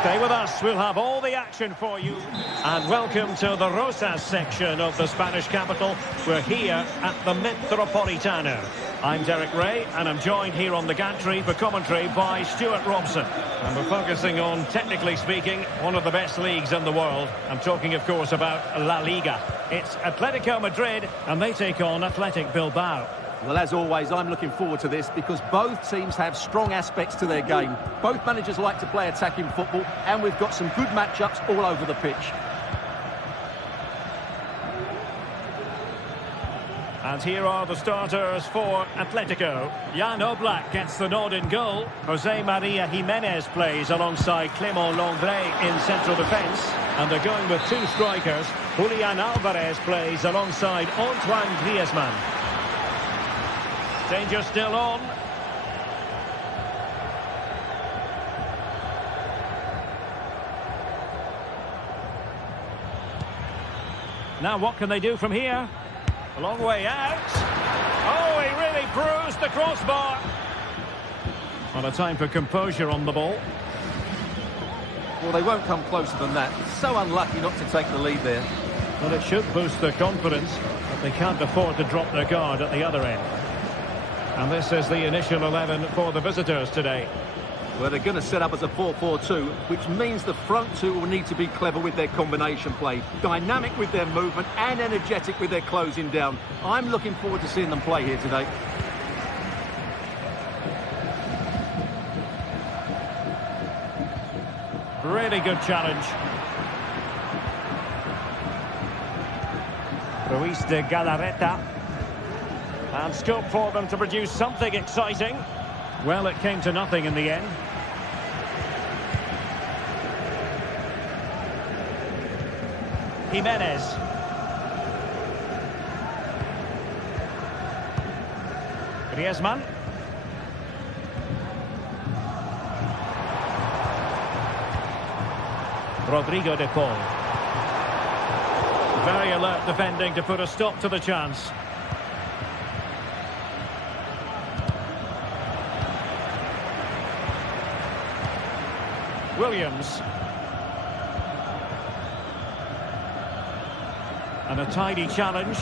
Stay with us, we'll have all the action for you. And welcome to the Rosas section of the Spanish capital. We're here at the Metropolitano. I'm Derek Ray, and I'm joined here on the gantry for commentary by Stuart Robson. And we're focusing on, technically speaking, one of the best leagues in the world. I'm talking, of course, about La Liga. It's Atletico Madrid, and they take on Athletic Bilbao. Well, as always, I'm looking forward to this because both teams have strong aspects to their game. Both managers like to play attacking football, and we've got some good matchups all over the pitch. And here are the starters for Atletico. Jan Oblak gets the nod in goal. Jose Maria Jimenez plays alongside Clément Lenglet in central defence. And they're going with two strikers. Julian Alvarez plays alongside Antoine Griezmann. Danger still on. Now what can they do from here? A long way out. Oh, he really bruised the crossbar. Well, a time for composure on the ball. Well, they won't come closer than that. So unlucky not to take the lead there. Well, it should boost their confidence, but they can't afford to drop their guard at the other end. And this is the initial 11 for the visitors today. Well, they're going to set up as a 4-4-2, which means the front two will need to be clever with their combination play, dynamic with their movement and energetic with their closing down. I'm looking forward to seeing them play here today. Really good challenge. Ruiz de Galarreta. And scope for them to produce something exciting. Well, it came to nothing in the end. Jimenez. Griezmann. Rodrigo de Paul. Very alert defending to put a stop to the chance. Williams. And a tidy challenge.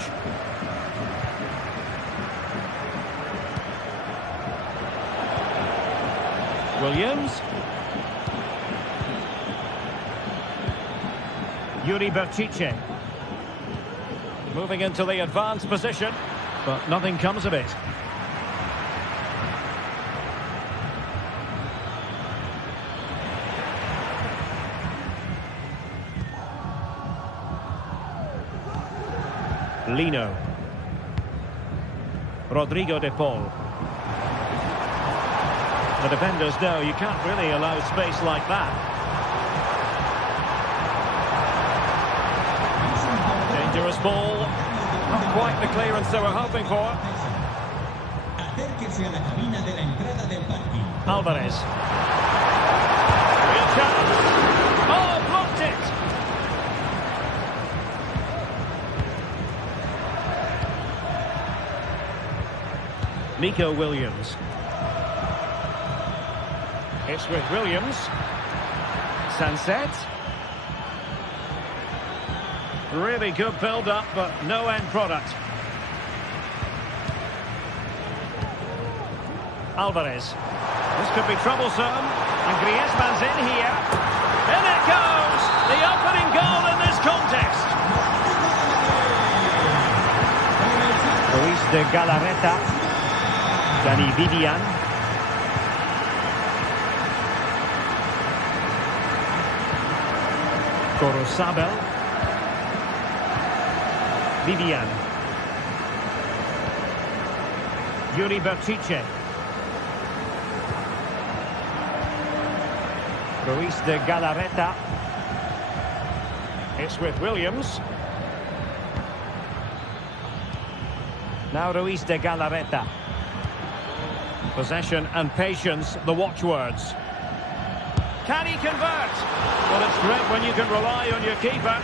Williams. Yuri Berchiche. Moving into the advanced position, but nothing comes of it. Lino. Rodrigo de Paul. The defenders know you can't really allow space like that. Dangerous ball. Not quite the clearance they were hoping for. Alvarez. Real chance. Oh, blocked it! Nico Williams. It's with Williams. Sunset. Really good build-up, but no end product. Alvarez. This could be troublesome. And Griezmann's in here. In it goes! The opening goal in this contest. Ruiz de Galarreta. Dani Vivian. Corozabel. Vivian. Yuri Berchiche. Ruiz de Galarreta. It's with Williams. Now Ruiz de Galarreta. Possession and patience, the watchwords. Can he convert? Well, it's great when you can rely on your keeper.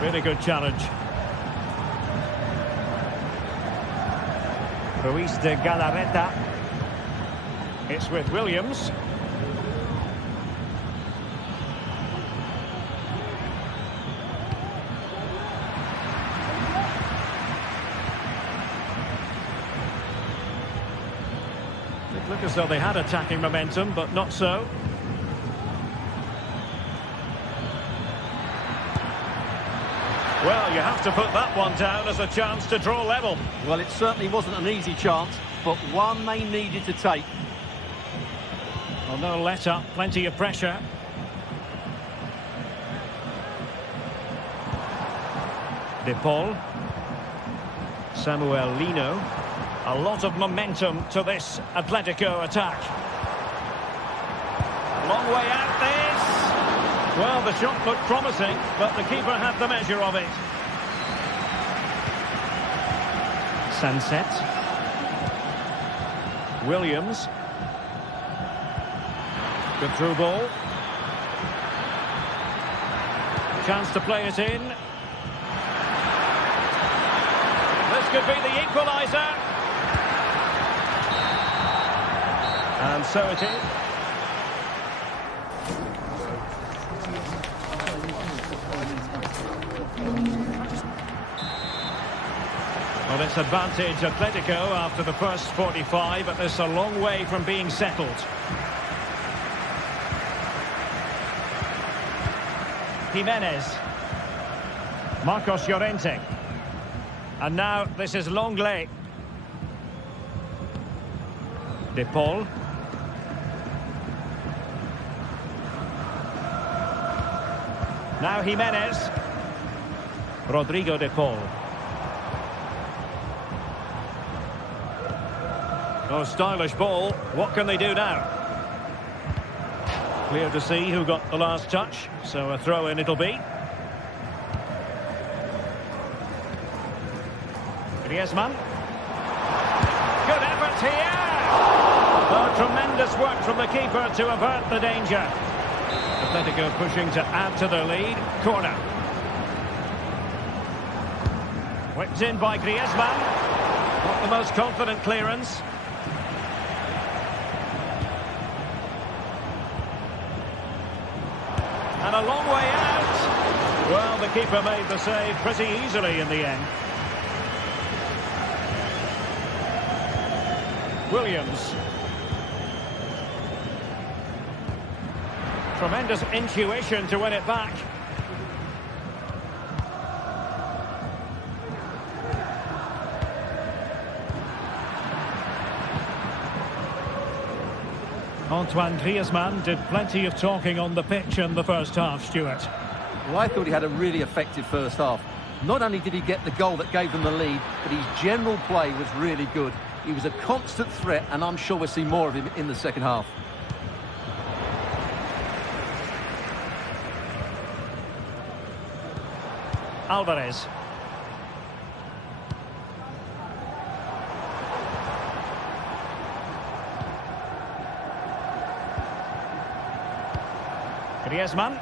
Really good challenge. Ruiz de Galarreta. It's with Williams. It looked as though they had attacking momentum, but not so. Well, you have to put that one down as a chance to draw level. Well, it certainly wasn't an easy chance, but one they needed to take. Well, no let up, plenty of pressure. De Paul. Samuel Lino. A lot of momentum to this Atletico attack. Long way out this. Well, the shot looked promising, but the keeper had the measure of it. Sunset. Williams. Good through ball. Chance to play it in. This could be the equaliser. And so it is. Well, it's advantage Atletico after the first 45, but it's a long way from being settled. Jimenez. Marcos Llorente. And now this is Longley. De Paul. Now Jimenez. Rodrigo De Paul. Oh, stylish ball. What can they do now? Clear to see who got the last touch, so a throw-in it'll be. Griezmann. Good effort here! Oh, tremendous work from the keeper to avert the danger. Atletico pushing to add to their lead. Corner. Whipped in by Griezmann. Not the most confident clearance. And a long way out. Well, the keeper made the save pretty easily in the end. Williams. Tremendous intuition to win it back. Antoine Griezmann did plenty of talking on the pitch in the first half, Stuart. Well, I thought he had a really effective first half. Not only did he get the goal that gave them the lead, but his general play was really good. He was a constant threat, and I'm sure we'll see more of him in the second half. Alvarez. Griezmann.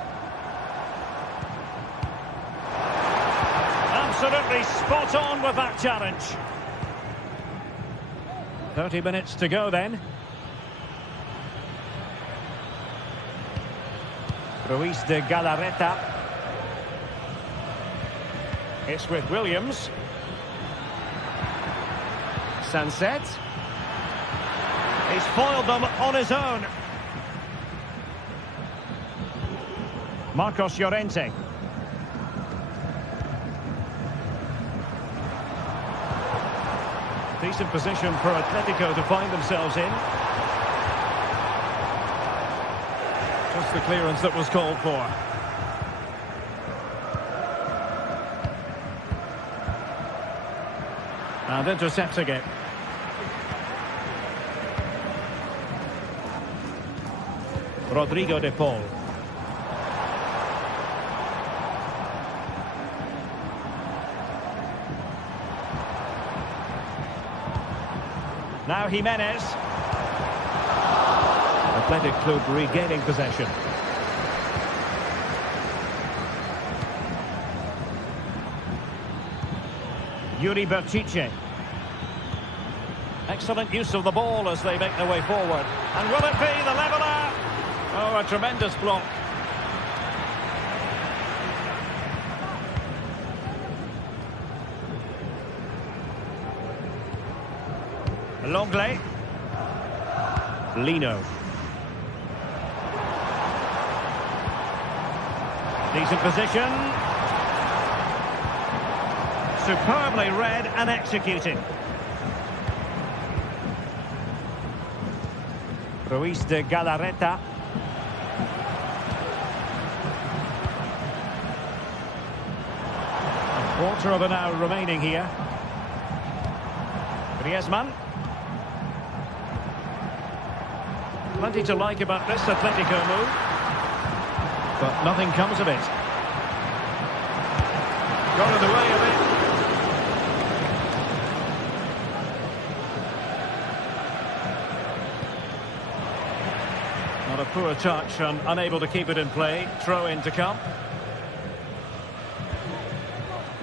Absolutely spot on with that challenge. 30 minutes to go then. Ruiz de Galarreta. It's with Williams. Sunset. He's foiled them on his own. Marcos Llorente. Decent position for Atletico to find themselves in. Just the clearance that was called for. And intercepting it. Rodrigo De Paul. Now Jimenez. Athletic Club regaining possession. Yuri Berchiche. Excellent use of the ball as they make their way forward. And will it be the leveller? Oh, a tremendous block. Longley. Lino. Decent position. superbly read and executed. Ruiz de Galarreta. A quarter of an hour remaining here. Griezmann. Plenty to like about this Atletico move, but nothing comes of it. Got in the way of it. Not a poor touch and unable to keep it in play. Throw in to come.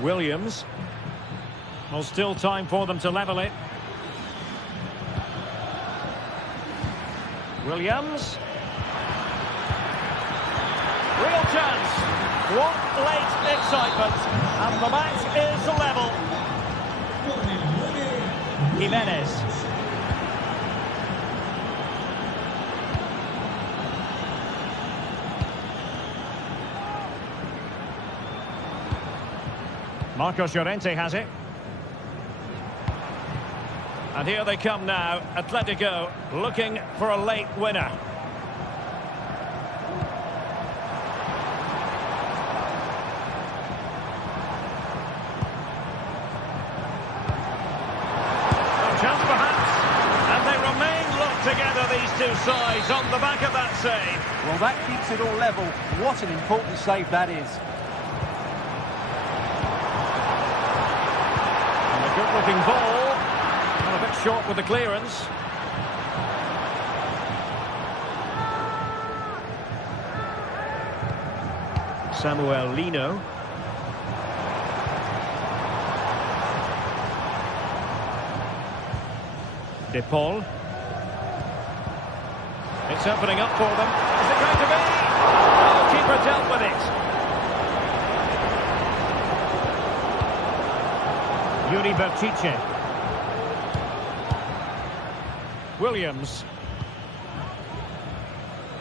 Williams. Well, still time for them to level it. Williams. Real chance. What late excitement. And the match is level. Jimenez. Marcos Llorente has it. And here they come now. Atletico looking for a late winner. Chance perhaps, and they remain locked together, these two sides, on the back of that save. Well, that keeps it all level. What an important save that is. And a good-looking ball, and a bit short with the clearance. Samuel Lino. De Paul. It's opening up for them. Is it going to be? Oh, keeper dealt with it. Yuri Bertice. Williams.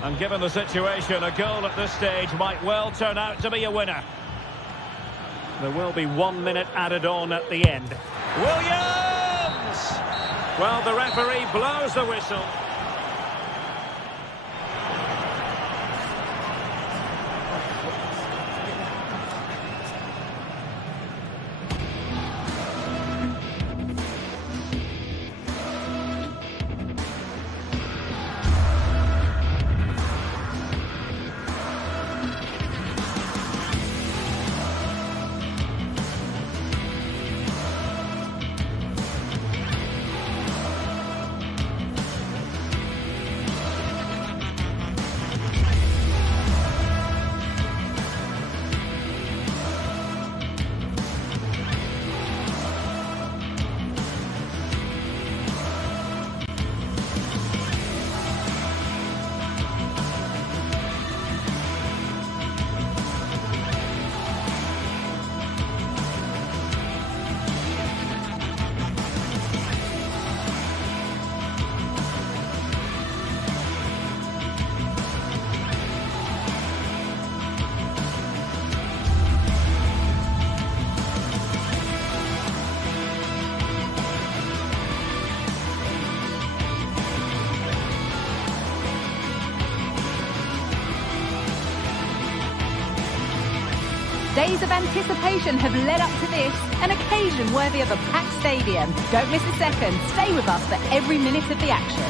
And given the situation, a goal at this stage might well turn out to be a winner. There will be 1 minute added on at the end. Williams! Well, the referee blows the whistle. Days of anticipation have led up to this, an occasion worthy of a packed stadium. Don't miss a second. Stay with us for every minute of the action.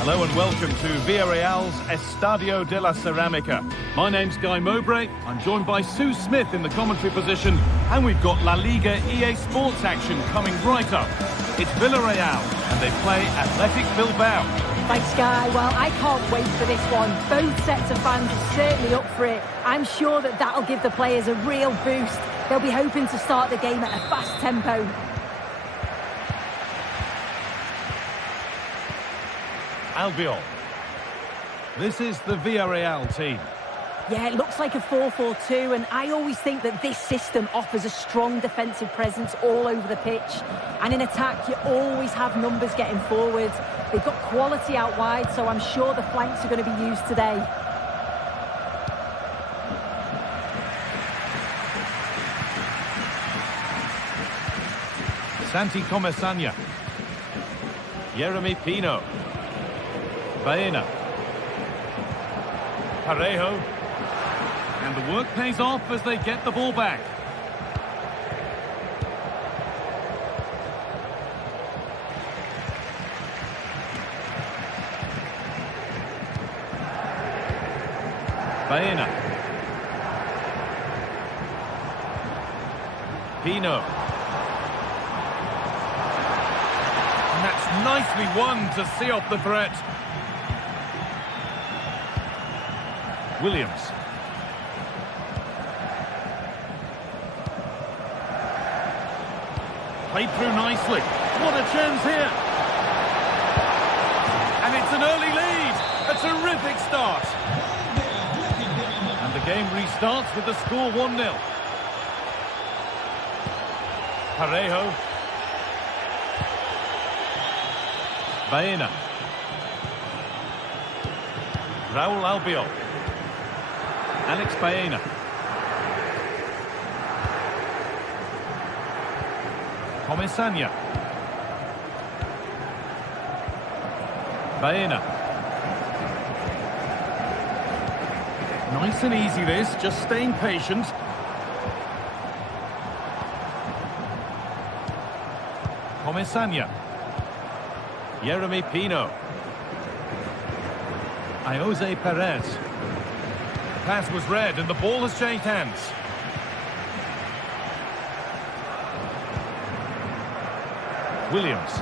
Hello and welcome to Villarreal's Estadio de la Ceramica. My name's Guy Mowbray. I'm joined by Sue Smith in the commentary position, and we've got La Liga EA Sports action coming right up. It's Villarreal, and they play Athletic Bilbao. Thanks, Guy. Well, I can't wait for this one. Both sets of fans are certainly up for it. I'm sure that that'll give the players a real boost. They'll be hoping to start the game at a fast tempo. Albiol. This is the Villarreal team. Yeah, it looks like a 4-4-2, and I always think that this system offers a strong defensive presence all over the pitch. And in attack, you always have numbers getting forward. They've got quality out wide, so I'm sure the flanks are going to be used today. Santi Comesania. Yeremy Pino. Baena. Parejo. And the work pays off as they get the ball back. Baena. Pino. And that's nicely won to see off the threat. Williams. Played through nicely. What a chance here. And it's an early lead. A terrific start. And the game restarts with the score 1-0. Parejo. Baena. Raul Albiol. Alex Baena. Comesania. Baena. Nice and easy this, just staying patient. Comesania. Yeremy Pino. Jose Perez. The pass was read and the ball has changed hands. Williams.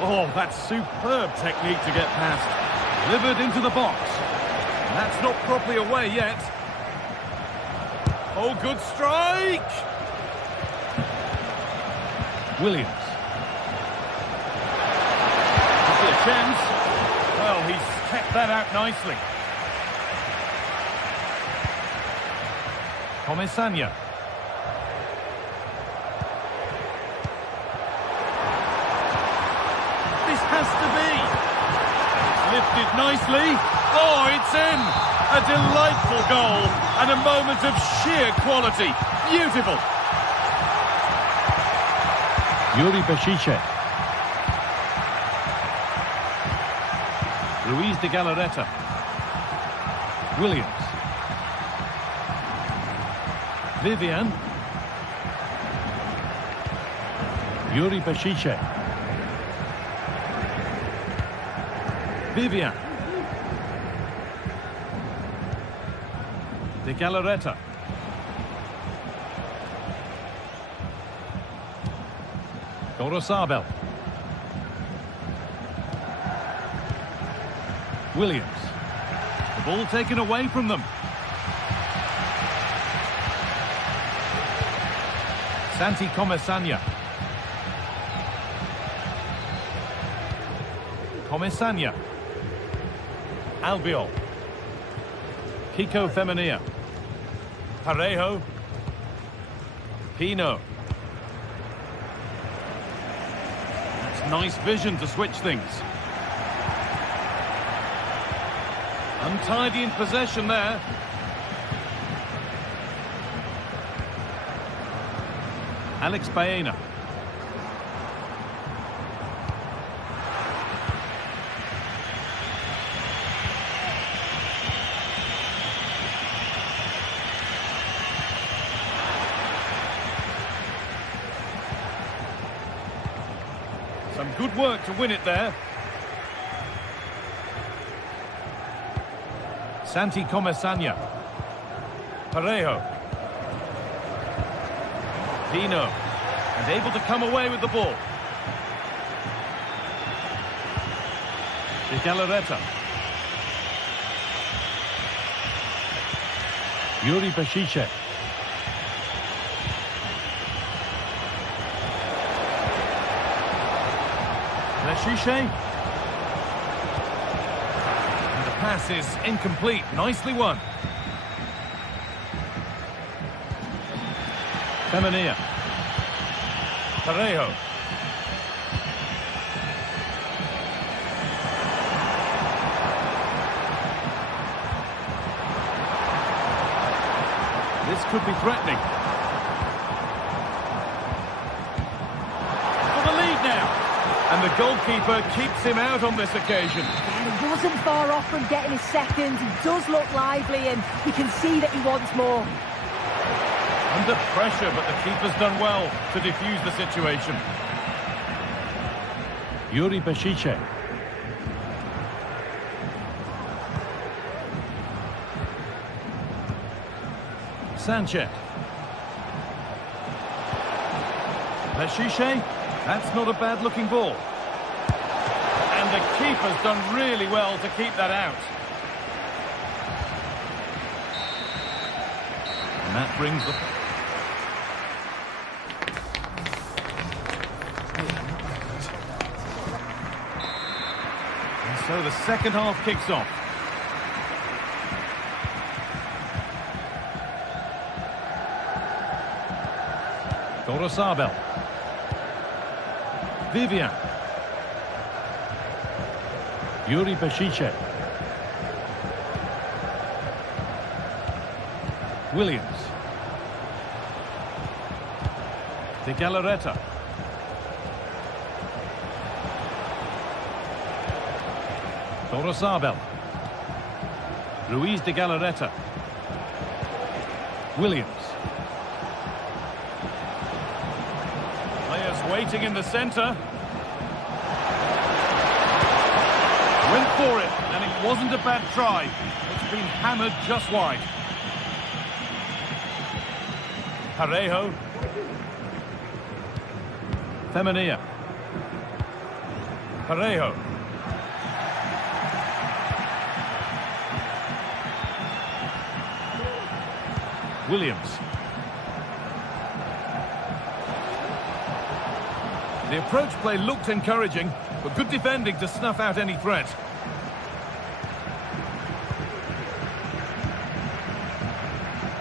Oh, that's superb technique to get past. Delivered into the box. And that's not properly away yet. Oh, good strike! Williams. Could be a chance. Well, he's kept that out nicely. Comesania. This has to be. Lifted nicely. Oh, it's in. A delightful goal and a moment of sheer quality. Beautiful. Yuri Bešice. Luis de Galarreta. Williams. Vivian. Yuri Bešice. Vivian. De Galarreta. Gorosabel. Williams. The ball taken away from them. Santi Comesania. Comesania. Albiol. Kiko Femenia. Parejo. Pino. That's nice vision to switch things. Untidy in possession there. Alex Baena. Some good work to win it there. Santi Comesania. Parejo. Pino. And able to come away with the ball. De Galarreta. Yuri Bešice. Bešice. And the pass is incomplete. Nicely won. Femenia. Parejo. this could be threatening. For the lead now. And the goalkeeper keeps him out on this occasion. And he wasn't far off from getting his second. He does look lively and you can see that he wants more. Under pressure, but the keeper's done well to defuse the situation. Yuri Bešice. Sanchez. Bešice. That's not a bad-looking ball. And the keeper's done really well to keep that out. And that brings the... And so the second half kicks off. Gorosabel. Vivian. Yuri Bešice. Williams. De Galarreta. Gorosabel. Luis de Galarreta. Williams. Players waiting in the centre. Went for it, and it wasn't a bad try. It's been hammered just wide. Parejo. Femenia. Parejo. Williams. The approach play looked encouraging, but good defending to snuff out any threat.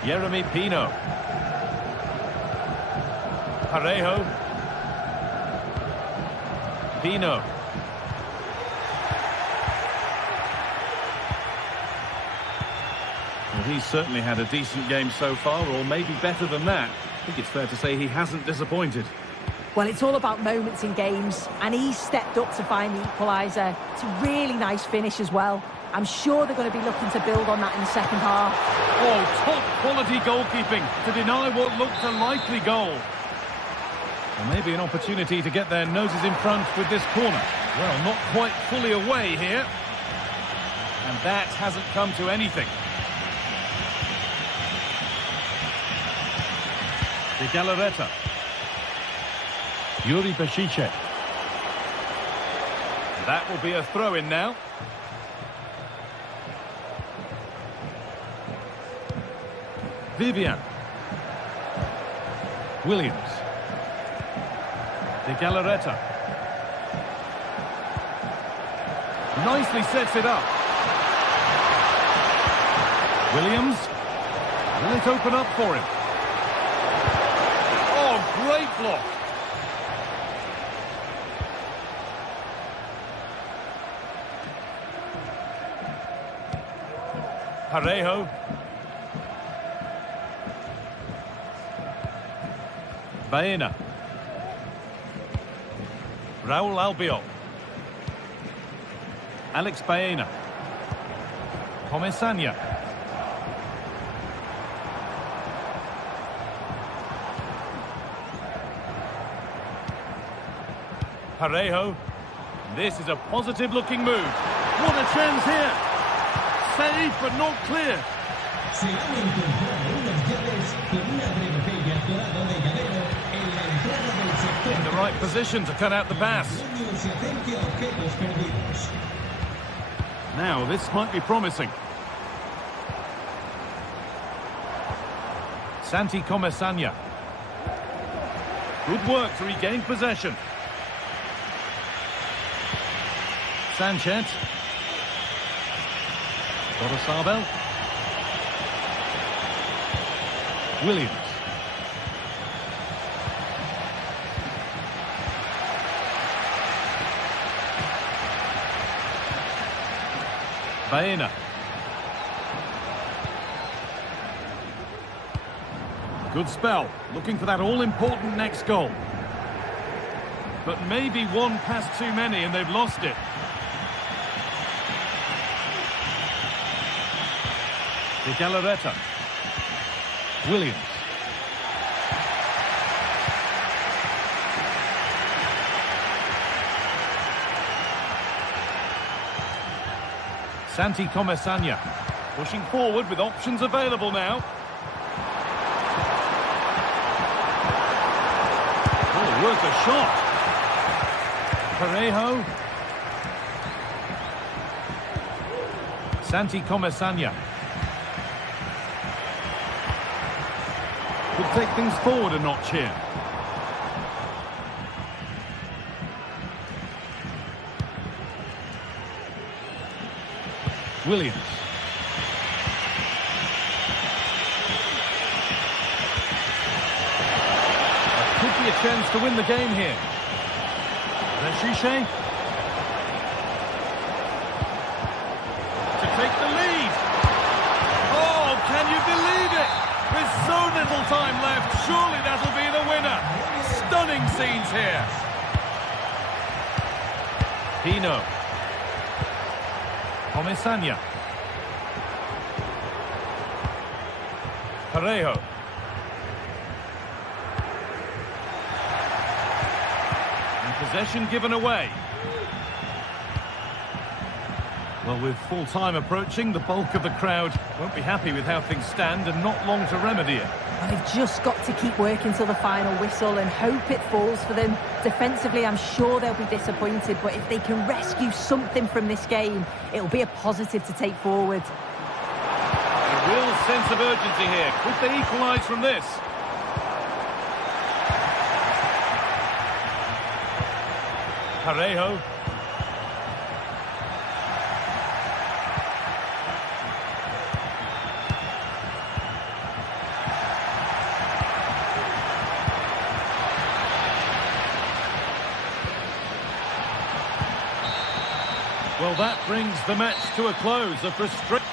Jeremy Pino. Parejo. Pino. Well, he's certainly had a decent game so far, or maybe better than that. I think it's fair to say he hasn't disappointed. Well, it's all about moments in games, and he's stepped up to find the equaliser. It's a really nice finish as well. I'm sure they're going to be looking to build on that in the second half. Oh, top-quality goalkeeping to deny what looked a likely goal. And maybe an opportunity to get their noses in front with this corner. Well, not quite fully away here. And that hasn't come to anything. De Galarreta. Yuri Bešice. That will be a throw-in now. Vivian. Williams. De Galarreta. Nicely sets it up. Williams. Will it open up for him? Oh, great block. Parejo. Baena. Raul Albiol. Alex Baena. Comesaña. Parejo. This is a positive-looking move. What a chance here. Saved, but not clear. Se han encontrado unas llaves con una breve y atorado de llavero en la entrada del sector. In the right position to cut out the pass. Se acerque a objetos perdidos. Now, this might be promising. Santi Comesaña. Good work to regain possession. Sanchez. Gorosabel. Williams. Baena. Good spell, looking for that all-important next goal. But maybe one pass too many and they've lost it. De Galarreta. Williams. Santi Comesanya. Pushing forward with options available now. Oh, worth a shot. Parejo. Santi Comesanya. Could take things forward a notch here. Williams. That could be a chance to win the game here. Rechiche. To take the lead. Oh, can you believe it? With so little time left, surely that'll be the winner. Stunning scenes here. Pino. Comesanya. Parejo. And possession given away. Well, with full time approaching, the bulk of the crowd won't be happy with how things stand and not long to remedy it. Well, they've just got to keep working till the final whistle and hope it falls for them. Defensively, I'm sure they'll be disappointed, but if they can rescue something from this game, it'll be a positive to take forward. A real sense of urgency here. Could they equalise from this? Parejo. Well, that brings the match to a close. A frustrating...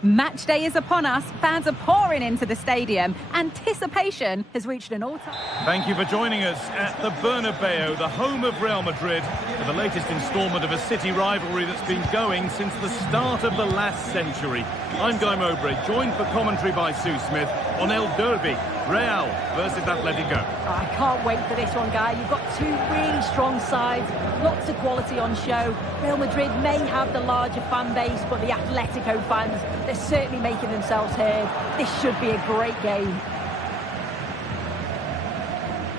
Match day is upon us. Fans are pouring into the stadium. Anticipation has reached an all-time... Thank you for joining us at the Bernabeu, the home of Real Madrid, for the latest instalment of a city rivalry that's been going since the start of the last century. I'm Guy Mowbray, joined for commentary by Sue Smith on El Derby. Real versus Atletico. I can't wait for this one, Guy. You've got two really strong sides, lots of quality on show. Real Madrid may have the larger fan base, but the Atletico fans, they're certainly making themselves heard. This should be a great game.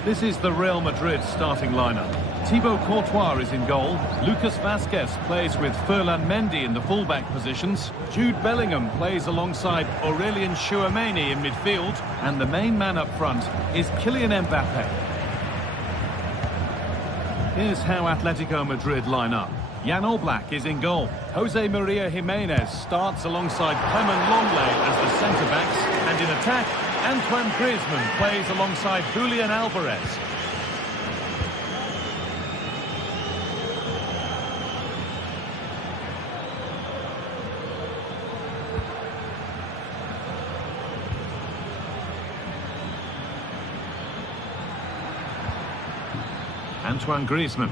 This is the Real Madrid starting lineup. Thibaut Courtois is in goal. Lucas Vazquez plays with Ferland Mendy in the fullback positions. Jude Bellingham plays alongside Aurelien Tchouameni in midfield. And the main man up front is Kylian Mbappe. Here's how Atletico Madrid line up. Jan Oblak is in goal. Jose Maria Jimenez starts alongside Clement Longley as the centre-backs. And in attack, Antoine Griezmann plays alongside Julian Alvarez. Antoine Griezmann.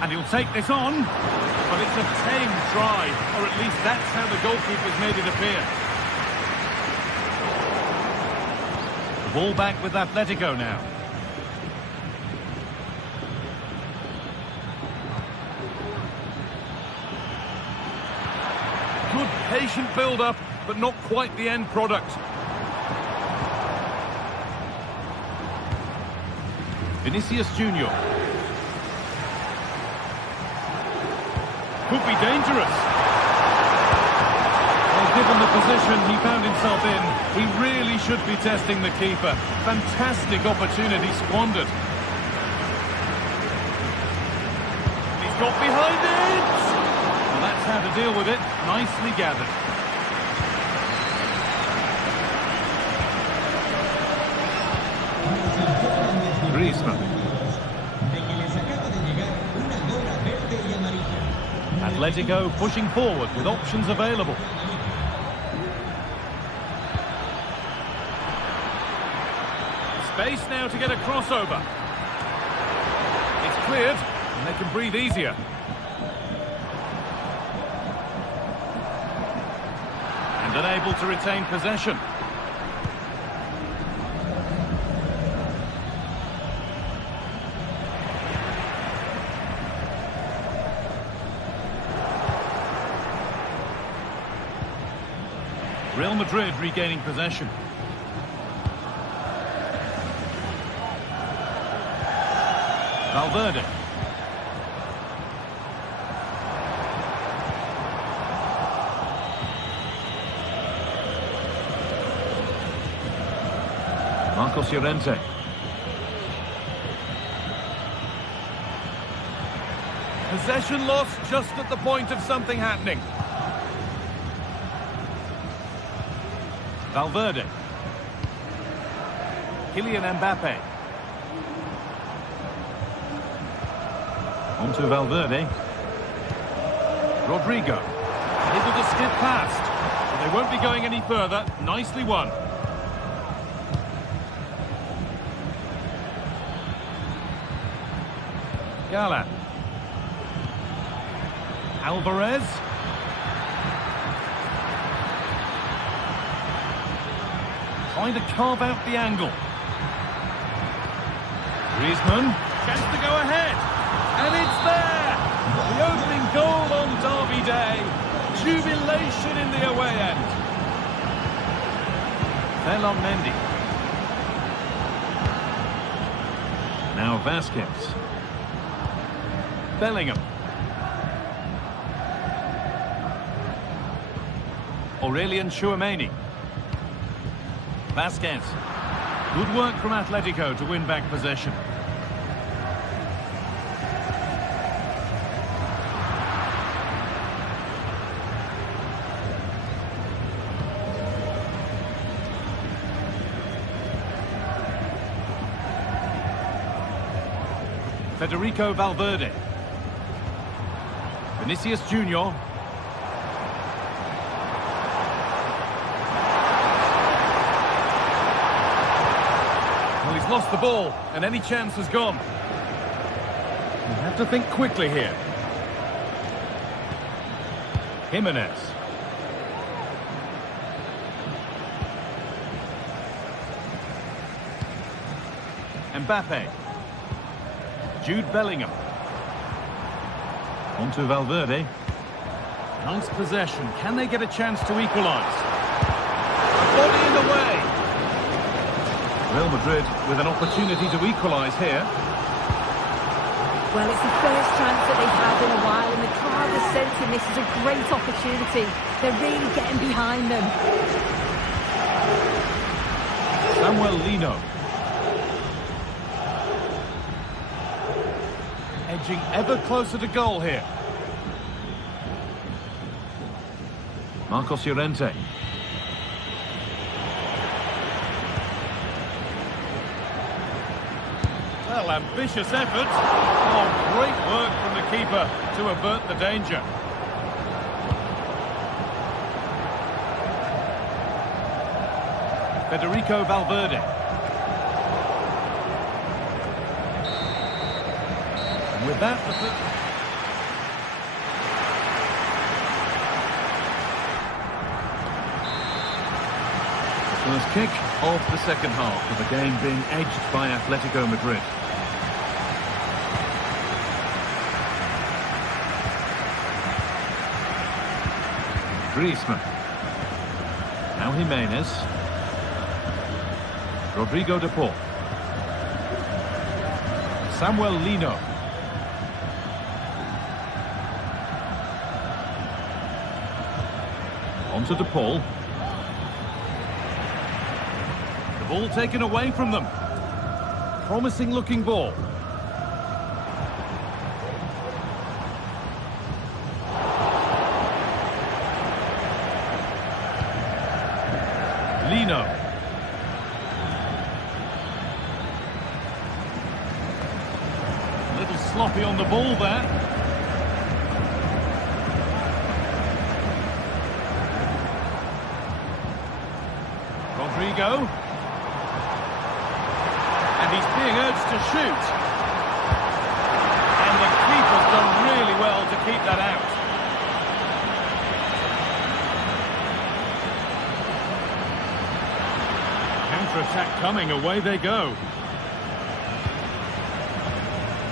And he'll take this on, but it's a tame try, or at least that's how the goalkeeper's made it appear. The ball back with Atletico now. Good patient build-up, but not quite the end product. Vinicius Junior. Could be dangerous. Well, given the position he found himself in, he really should be testing the keeper. Fantastic opportunity squandered. He's got behind it! Well, that's how to deal with it. Nicely gathered. Griezmann. Atletico pushing forward with options available. Space now to get a crossover. It's cleared, and they can breathe easier. And unable to retain possession. Real Madrid regaining possession. Valverde. Marcos Llorente. Possession lost just at the point of something happening. Valverde. Kylian Mbappe. On to Valverde. Rodrigo. Able to skip past. But they won't be going any further. Nicely won. Gala. Alvarez. Trying to carve out the angle. Griezmann, chance to go ahead. And it's there! The opening goal on Derby Day. Jubilation in the away end. Ferland Mendy. Now Vazquez. Bellingham. Aurelien Tchouameni. Vazquez. Good work from Atletico to win back possession. Federico Valverde. Vinicius Junior. Well, he's lost the ball, and any chance has gone. You have to think quickly here. Jimenez. Mbappe. Jude Bellingham. On to Valverde. Nice possession. Can they get a chance to equalise? Body in the way. Real Madrid with an opportunity to equalise here. Well, it's the first chance that they've had in a while, and the crowd is sensing this is a great opportunity. They're really getting behind them. Samuel Lino. Edging ever closer to goal here. Marcos Llorente. Well, ambitious effort. Oh, great work from the keeper to avert the danger. Federico Valverde. And with that, the first kick of the second half, with the game being edged by Atletico Madrid. Griezmann. Now Jimenez. Rodrigo de Paul. Samuel Lino. On to de Paul. The ball taken away from them. Promising looking ball. Lino. A little sloppy on the ball there. Rodrigo. And he's being urged to shoot. And the keeper's done really well to keep that out. Counter-attack coming, away they go.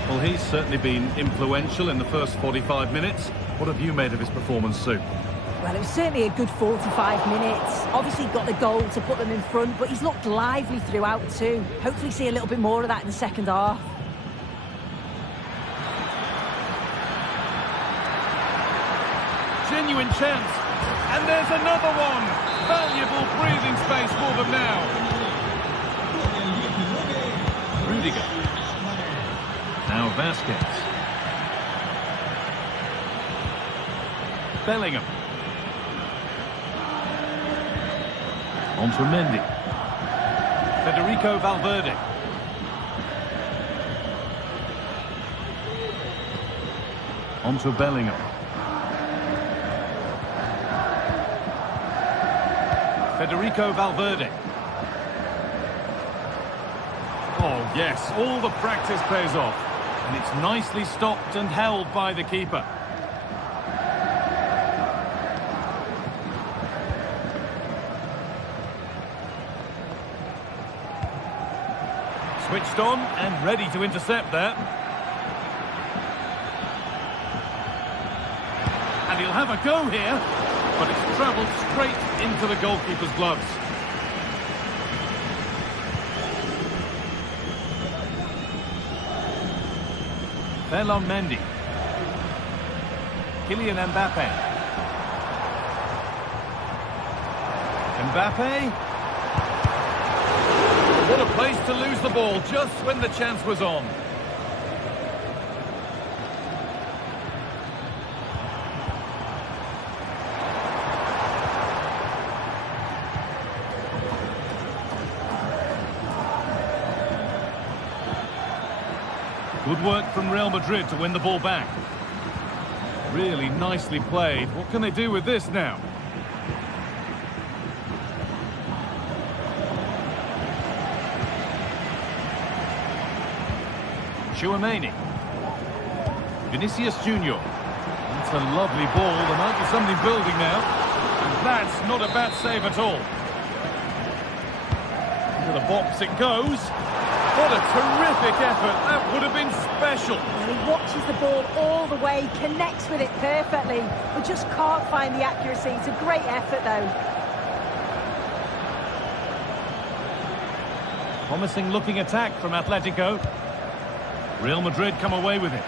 Well, he's certainly been influential in the first 45 minutes. What have you made of his performance, Sue? Well, it was certainly a good 45 minutes. Obviously got the goal to put them in front, but he's looked lively throughout too. Hopefully see a little bit more of that in the second half. Genuine chance. And there's another one. Valuable breathing space for them now. Rudiger. Now Vasquez. Bellingham. On to Mendy. Federico Valverde. On to Bellingham. Federico Valverde. Oh, yes, all the practice pays off. And it's nicely stopped and held by the keeper. Switched on and ready to intercept there. And he'll have a go here, but it's travelled straight into the goalkeeper's gloves. Ferland Mendy. Kylian Mbappe. Mbappe. What a place to lose the ball just when the chance was on. Good work from Real Madrid to win the ball back. Really nicely played. What can they do with this now? Chouameni. Vinicius Junior. That's a lovely ball. There might be something building now. And that's not a bad save at all. Into the box it goes. What a terrific effort. That would have been special. And he watches the ball all the way, connects with it perfectly, but just can't find the accuracy. It's a great effort, though. Promising looking attack from Atletico. Real Madrid come away with it.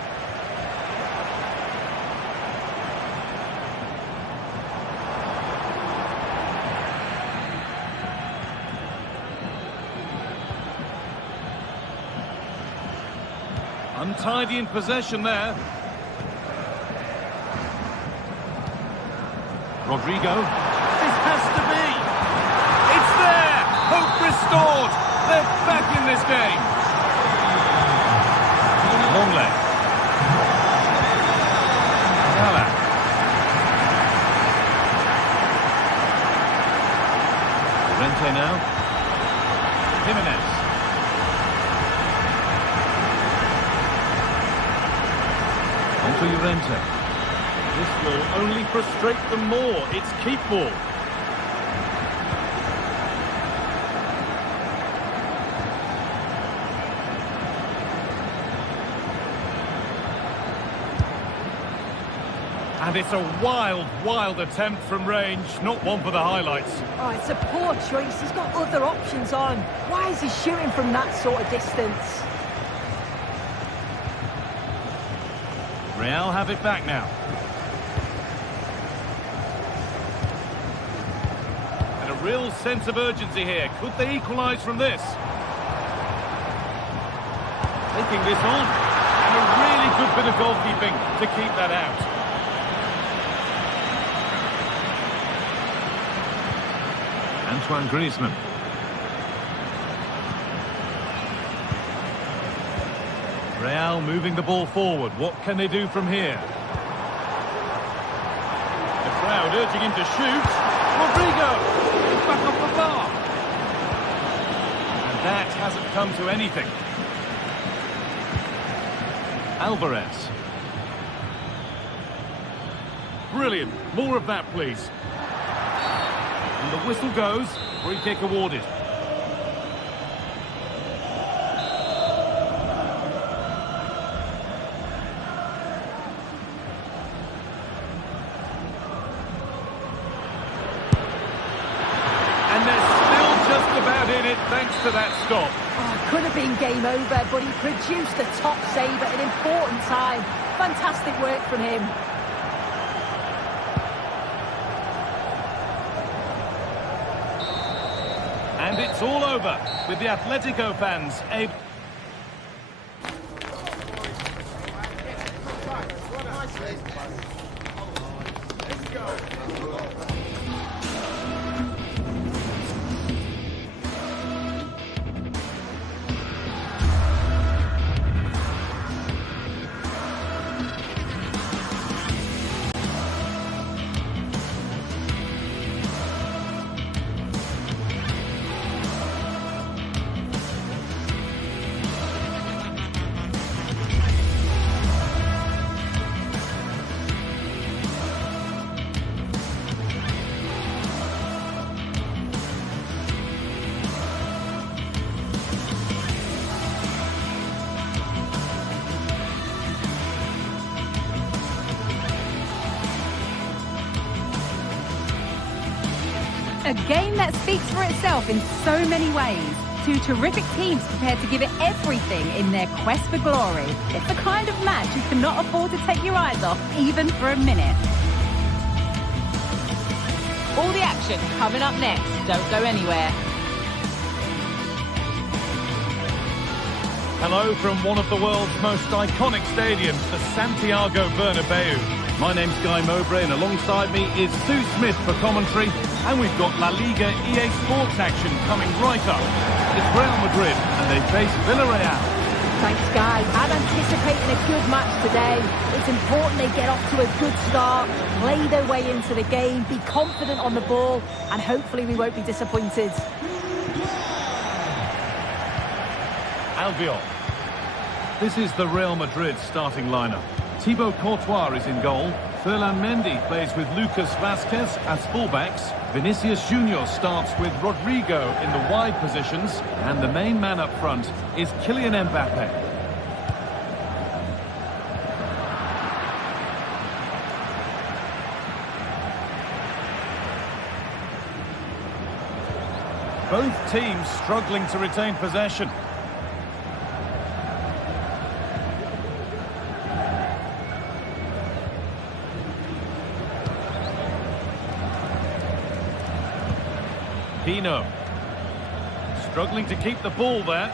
Untidy in possession there. Rodrigo. This has to be. It's there. Hope restored. They're back in this game. Longley. Salah. Rente now. Jimenez. To Llorente. This will only frustrate them more. It's keep ball. And it's a wild, wild attempt from range. Not one for the highlights. Oh, it's a poor choice. He's got other options on. Why is he shooting from that sort of distance? Real have it back now. And a real sense of urgency here. Could they equalise from this? Taking this on. And a really good bit of goalkeeping to keep that out. Antoine Griezmann. Real moving the ball forward. What can they do from here? The crowd urging him to shoot. Rodrigo! He's back off the bar. And that hasn't come to anything. Alvarez. Brilliant. More of that, please. And the whistle goes. Free kick awarded. Thanks to that stop. Oh, could have been game over, but he produced the top save at an important time. Fantastic work from him. And it's all over with the Atletico fans able... A game that speaks for itself in so many ways. Two terrific teams prepared to give it everything in their quest for glory. It's the kind of match you cannot afford to take your eyes off, even for a minute. All the action coming up next. Don't go anywhere. Hello from one of the world's most iconic stadiums, the Santiago Bernabeu. My name's Guy Mowbray, and alongside me is Sue Smith for commentary, and we've got La Liga EA Sports action coming right up. It's Real Madrid, and they face Villarreal. Thanks, Guy. I'm anticipating a good match today. It's important they get off to a good start, play their way into the game, be confident on the ball, and hopefully we won't be disappointed. Albiol. This is the Real Madrid starting lineup. Thibaut Courtois is in goal. Ferland Mendy plays with Lucas Vazquez as fullbacks. Vinicius Junior starts with Rodrigo in the wide positions. And the main man up front is Kylian Mbappe. Both teams struggling to retain possession. Pino. Struggling to keep the ball there.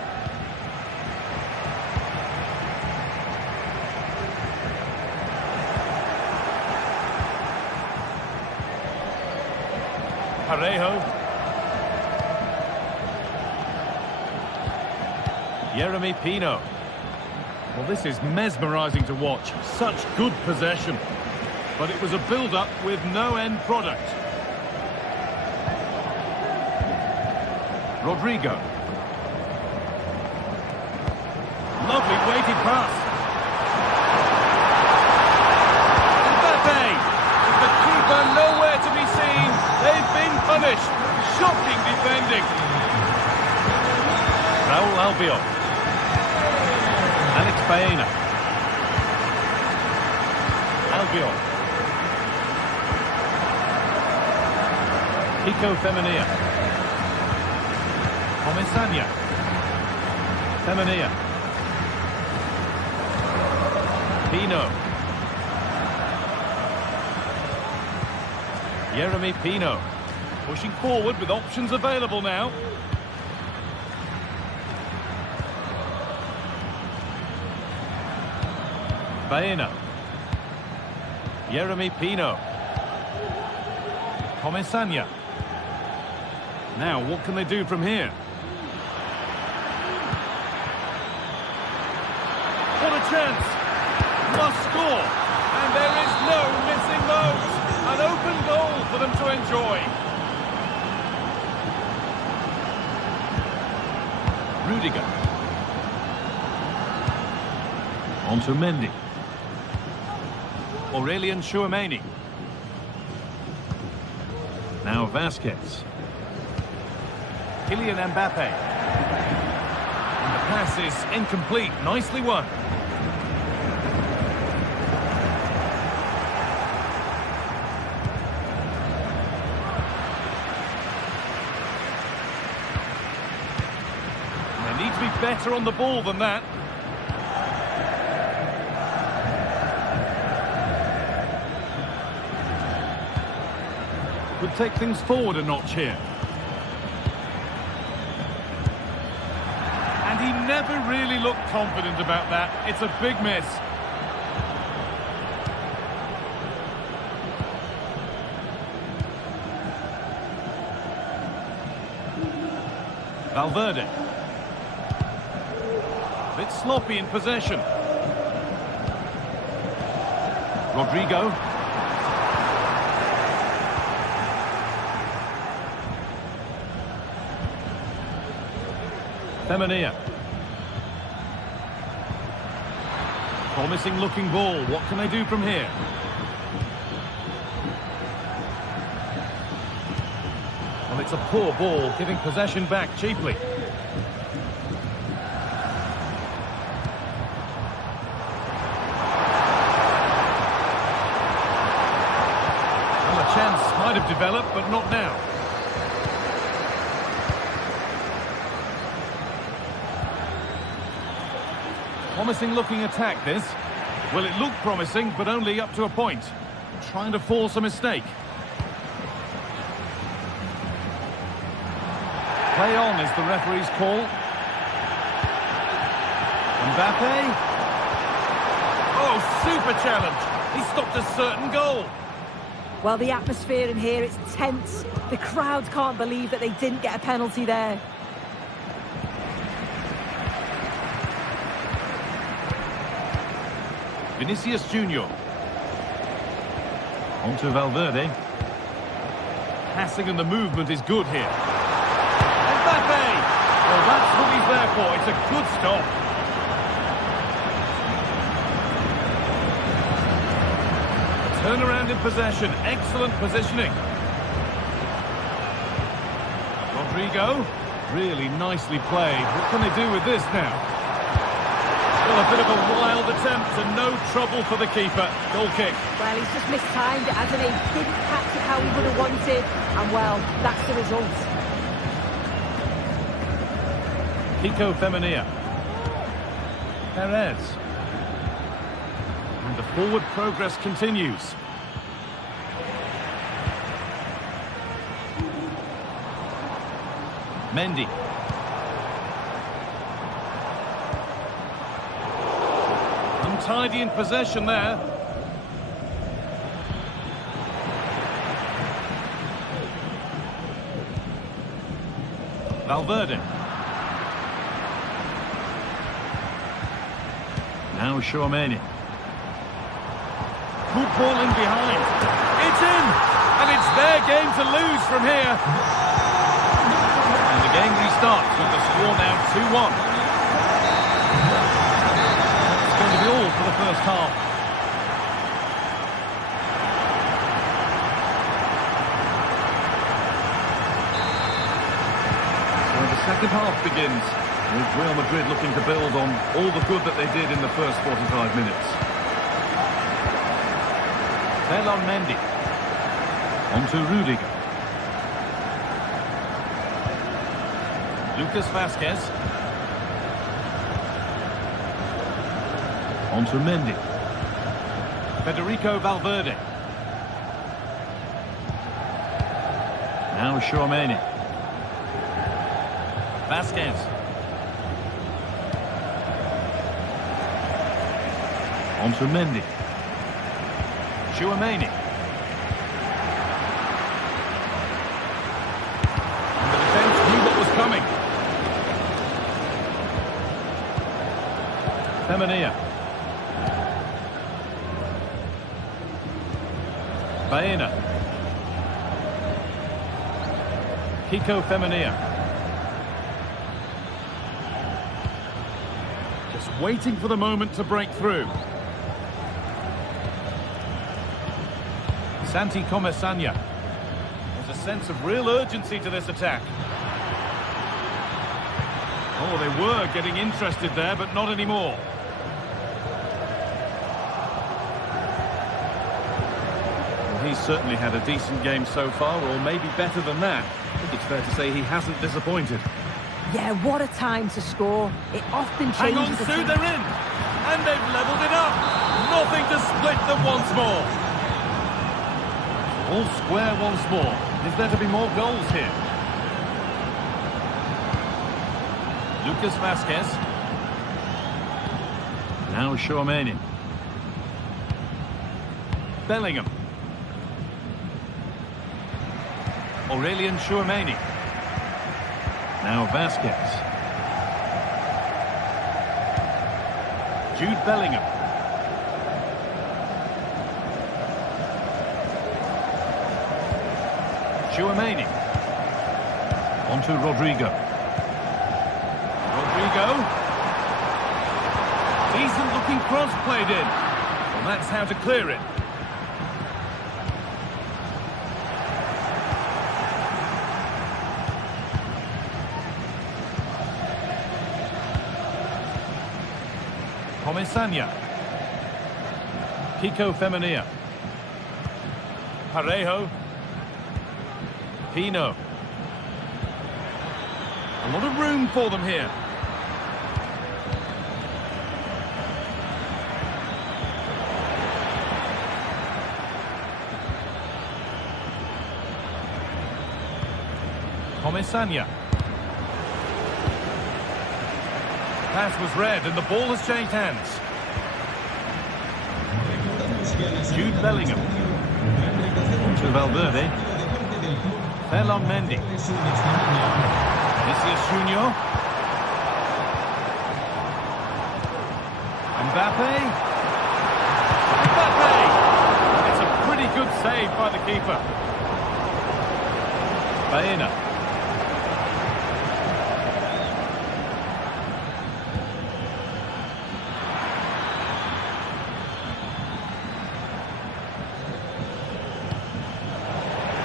Parejo. Jeremy Pino. Well, this is mesmerising to watch. Such good possession. But it was a build-up with no end product. Rodrigo. Lovely weighted pass. Mbappe. With the keeper nowhere to be seen. They've been punished. Shocking defending. Raul Albiol. Alex Baena. Albiol. Kiko Femenia. Comisania. Femenia. Pino. Jeremy Pino. Pushing forward with options available now. Baena. Jeremy Pino. Comisania. Now, what can they do from here? What a chance! Must score! And there is no missing those! An open goal for them to enjoy. Rudiger. On to Mendy. Aurelien Tchouameni. Now Vazquez. Kylian Mbappe. And the pass is incomplete. Nicely won. They need to be better on the ball than that. Could take things forward a notch here. And he never really looked confident about that. It's a big miss. Valverde. A bit sloppy in possession. Rodrigo. Femenia. Promising looking ball. What can they do from here? Well, it's a poor ball, giving possession back cheaply. Well, a chance might have developed, but not now. Promising looking attack, this. Well, it looked promising, but only up to a point. Trying to force a mistake. Play on is the referee's call. Mbappe. Oh, super challenge. He stopped a certain goal. Well, the atmosphere in here, it's tense. The crowd can't believe that they didn't get a penalty there. Vinicius Junior. On to Valverde. Passing and the movement is good here. Mbappe! Well, that's what he's there for. It's a good stop. Turn around in possession. Excellent positioning. Rodrigo. Really nicely played. What can they do with this now? Well, a bit of a wild attempt and no trouble for the keeper. Goal kick. Well, he's just mistimed it, hasn't he? Didn't catch it how he would have wanted. And, well, that's the result. Kiko Femenia. Perez. And the forward progress continues. Mendy. Untidy in possession there. Valverde. Now Tchouaméni. Good ball in behind. It's in! And it's their game to lose from here. And the game restarts with the score now 2-1. It's going to be all for the first half. So the second half begins, with Real Madrid looking to build on all the good that they did in the first 45 minutes. Ferland Mendy. On to Rudiger. Lucas Vázquez. On to Mendy. Federico Valverde. Now Tchouaméni. Vázquez. On to Mendy. Tchouaméni. The defence knew what was coming. Femenia. Baena. Kiko Femenia. Just waiting for the moment to break through. Santi Comesanya. There's a sense of real urgency to this attack. Oh, they were getting interested there, but not anymore. Well, he's certainly had a decent game so far, or maybe better than that. I think it's fair to say he hasn't disappointed. Yeah, what a time to score. It often Hang on, changes the Sue, they're in! And they've levelled it up! Nothing to split them once more! All square once more. Is there to be more goals here? Lucas Vázquez. Now Tchouaméni. Bellingham. Aurélien Tchouaméni. Now Vázquez. Jude Bellingham. Tchouaméni. On to Rodrigo. Rodrigo. Decent looking cross played in. Well, that's how to clear it. Comesanya. Kiko Femenia. Parejo. Pino. A lot of room for them here. Comesanya. Pass was read and the ball has changed hands. Jude Bellingham. To Valverde. Ferland Mendy. Vinicius Junior. Mbappe. Mbappe! It's a pretty good save by the keeper. Baena.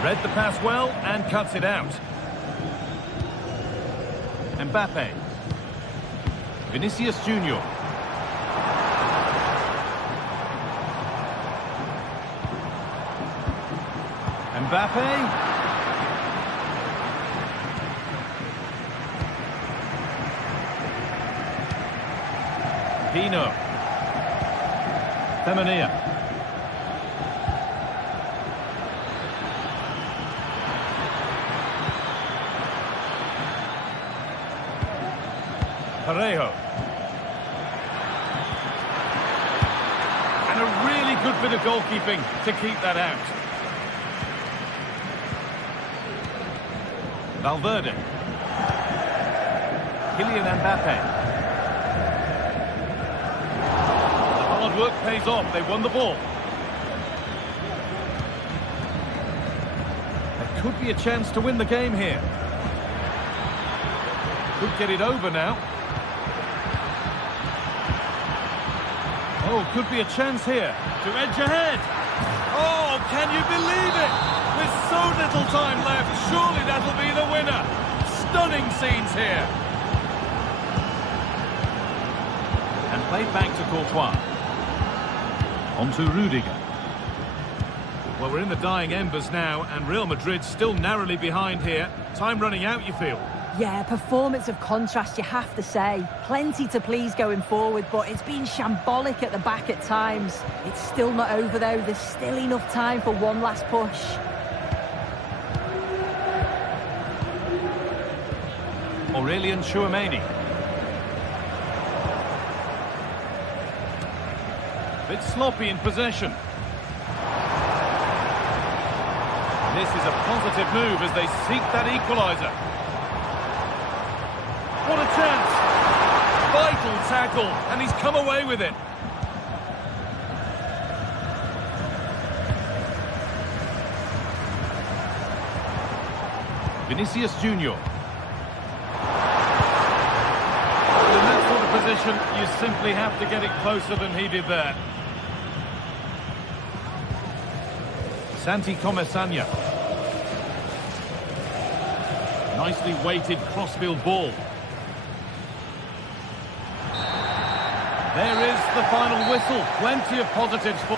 Read the pass well and cuts it out. Mbappe. Vinicius Junior. Mbappe. Pino. Femenia. Parejo. And a really good bit of goalkeeping to keep that out. Valverde. Kylian Mbappe. The hard work pays off. They won the ball. There could be a chance to win the game here. Could get it over now. Oh, could be a chance here to edge ahead. Oh, can you believe it? With so little time left, surely that'll be the winner. Stunning scenes here. And played back to Courtois. On to Rudiger. Well, we're in the dying embers now, and Real Madrid still narrowly behind here. Time running out, you feel? Yeah, performance of contrast, you have to say. Plenty to please going forward, but it's been shambolic at the back at times. It's still not over, though. There's still enough time for one last push. Aurelien Tchouameni. Bit sloppy in possession. This is a positive move as they seek that equaliser. What a chance! Vital tackle, and he's come away with it. Vinicius Junior. In that sort of position, you simply have to get it closer than he did there. Santi Comesanya. Nicely weighted crossfield ball. There is the final whistle. Plenty of positives for...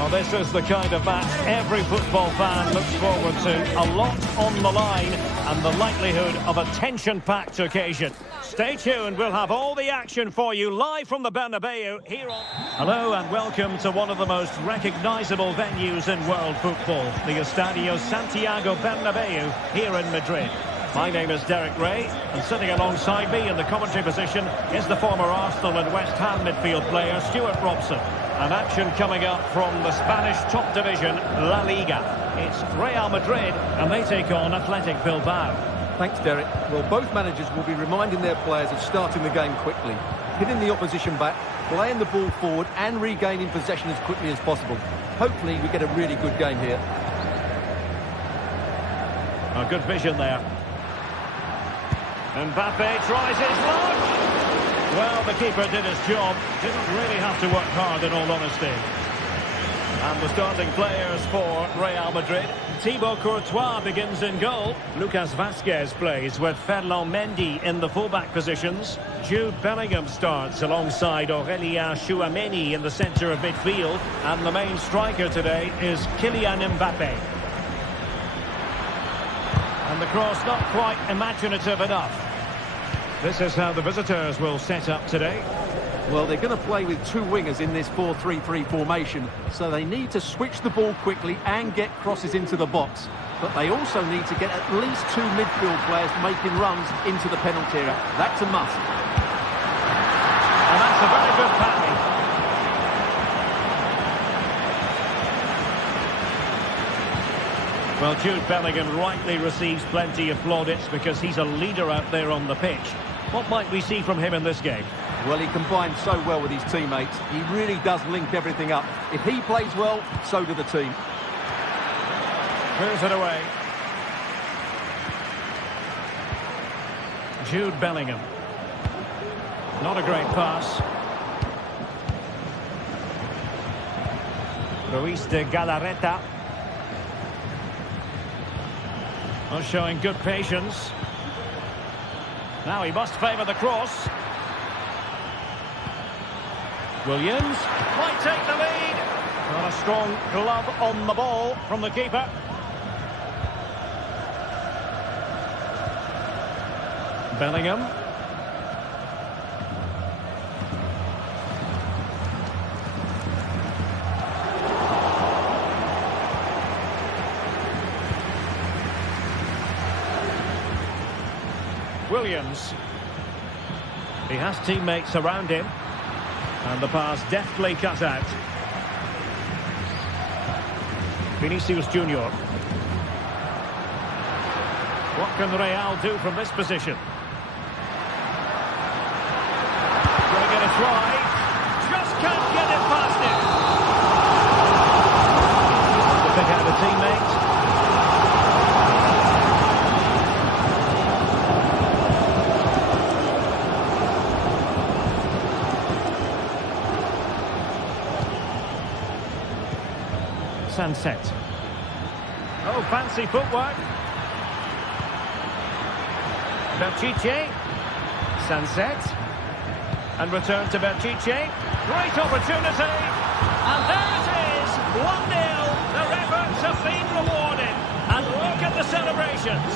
Well, this is the kind of match every football fan looks forward to. A lot on the line and the likelihood of a tension-packed occasion. Stay tuned, we'll have all the action for you live from the Bernabeu here on... Hello and welcome to one of the most recognisable venues in world football, the Estadio Santiago Bernabeu here in Madrid. My name is Derek Ray, and sitting alongside me in the commentary position is the former Arsenal and West Ham midfield player Stuart Robson. And action coming up from the Spanish top division, La Liga. It's Real Madrid, and they take on Athletic Bilbao. Thanks, Derek. Well, both managers will be reminding their players of starting the game quickly, hitting the opposition back, playing the ball forward and regaining possession as quickly as possible. Hopefully we get a really good game here. A good vision there. Mbappe tries his luck. Well, the keeper did his job. Didn't really have to work hard, in all honesty. And the starting players for Real Madrid. Thibaut Courtois begins in goal. Lucas Vazquez plays with Ferland Mendy in the fullback positions. Jude Bellingham starts alongside Aurélien Tchouameni in the centre of midfield. And the main striker today is Kylian Mbappe. And the cross not quite imaginative enough. This is how the visitors will set up today. Well, they're going to play with two wingers in this 4-3-3 formation, so they need to switch the ball quickly and get crosses into the box. But they also need to get at least two midfield players making runs into the penalty area. That's a must. And that's a very good parry. Well, Jude Bellingham rightly receives plenty of plaudits because he's a leader out there on the pitch. What might we see from him in this game? Well, he combines so well with his teammates. He really does link everything up. If he plays well, so do the team. Clears it away. Jude Bellingham. Not a great pass. Ruiz de Galarreta. Well, showing good patience. Now he must favour the cross. Williams might take the lead. Not a strong glove on the ball from the keeper. Bellingham. Williams. He has teammates around him. And the pass deftly cut out. Vinicius Junior. What can Real do from this position? Going to get a try. Just can't get it past him. To pick out a teammate. Sunset. Oh, fancy footwork. Berchiche. Sunset. And return to Berchiche. Great opportunity. And there it is. 1-0. Their efforts have been rewarded. And look at the celebrations.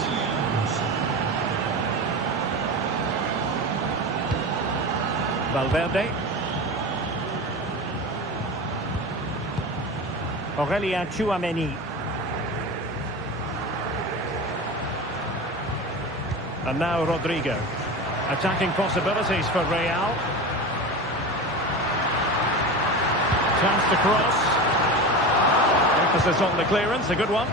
Valverde. Aurélien Tchouameni. And now Rodrigo. Attacking possibilities for Real. Chance to cross. Emphasis on the clearance, a good one.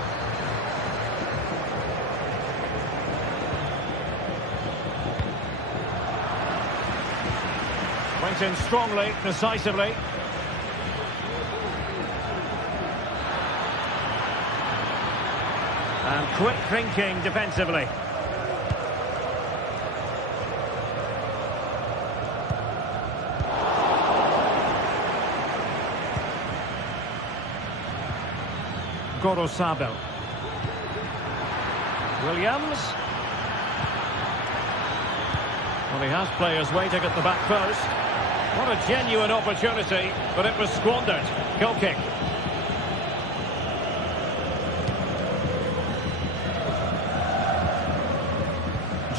Went in strongly, decisively. And quick thinking defensively. Gorosabel. Williams. Well, he has players waiting at the back post. What a genuine opportunity, but it was squandered. Goal kick.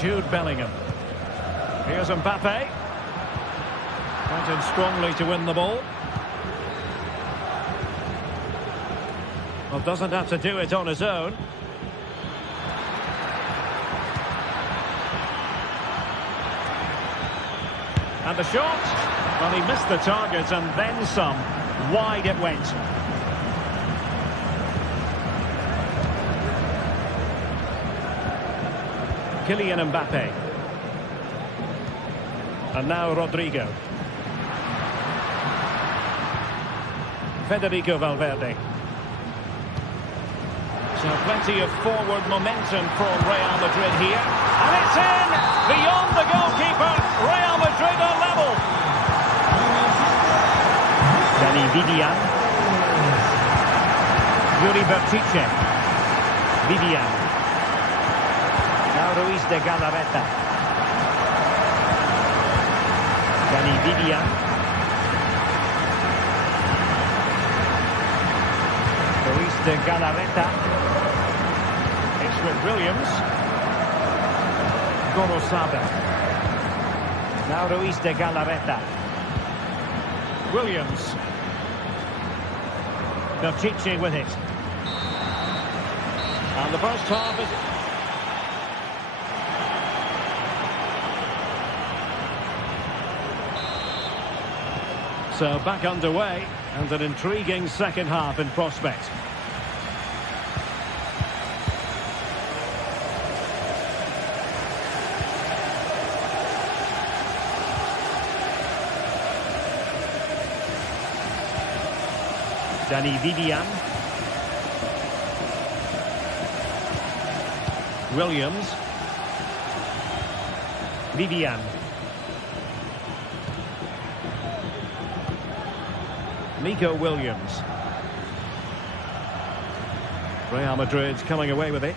Jude Bellingham. Here's Mbappe. Went in strongly to win the ball. Well, doesn't have to do it on his own. And the shot. Well, he missed the target and then some. Wide it went. Kylian Mbappe. And now Rodrigo. Federico Valverde. So plenty of forward momentum for Real Madrid here. And it's in! Beyond the goalkeeper. Real Madrid are level. Dani Vivian. Yuri Bertice. Vivian. Now Ruiz de Galarreta. Dani Vivian. Ruiz de Galarreta. It's with Williams. Gorosada. Now Ruiz de Galarreta. Williams. Bertice with it. And the first half is... So back underway, and an intriguing second half in prospect. Dani Vivian. Williams. Vivian. Nico Williams. Real Madrid coming away with it.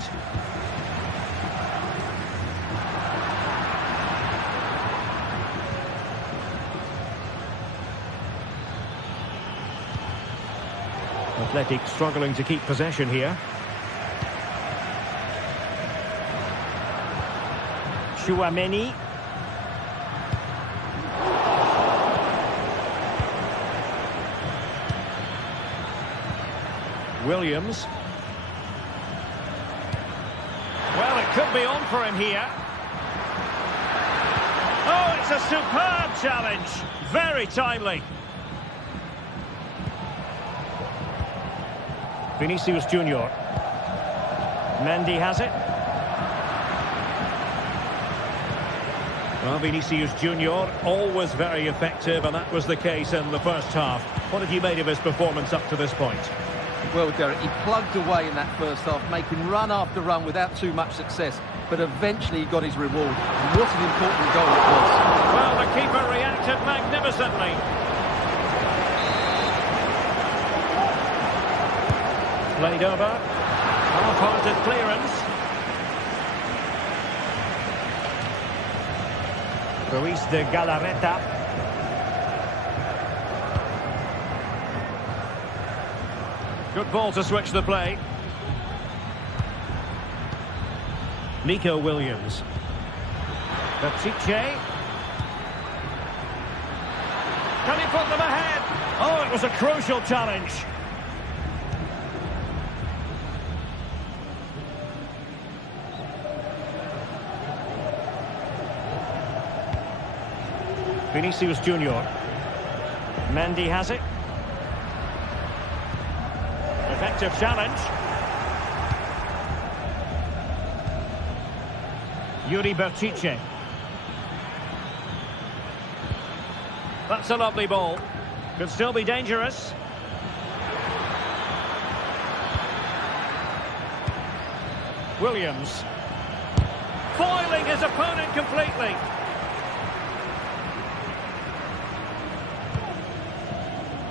Atletico struggling to keep possession here. Chouameni. Williams. Well, it could be on for him here. Oh, it's a superb challenge. Very timely. Vinicius Junior. Mendy has it. Well, Vinicius Junior, always very effective, and that was the case in the first half. What have you made of his performance up to this point? Well, Derek, he plugged away in that first half, making run after run without too much success, but eventually he got his reward. And what an important goal it was. Well, the keeper reacted magnificently. Played over. Half-hearted clearance. Ruiz de Galarreta. Good ball to switch the play. Nico Williams. Bertice. Can he put them ahead? Oh, it was a crucial challenge. Vinicius Junior. Mendy has it. Effective challenge. Yuri Bertice. That's a lovely ball. Could still be dangerous. Williams. Foiling his opponent completely.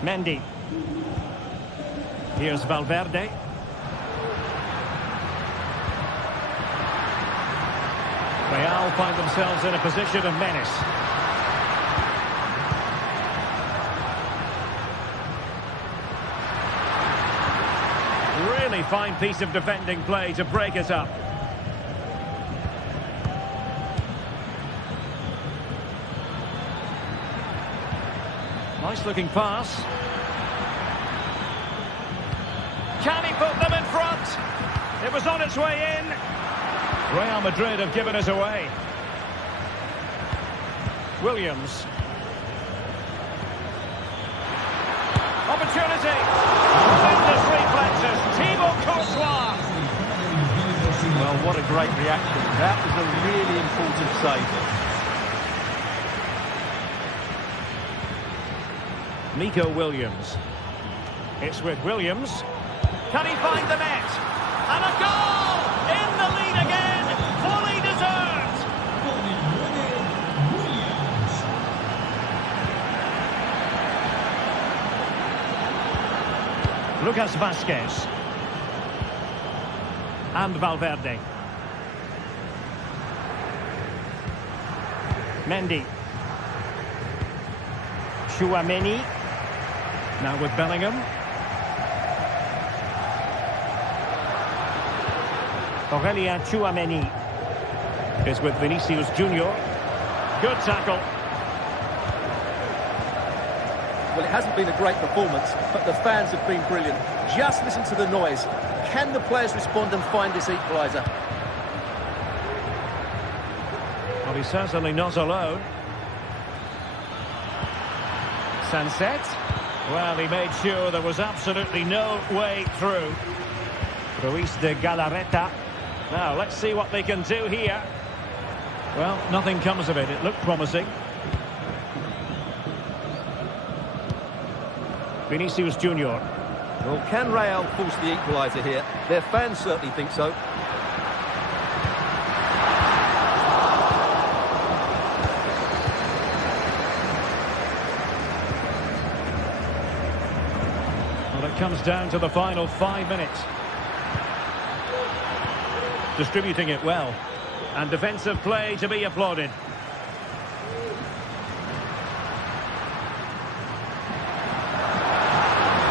Mendy. Here's Valverde. Real find themselves in a position of menace. Really fine piece of defending play to break it up. Nice looking pass. Can he put them in front? It was on its way in. Real Madrid have given us away. Williams. Opportunity. Tremendous reflexes. Thibaut Courtois. Well, what a great reaction. That was a really important save. Nico Williams. It's with Williams. Can he find the net? And a goal! In the lead again! Fully deserved! Lucas Vazquez. And Valverde. Mendy. Tchouaméni. Now with Bellingham. Aurelien Tchouaméni is with Vinicius Junior. Good tackle. Well, it hasn't been a great performance, but the fans have been brilliant. Just listen to the noise. Can the players respond and find this equaliser? Well, he's certainly not alone. Sunset. Well, he made sure there was absolutely no way through. Ruiz de Galarreta. Now, let's see what they can do here. Well, nothing comes of it. It looked promising. Vinicius Junior. Well, can Real force the equaliser here? Their fans certainly think so. Well, it comes down to the final 5 minutes. Distributing it well. And defensive play to be applauded.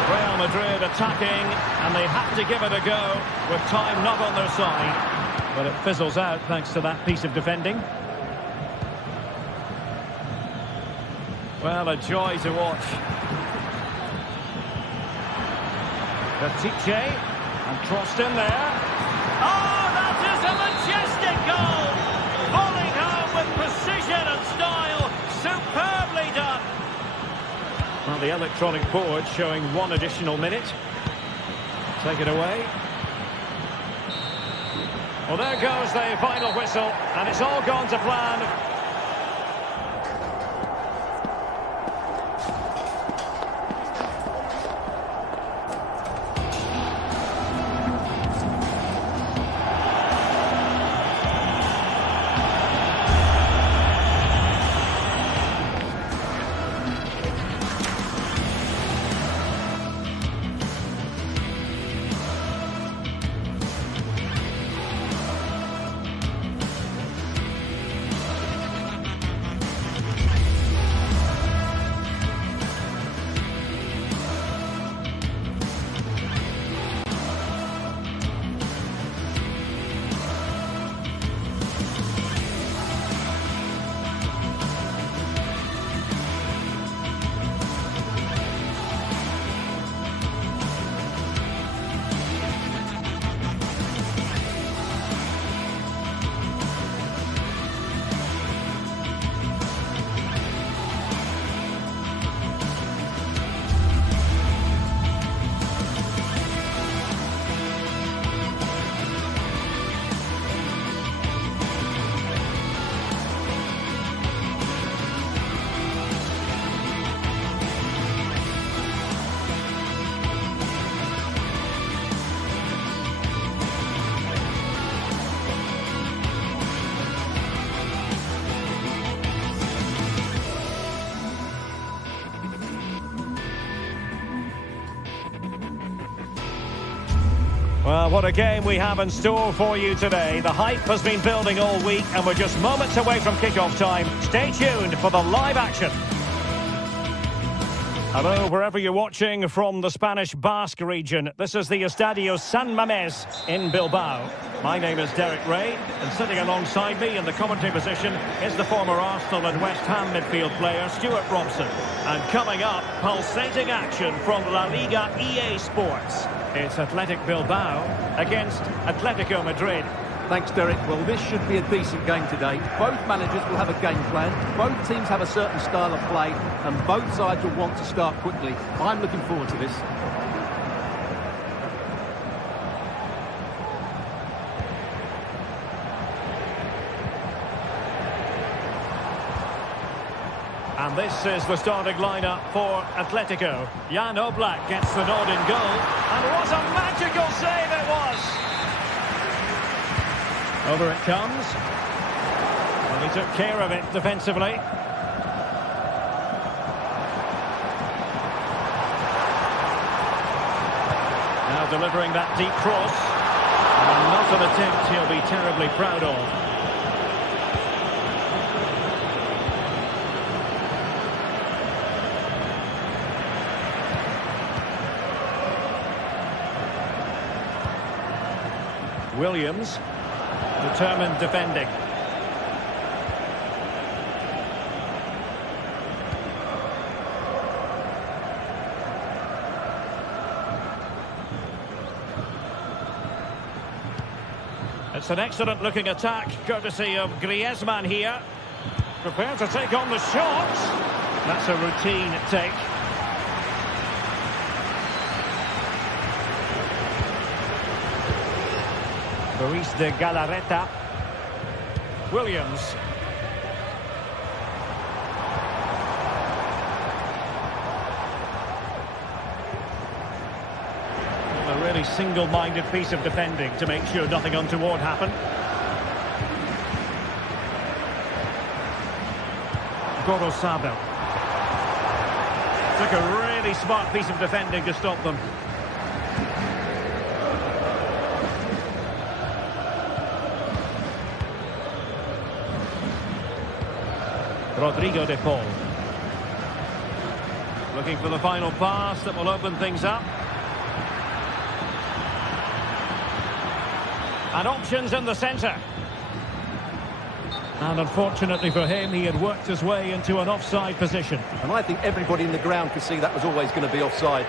Real Madrid attacking, and they have to give it a go with time not on their side. But it fizzles out thanks to that piece of defending. Well, a joy to watch. Katice, and crossed in there. Oh, that is a majestic goal! Volleyed home with precision and style. Superbly done. Well, the electronic board showing 1 additional minute. Take it away. Well, there goes the final whistle, and it's all gone to plan. Well, what a game we have in store for you today. The hype has been building all week, and we're just moments away from kickoff time. Stay tuned for the live action. Hello, wherever you're watching from the Spanish Basque region. This is the Estadio San Mamés in Bilbao. My name is Derek Ray, and sitting alongside me in the commentary position is the former Arsenal and West Ham midfield player Stuart Robson. And coming up, pulsating action from La Liga EA Sports. It's Athletic Bilbao against Atletico Madrid. Thanks, Derek. Well, this should be a decent game today. Both managers will have a game plan. Both teams have a certain style of play, and both sides will want to start quickly. I'm looking forward to this. And this is the starting lineup for Atletico. Jan Oblak gets the nod in goal. And what a magical save it was! Over it comes. Well, he took care of it defensively. Now delivering that deep cross. And not an attempt he'll be terribly proud of. Williams, determined defending. It's an excellent looking attack, courtesy of Griezmann here. Prepared to take on the shot. That's a routine take. Luis de Galarreta. Williams. A really single-minded piece of defending to make sure nothing untoward happened. Gorosabel. Took a really smart piece of defending to stop them. Rodrigo de Paul. Looking for the final pass that will open things up. And options in the centre. And unfortunately for him, he had worked his way into an offside position. And I think everybody in the ground could see that was always going to be offside.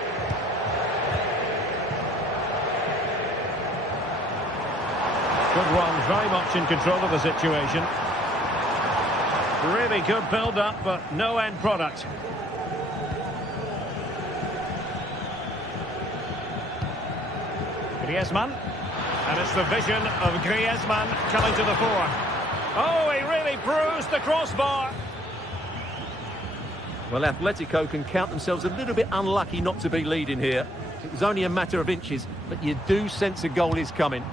Good run, very much in control of the situation. Really good build-up, but no end product. Griezmann. And it's the vision of Griezmann coming to the fore. Oh, he really bruised the crossbar. Well, Atletico can count themselves a little bit unlucky not to be leading here. It was only a matter of inches, but you do sense a goal is coming.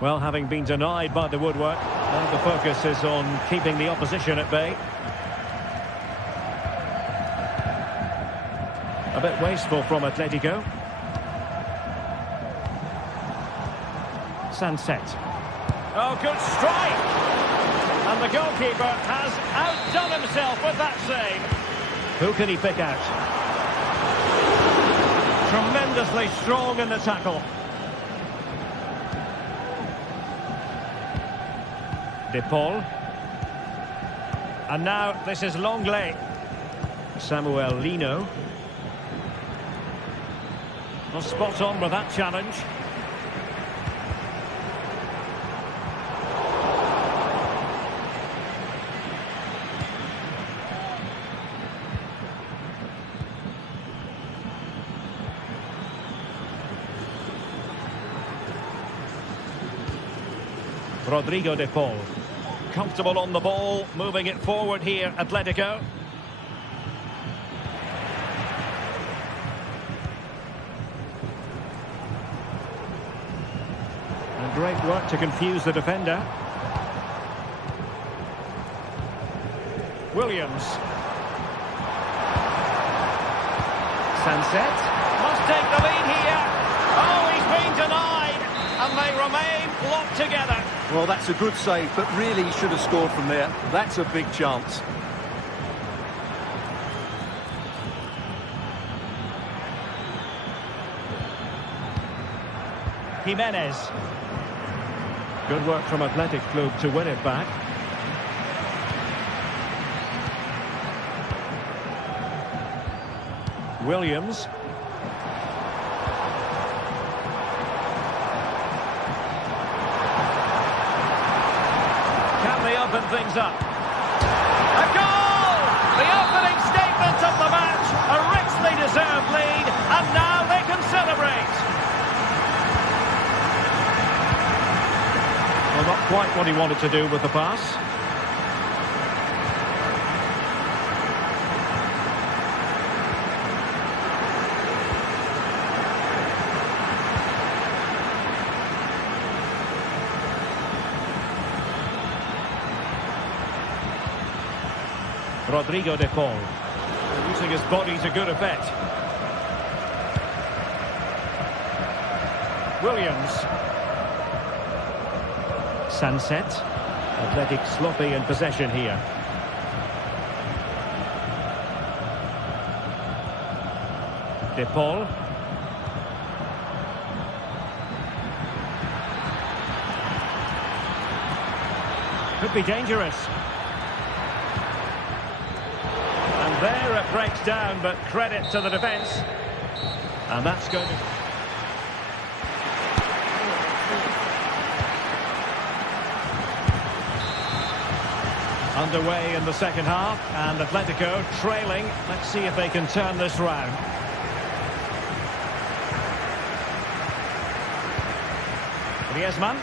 Well, having been denied by the woodwork, now the focus is on keeping the opposition at bay. A bit wasteful from Atletico. Sunset. Oh, good strike! And the goalkeeper has outdone himself with that save. Who can he pick out? Tremendously strong in the tackle. De Paul. And now this is Longley. Samuel Lino. Well, spot on with that challenge. Rodrigo de Paul. Comfortable on the ball, moving it forward here, Atletico. And great work to confuse the defender. Williams. Sunset. Must take the lead here. Oh, he's been denied. And they remain locked together. Well, that's a good save, but really he should have scored from there. That's a big chance. Jimenez. Good work from Atletico to win it back. Williams. Can they open things up? A goal! The opening statement of the match. A richly deserved lead, and now they can celebrate. Well, not quite what he wanted to do with the pass. Rodrigo de Paul, using his body to good effect. Williams. Sunset. Athletic sloppy in possession here. De Paul. Could be dangerous. There it breaks down, but credit to the defence. And that's going to... Underway in the second half, and Atletico trailing. Let's see if they can turn this round. Griezmann.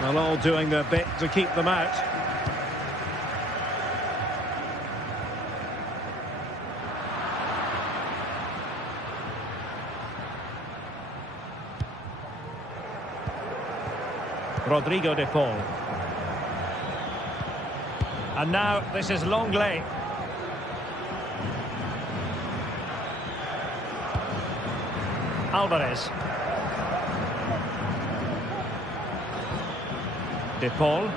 Well, all doing their bit to keep them out. Rodrigo de Paul. And now this is Longley. Alvarez. De Paul.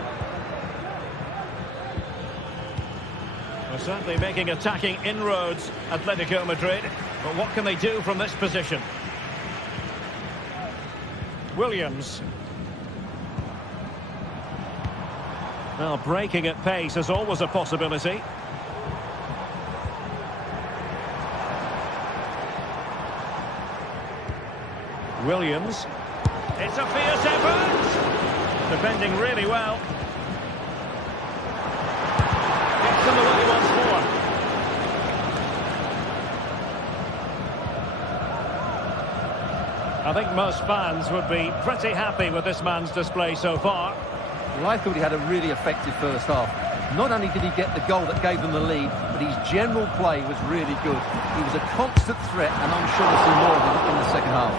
Well, certainly making attacking inroads, Atletico Madrid. But what can they do from this position? Williams. Well, breaking at pace is always a possibility. Williams. It's a fierce effort! Defending really well. Gets in the way once more. I think most fans would be pretty happy with this man's display so far. Well, I thought he had a really effective first half. Not only did he get the goal that gave them the lead, but his general play was really good. He was a constant threat, and I'm sure we'll see more of him in the second half.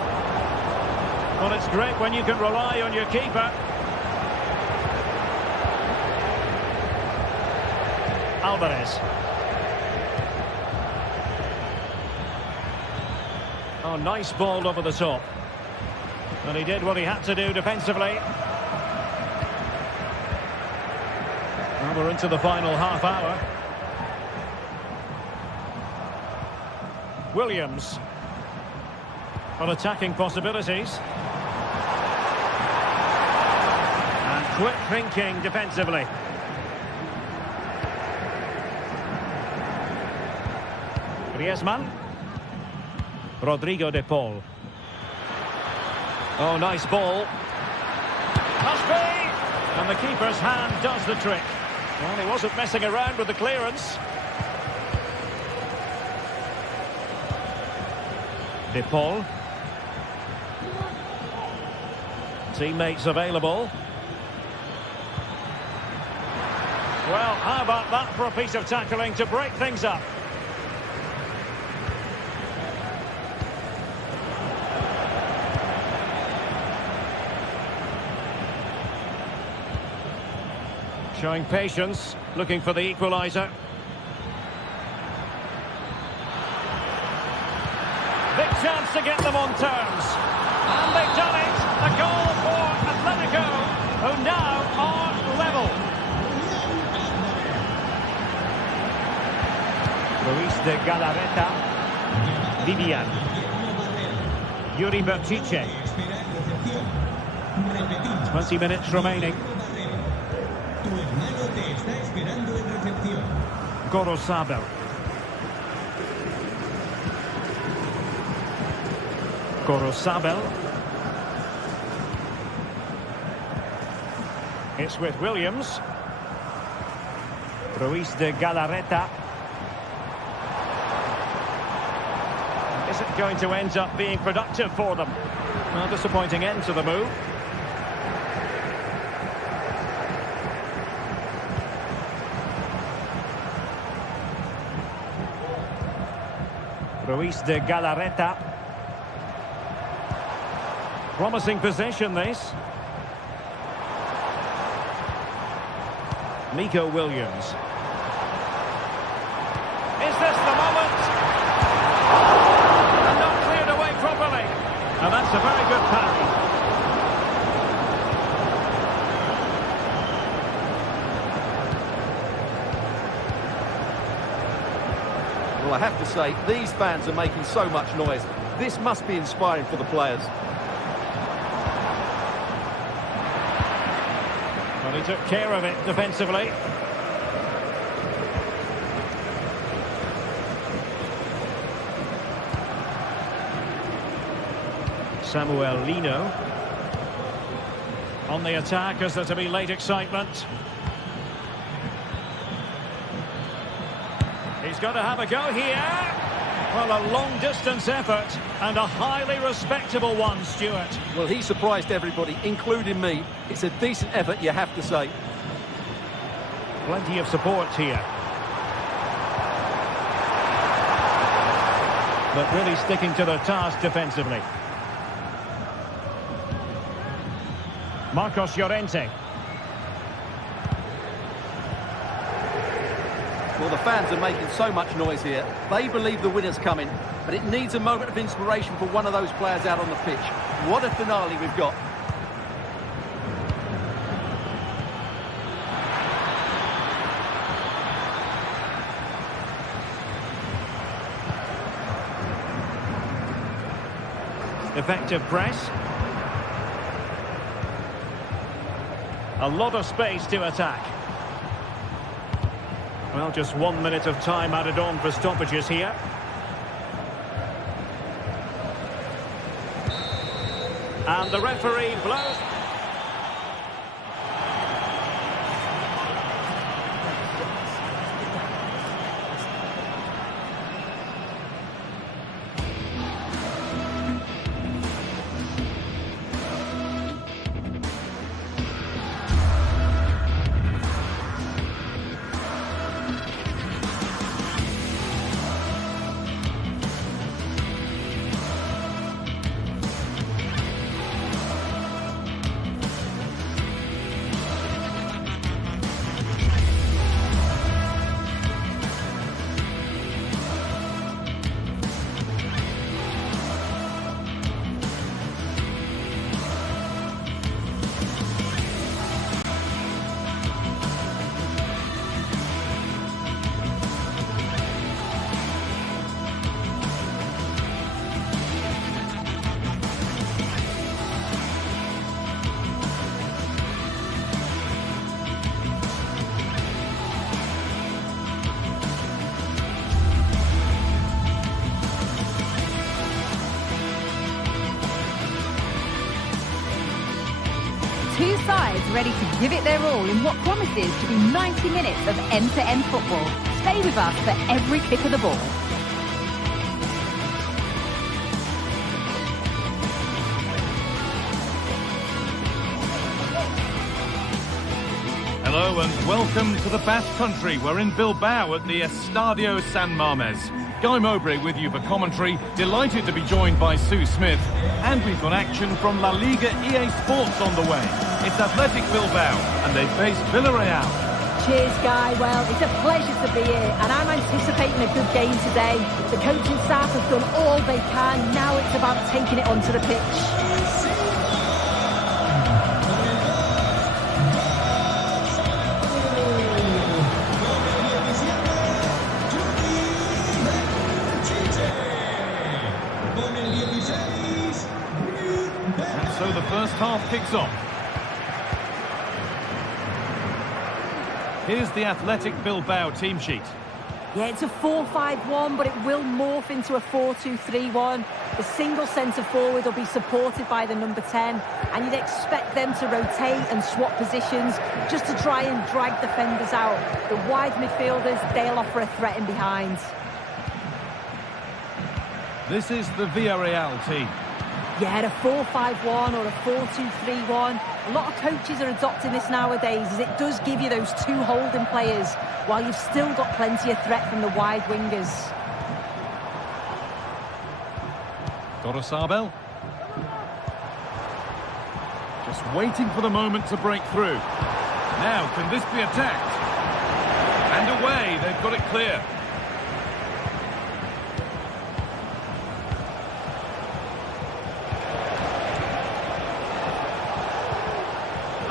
Well, it's great when you can rely on your keeper. Alvarez. Oh, nice ball over the top. And he did what he had to do defensively. Well, we're into the final half hour. Williams. On attacking possibilities. And quick thinking defensively. Griezmann. Rodrigo de Paul. Oh, nice ball. Must be! And the keeper's hand does the trick. Well, he wasn't messing around with the clearance. De Paul. Teammates available. Well, how about that for a piece of tackling to break things up? Showing patience, looking for the equaliser. Big chance to get them on terms. And they've done it! A goal for Atletico, who now are level. Luis de Galarreta. Vivian. Yuri Berchiche. 20 minutes remaining. Gorosabel. Gorosabel. It's with Williams. Ruiz de Galarreta. Is it going to end up being productive for them? Well, disappointing end to the move. Ruiz de Galarreta. Promising possession, this. Nico Williams. Is this the moment? And not cleared away properly. And that's a very good parry. Well, I have to say, these fans are making so much noise. This must be inspiring for the players. Well, he took care of it defensively. Samuel Lino. On the attack, as there to be late excitement. He's got to have a go here. Well, a long-distance effort and a highly respectable one, Stuart. Well, he surprised everybody, including me. It's a decent effort, you have to say. Plenty of support here. But really sticking to the task defensively. Marcos Llorente. Well, the fans are making so much noise here. They believe the winner's coming, but it needs a moment of inspiration for one of those players out on the pitch. What a finale we've got. Effective press. A lot of space to attack. Well, just 1 minute of time added on for stoppages here. And the referee blows. Two sides ready to give it their all in what promises to be 90 minutes of end-to-end football. Stay with us for every kick of the ball. Hello and welcome to the Basque Country. We're in Bilbao at the Estadio San Mamés. Guy Mowbray with you for commentary. Delighted to be joined by Sue Smith. And we've got action from La Liga EA Sports on the way. It's Atletico Bilbao and they face Villarreal. Cheers, Guy. Well, it's a pleasure to be here, and I'm anticipating a good game today. The coaching staff have done all they can. Now it's about taking it onto the pitch. Con el 16, first half kicks off. Here's the Athletic Bilbao team sheet. Yeah, it's a 4-5-1, but it will morph into a 4-2-3-1. The single centre-forward will be supported by the number 10, and you'd expect them to rotate and swap positions just to try and drag defenders out. The wide midfielders, they'll offer a threat in behind. This is the Villarreal team. Yeah, a 4-5-1 or a 4-2-3-1. A lot of coaches are adopting this nowadays, as it does give you those two holding players, while you've still got plenty of threat from the wide wingers. Sabel. Just waiting for the moment to break through. Now, can this be attacked? And away, they've got it clear.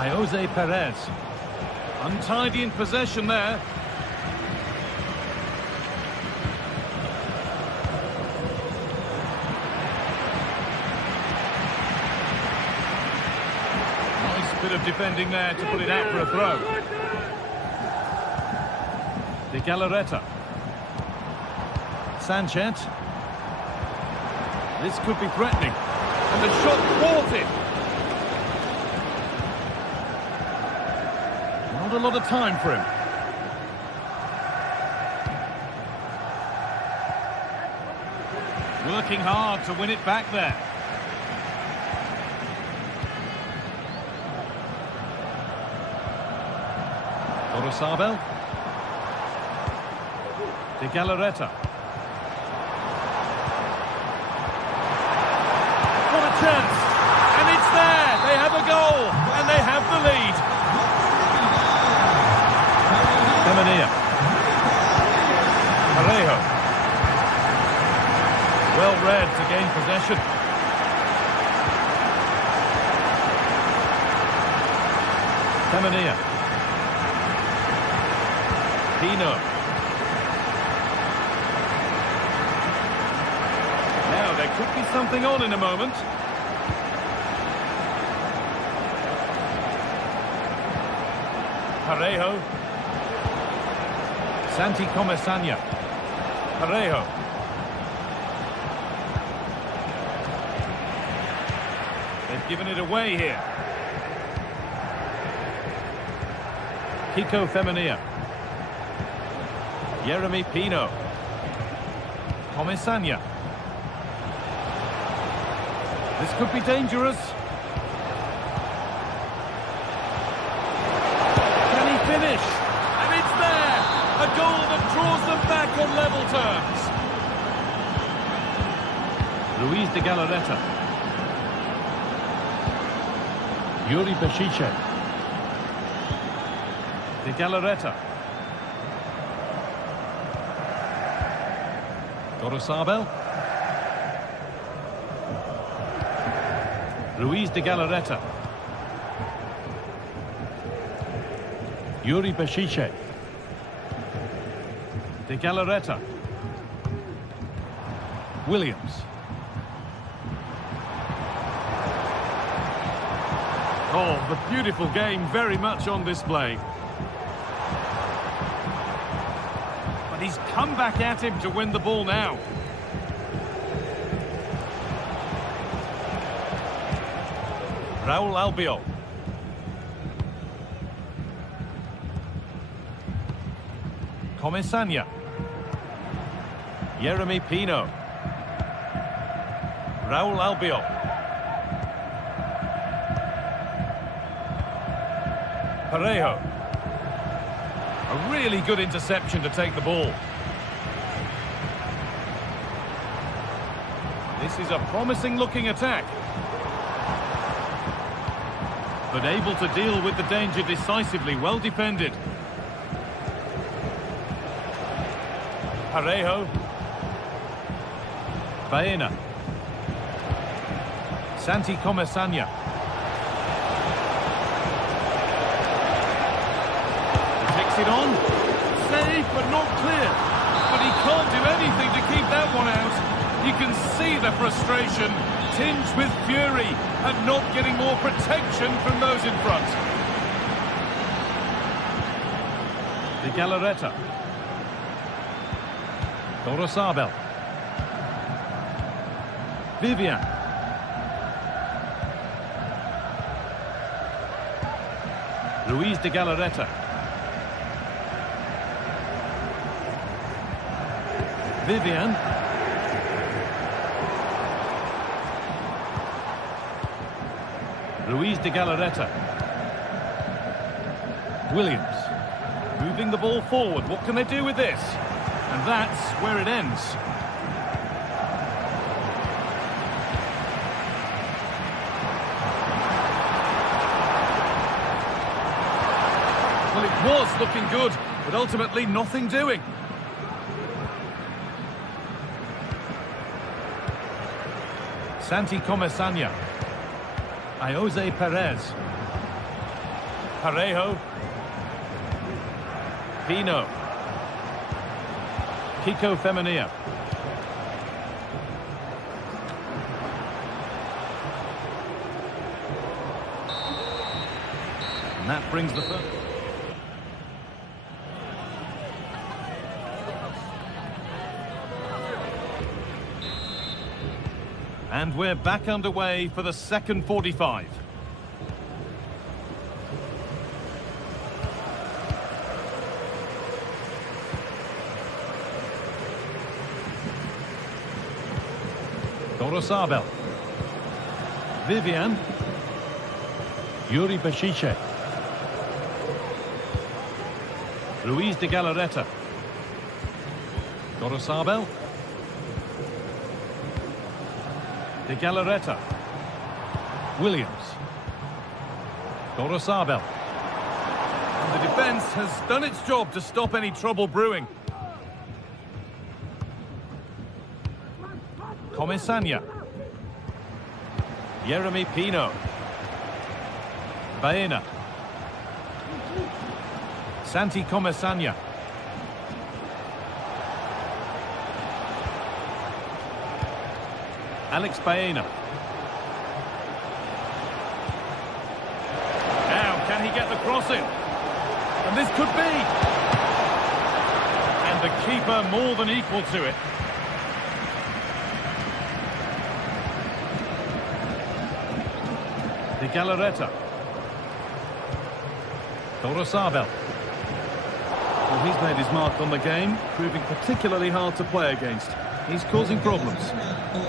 Jose Perez. Untidy in possession there. Nice bit of defending there to put it out for a throw. De Galarreta. Sanchez. This could be threatening. And the shot thwarted. Not a lot of time for him. Working hard to win it back there. Sabel. De Galarreta. What a chance! And it's there! They have a goal! And they have the lead! Parejo. Well read to gain possession. Femenia. Pino. Now there could be something on in a moment. Parejo. Santi Comesaña. Parejo. They've given it away here. Kiko Femenia. Yeremy Pino. Comesaña. This could be dangerous. Can he finish? And it's there! A goal that draws them back on level terms. Luis de Galarreta. Yuri Beshiche. De Galarreta. Sabel. Luis de Galarreta. Yuri Beshiche. De Galarreta. Williams. Oh, the beautiful game very much on display. But he's come back at him to win the ball now. Raul Albiol. Comesaña. Yeremy Pino. Raul Albiol. Parejo. A really good interception to take the ball. This is a promising looking attack. But able to deal with the danger decisively, well defended. Parejo. Baena. Santi Comesaña. He takes it on. Safe but not clear. But he can't do anything to keep that one out. You can see the frustration. tinged with fury at not getting more protection from those in front. De Galarreta. Gorosabel. Vivian. Luis de Galarreta. Vivian. Luis de Galarreta. Williams. Moving the ball forward. What can they do with this? And that's where it ends. Well, it was looking good, but ultimately nothing doing. Santi Comesaña. Jose Perez. Parejo. Pino. Kiko Femenia. And that brings the first. And we're back underway for the second 45. Gorosabel. Vivian. Yuri Bashiche. Luis de Galarreta. Gorosabel. De Galarreta. Williams. Gorosabel. And the defence has done its job to stop any trouble brewing. Comesaña. Yeremy Pino. Baena. Santi Comesaña. Alex Baena. Now, can he get the cross in? And this could be. And the keeper more than equal to it. De Galarreta. Gorosabel. Well, he's made his mark on the game, proving particularly hard to play against. He's causing problems.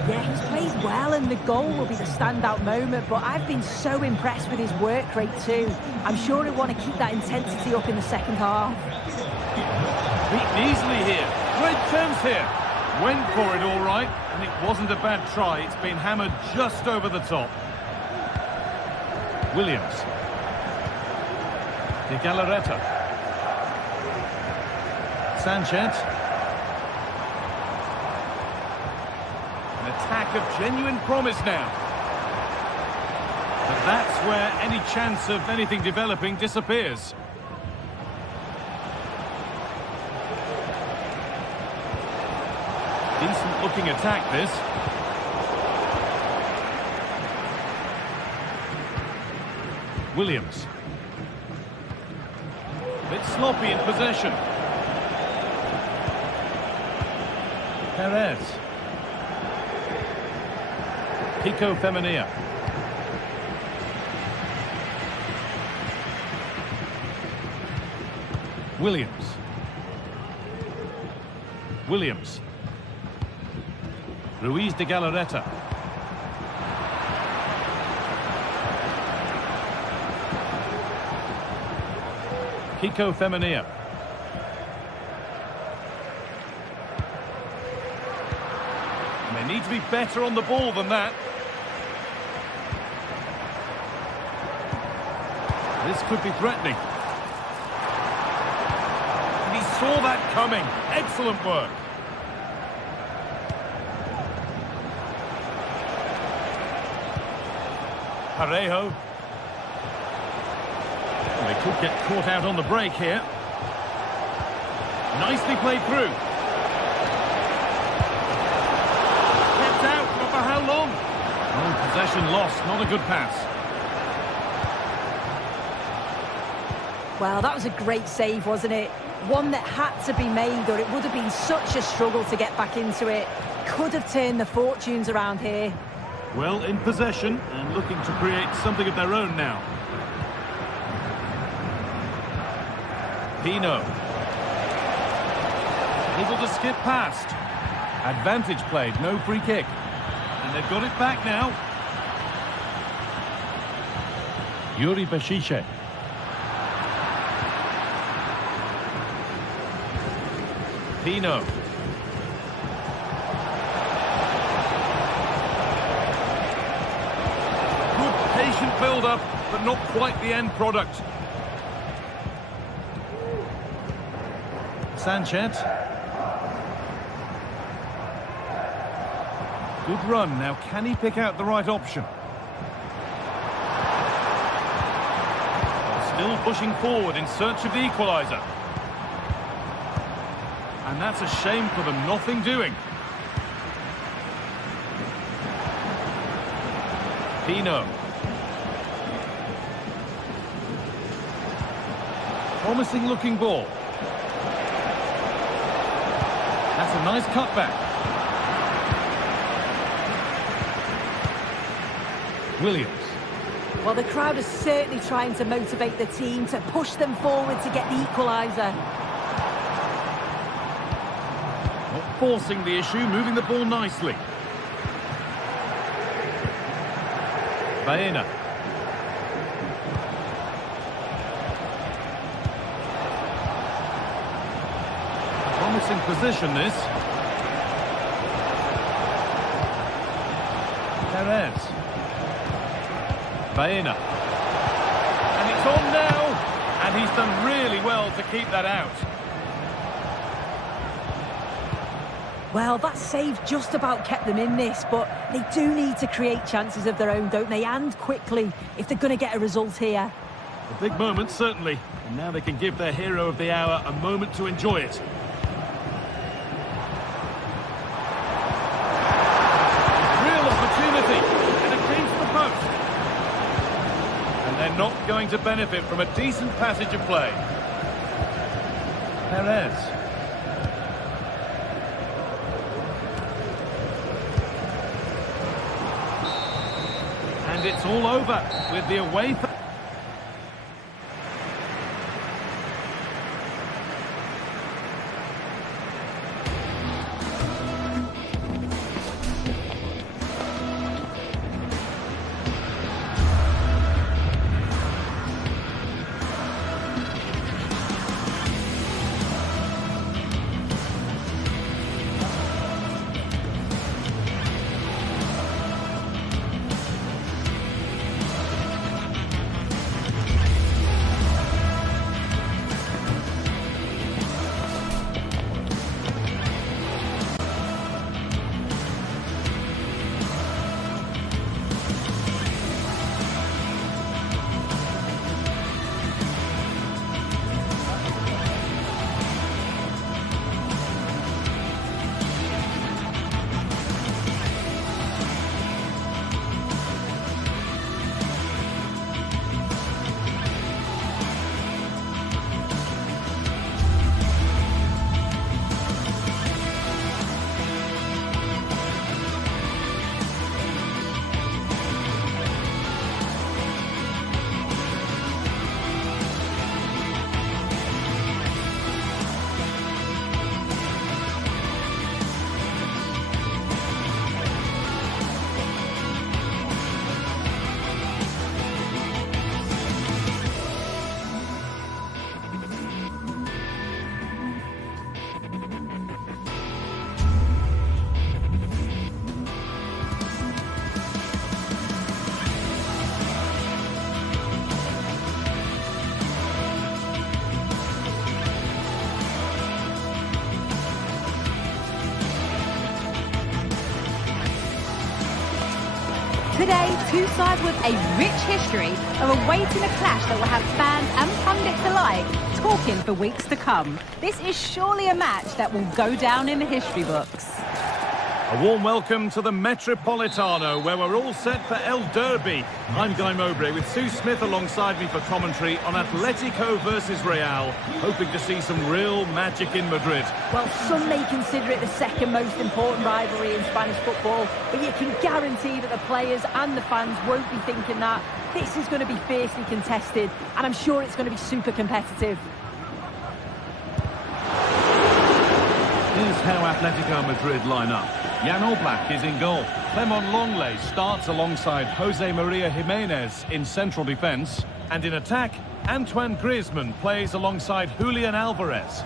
Yeah, he's played well and the goal will be the standout moment, but I've been so impressed with his work rate too. I'm sure he'll want to keep that intensity up in the second half. Beaten easily here. Great chance here. Went for it all right, and it wasn't a bad try. It's been hammered just over the top. Williams. De Galarreta. Sanchez. An attack of genuine promise now. But that's where any chance of anything developing disappears. Decent looking attack this. Williams. A bit sloppy in possession. Perez. Kiko Femenia. Williams. Williams. Luis de Galarreta. Kiko Femenia. And they need to be better on the ball than that. This could be threatening. And he saw that coming. Excellent work. Parejo. They could get caught out on the break here. Nicely played through. Kept out, but for how long? Oh, possession lost, not a good pass. Well, that was a great save, wasn't it? One that had to be made, or it would have been such a struggle to get back into it. Could have turned the fortunes around here. Well, in possession and looking to create something of their own now. Pino. Able to skip past. Advantage played, no free kick. And they've got it back now. Yuri Bashiche. Pino. Good patient build-up, but not quite the end product. Sanchez. Good run. Now, can he pick out the right option? Still pushing forward in search of the equaliser. And that's a shame for them. Nothing doing. Pino. Promising looking ball. That's a nice cutback. Williams. Well, the crowd is certainly trying to motivate the team to push them forward to get the equaliser. Not forcing the issue, moving the ball nicely. Baena. Promising position, this. Perez. Baena. And it's on now. And he's done really well to keep that out. Well, that save just about kept them in this, but they do need to create chances of their own, don't they? And quickly, if they're going to get a result here. A big moment, certainly. And now they can give their hero of the hour a moment to enjoy it. Real opportunity. And against the post. And they're not going to benefit from a decent passage of play. Perez. And it's all over with the away. Today, two sides with a rich history are awaiting a clash that will have fans and pundits alike talking for weeks to come. This is surely a match that will go down in the history books. A warm welcome to the Metropolitano, where we're all set for El Derby. I'm Guy Mowbray with Sue Smith alongside me for commentary on Atletico versus Real, hoping to see some real magic in Madrid. Well, some may consider it the second most important rivalry in Spanish football, but you can guarantee that the players and the fans won't be thinking that. This is going to be fiercely contested, and I'm sure it's going to be super competitive. Here's how Atletico Madrid line up. Jan Oblak is in goal. Clement Longley starts alongside Jose Maria Jimenez in central defence. And in attack, Antoine Griezmann plays alongside Julian Alvarez.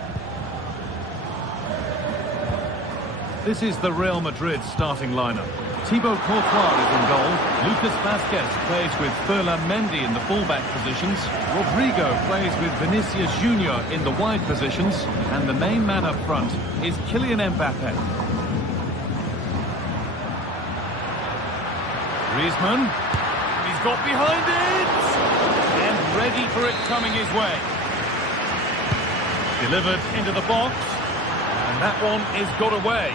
This is the Real Madrid starting lineup. Thibaut Courtois is in goal. Lucas Vazquez plays with Ferland Mendy in the fullback positions. Rodrigo plays with Vinicius Junior in the wide positions. And the main man up front is Kylian Mbappe. Griezmann, he's got behind it, and ready for it coming his way. Delivered into the box, and that one is got away.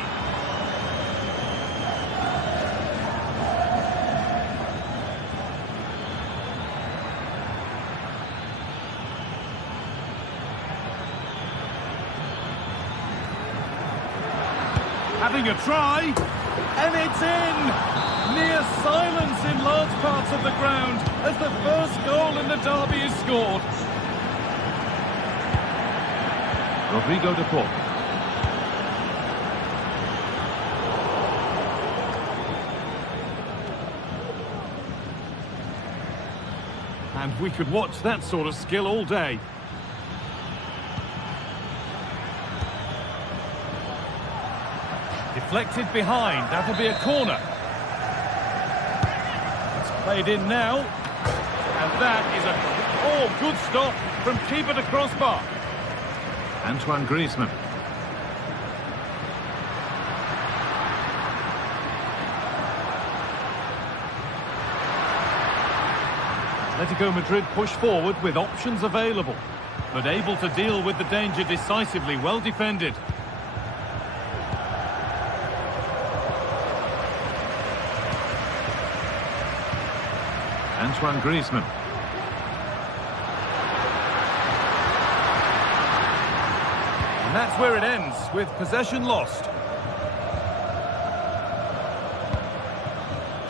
Having a try, and it's in! Near silence in large parts of the ground as the first goal in the derby is scored. Rodrigo de Paul. And we could watch that sort of skill all day. Deflected behind, that'll be a corner. Played in now, and that is a good stop from keeper to crossbar. Antoine Griezmann. Atletico Madrid push forward with options available, but able to deal with the danger decisively, well defended. Antoine Griezmann. And that's where it ends, with possession lost.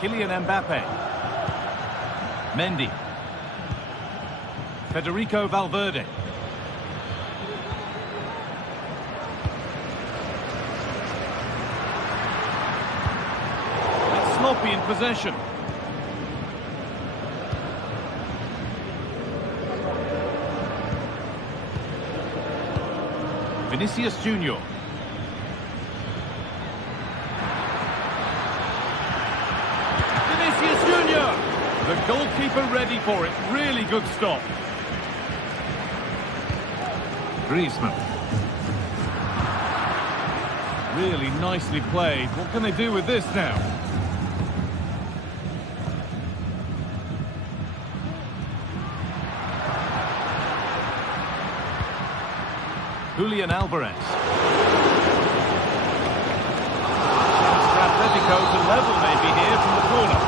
Kylian Mbappe. Mendy. Federico Valverde. It's sloppy in possession. Vinicius Junior. Vinicius Junior! The goalkeeper ready for it. Really good stop. Griezmann. Really nicely played. What can they do with this now? Julian Alvarez. Chance for Atletico to level maybe here from the corner.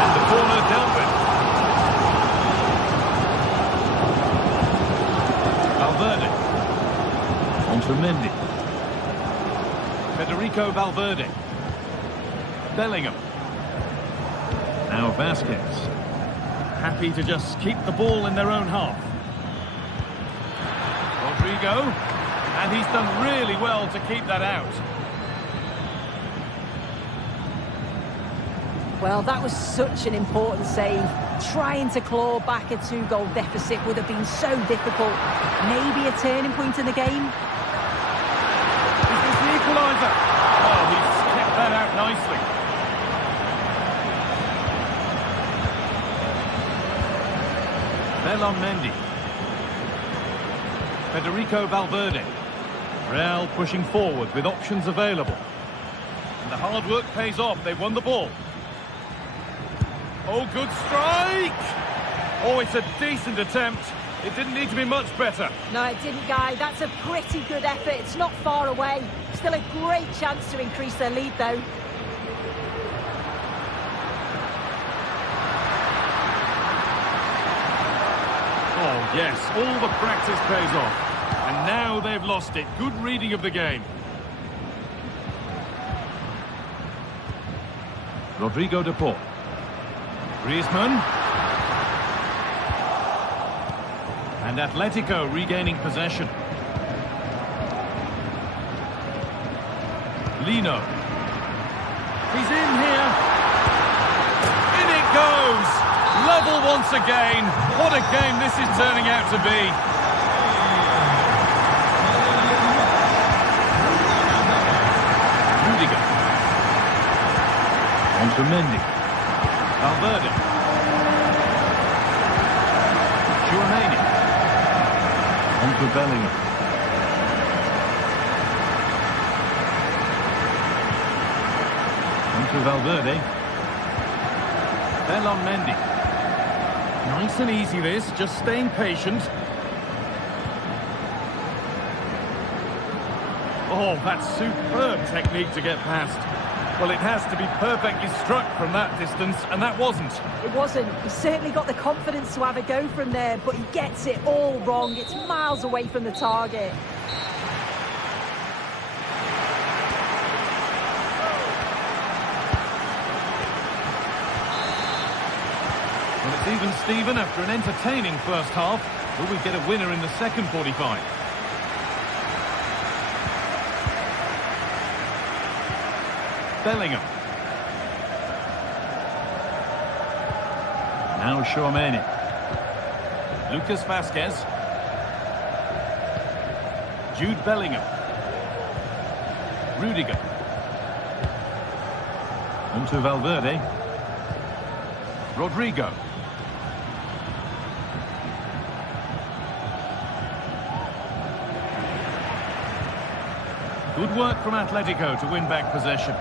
And the corner dealt with. Valverde. On to Mendy. Federico Valverde. Bellingham. Now Vazquez. Happy to just keep the ball in their own half. Rodrigo, and he's done really well to keep that out. Well, that was such an important save. Trying to claw back a 2-goal deficit would have been so difficult. Maybe a turning point in the game. Is this the equaliser? Oh, he's kept that out nicely. Ferland Mendy. Federico Valverde. Real pushing forward with options available. And the hard work pays off. They've won the ball. Oh, good strike! Oh, it's a decent attempt. It didn't need to be much better. No, it didn't, Guy. That's a pretty good effort. It's not far away. Still a great chance to increase their lead, though. Oh, yes, all the practice pays off. And now they've lost it. Good reading of the game. Rodrigo de Paul. Griezmann. And Atletico regaining possession. Lino. He's in here. In it goes. Level once again. What a game this is turning out to be. Rudiger. On to Mendy. Valverde. Tchouaméni. On to Bellingham. On to Valverde. Bell on Mendy. Nice and easy this, just staying patient. Oh, that's superb technique to get past. Well, it has to be perfectly struck from that distance, and that wasn't. It wasn't. He certainly got the confidence to have a go from there, but he gets it all wrong. It's miles away from the target. Well, it's even Steven after an entertaining first half. Will we get a winner in the second 45? Bellingham. Now Tchouaméni. Lucas Vazquez. Jude Bellingham. Rudiger. On to Valverde. Rodrigo. Good work from Atletico to win back possession.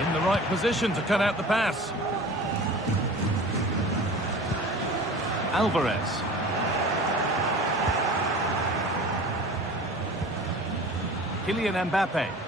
In the right position to cut out the pass. Alvarez. Kylian Mbappe.